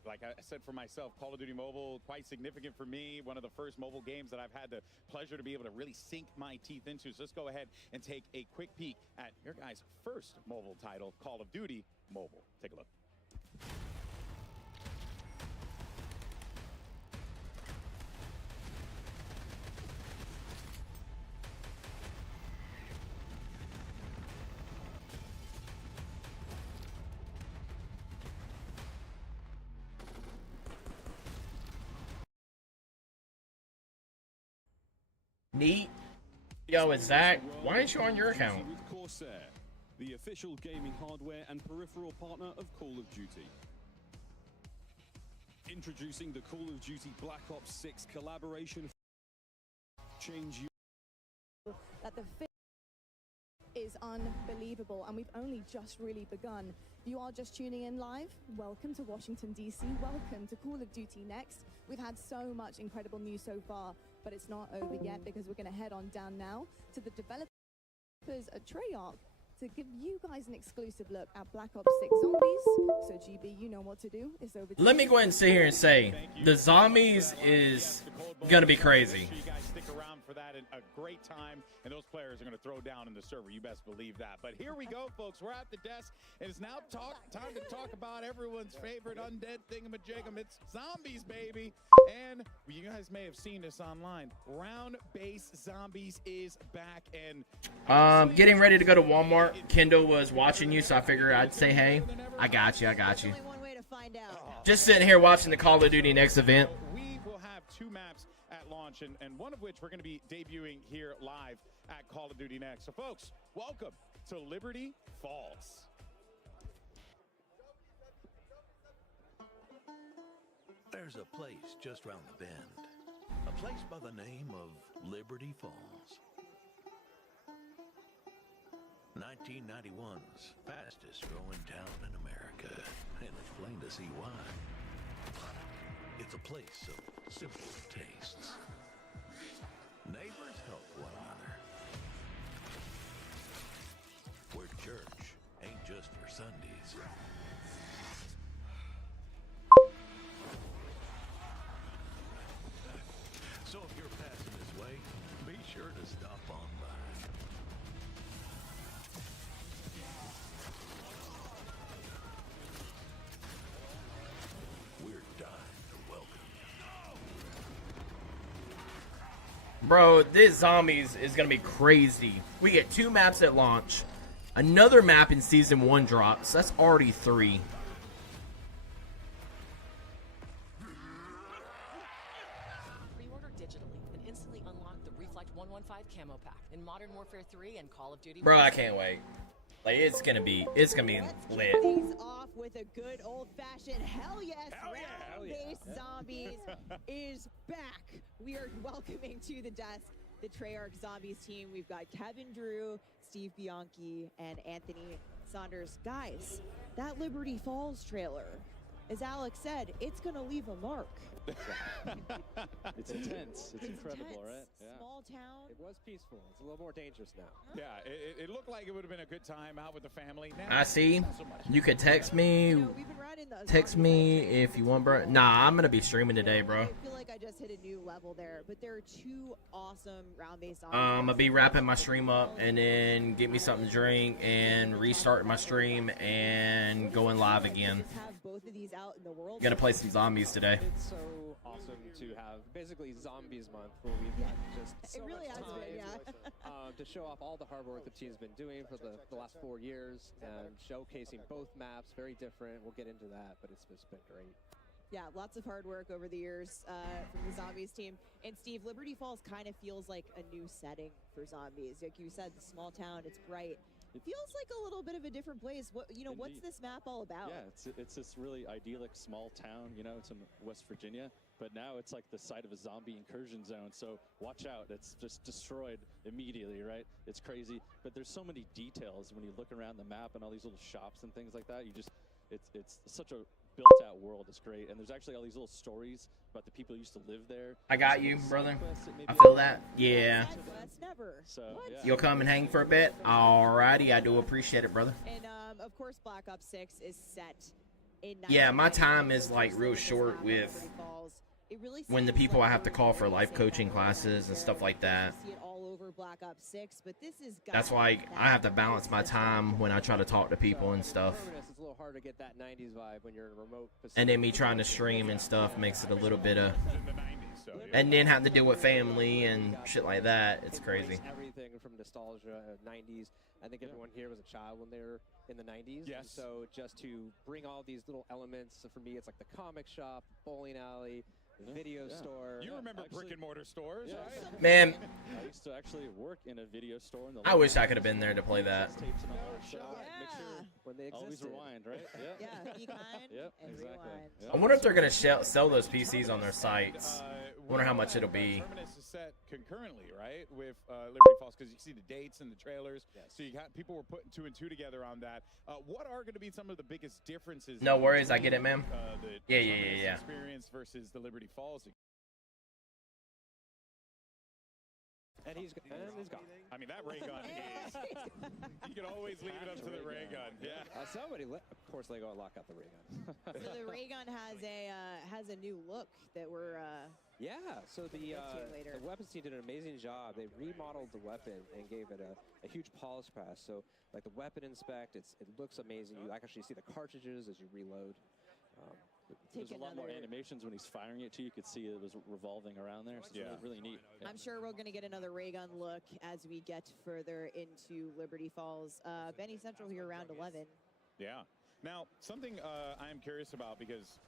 Like I said for myself, Call of Duty Mobile, quite significant for me. One of the first mobile games that I've had the pleasure to be able to really sink my teeth into. So let's go ahead and take a quick peek at your guys' first mobile title, Call of Duty Mobile. Take a look. Neat. Yo, it's Zach. Why aren't you on your account? With Corsair, the official gaming hardware and peripheral partner of Call of Duty. Introducing the Call of Duty Black Ops 6 collaboration. Change you. That the fit is unbelievable, and we've only just really begun. If you are just tuning in live, welcome to Washington, D.C. Welcome to Call of Duty Next. We've had so much incredible news so far, but it's not over yet because we're going to head on down now to the developers at Treyarch to give you guys an exclusive look at Black Ops 6 Zombies. So GB, you know what to do. It's over to Let me go ahead and sit here and say, the Zombies is going to be crazy. You guys stick around for that, and a great time, and those players are going to throw down in the server. You best believe that. But here we go, folks. We're at the desk, and it's now time to talk about everyone's favorite undead thingamajigam. It's Zombies, baby. And you guys may have seen this online. Round-based Zombies is back, and getting ready to go to Walmart. Kendall was watching you, so I figured I'd say, hey, I got you. Only one way to find out. Just sitting here watching the Call of Duty Next event. We will have two maps at launch, and one of which we're going to be debuting here live at Call of Duty Next. So, folks, welcome to Liberty Falls. There's a place just round the bend, a place by the name of Liberty Falls. 1991's fastest growing town in America, and it's plain to see why. It's a place of simple tastes. Neighbors help one another. Where church ain't just for Sundays. So if you're passing this way, be sure to stop on by. We're dying to welcome you. Bro, this Zombies is going to be crazy. We get 2 maps at launch. Another map in Season 1 drops. That's already 3. Pre-order digitally and instantly unlock the Reflect 115 camo pack in Modern Warfare 3 and Call of Duty. Bro, I can't wait. Like, it's gonna be lit. Things off with a good old-fashioned hell yes. Round-based Zombies is back. We are welcoming to the desk the Treyarch Zombies team. We've got Kevin Drew, Steve Bianchi, and Anthony Saunders. Guys, that Liberty Falls trailer, as Alex said, it's going to leave a mark. It's intense. It's incredible, intense. right? Yeah. Small town. It was peaceful. It's a little more dangerous now. Yeah, it looked like it would have been a good time out with the family. Now, I see. You could text me. Text me if you want, bro. Nah, I'm gonna be streaming today, bro. I feel like I just hit a new level there, but there are 2 awesome round-based zombies. I'm gonna be wrapping my stream up and then get me something to drink and restart my stream and going live again. Have both of these out in the world. Gonna play some zombies today. It's so awesome to have basically Zombies Month where we've got just so It really much has time been, yeah. to show off all the hard work the team's been doing for the last 4 years and showcasing both maps, very different. We'll get into that, but it's just been great. Yeah, lots of hard work over the years from the Zombies team. And Steve, Liberty Falls kind of feels like a new setting for Zombies. Like you said, the small town, it's bright. It feels like a little bit of a different place. What's this map all about? Yeah, it's this really idyllic small town. It's in West Virginia, but now it's like the site of a zombie incursion zone. So watch out, it's just destroyed immediately, right? It's crazy, but there's so many details when you look around the map and all these little shops and things like that. It's such a built-out world. It's great, and there's actually all these little stories about the people who used to live there. I got you, brother. I feel that. Yeah. So, yeah. You'll come and hang for a bit? Alrighty, I do appreciate it, brother. And of course, Black Ops 6 is set in. Yeah, my time is like real short with when the people I have to call for life coaching classes and stuff like that. See it all over Black Ops 6, but this is. That's why I have to balance my time when I try to talk to people and stuff. It's a little hard to get that 90s vibe when you're in a remote facility. And then me trying to stream and stuff makes it a little bit of. And then having to deal with family and shit like that. It's crazy. Everything from nostalgia, 90s. I think everyone here was a child when they were in the 90s. Yes. So just to bring all these little elements, so for me, it's like the comic shop, bowling alley, video store. You remember brick and mortar stores, right? Man, I used to actually work in a video store. I wish I could have been there to play that. When they Always existed. rewind, right? Yeah. Yeah, be kind Yep, and exactly. rewind. I wonder if they're going to sell those PCs on their sites. Wonder how much it'll be. Terminus is set concurrently, right, with Liberty Falls, because you see the dates and the trailers. Yes. So you got people were putting 2 and 2 together on that. What are going to be some of the biggest differences? No worries, I get it, ma'am. The Yeah. experience versus the Liberty Falls. And he's gone. I mean, that ray gun is. You can always leave it up to the ray gun. Yeah. Somebody, of course, they go lock out the ray gun. So the ray gun has a new look that we're. Yeah. So the weapons team did an amazing job. They remodeled the weapon and gave it a huge polish pass. So like the weapon inspect, it looks amazing. You actually see the cartridges as you reload. There's a lot more animations when he's firing it too. You could see it was revolving around there. So it's really neat. Yeah. I'm sure we're going to get another ray gun look as we get further into Liberty Falls. Benny Central here, round 11. Yeah. Now, something I'm curious about, because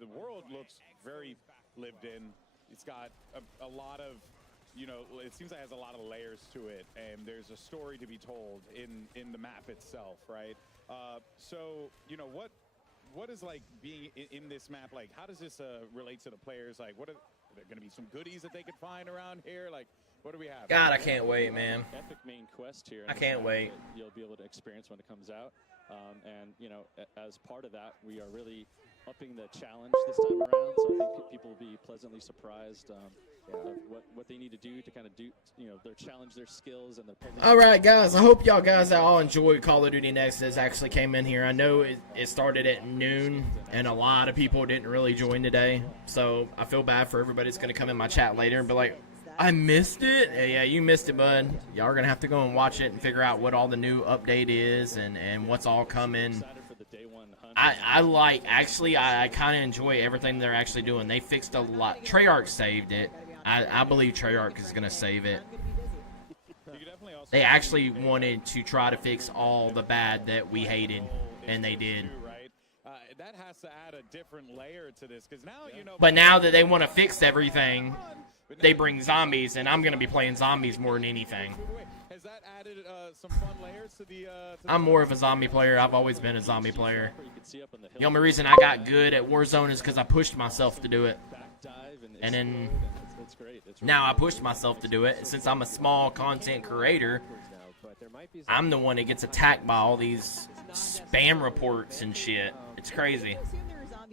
the world looks very lived in. It's got a lot of, it seems like it has a lot of layers to it, and there's a story to be told in the map itself, right? So, what is like being in this map? Like, how does this relate to the players? Like, are there going to be some goodies that they could find around here? Like, what do we have? God, I can't wait, man. Epic main quest here. I can't wait. You'll be able to experience when it comes out. And, as part of that, we are really upping the challenge this time around. So I think people will be pleasantly surprised of what they need to do to kind of do, challenge their skills and their. All right, guys. I hope y'all guys all enjoyed Call of Duty Nexus. Actually came in here. I know it started at noon, and a lot of people didn't really join today. So I feel bad for everybody that's going to come in my chat later and be like, I missed it. Yeah, you missed it, bud. Y'all are going to have to go and watch it and figure out what all the new update is and what's all coming. I kind of enjoy everything they're actually doing. They fixed a lot. Treyarch saved it. I believe Treyarch is going to save it. They actually wanted to try to fix all the bad that we hated, and they did. That has to add a different layer to this, because now But now that they want to fix everything, they bring zombies, and I'm going to be playing zombies more than anything. Has that added some fun layers to the? I'm more of a zombie player. I've always been a zombie player. The only reason I got good at Warzone is because I pushed myself to do it. And then now I pushed myself to do it. And since I'm a small content creator, I'm the one that gets attacked by all these spam reports and shit. It's crazy.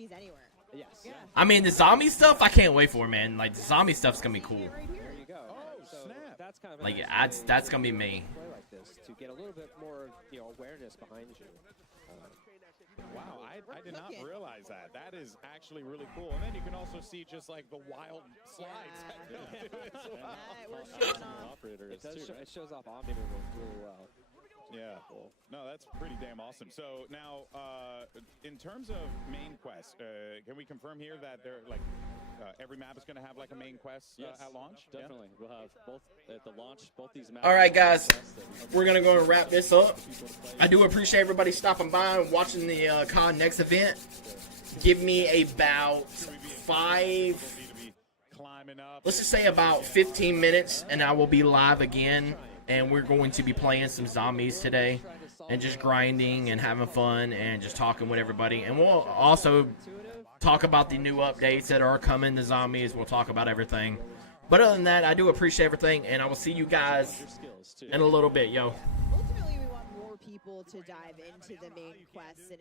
zombies anywhere. Yes. Yeah. I mean, the zombie stuff, I can't wait for, man. Like, the zombie stuff's gonna be cool. There you go. So that's kind of Like, nice that's gonna be me. play like this to get a little bit more, awareness behind you. Wow, I did not realize that. That is actually really cool. And then you can also see just like the wild slides. It shows off Omni movement really well. Yeah. Cool. No, that's pretty damn awesome. So now, in terms of main quest, can we confirm here that every map is going to have like a main quest at launch? Definitely. We'll have both at the launch, both these maps. All right, guys, we're gonna go and wrap this up. I do appreciate everybody stopping by and watching the COD Next event. Give me about let's just say about 15 minutes, and I will be live again. And we're going to be playing some zombies today, and just grinding and having fun and just talking with everybody. And we'll also talk about the new updates that are coming to zombies. We'll talk about everything. But other than that, I do appreciate everything, and I will see you guys in a little bit, yo. Ultimately, we want more people to dive into the main quests and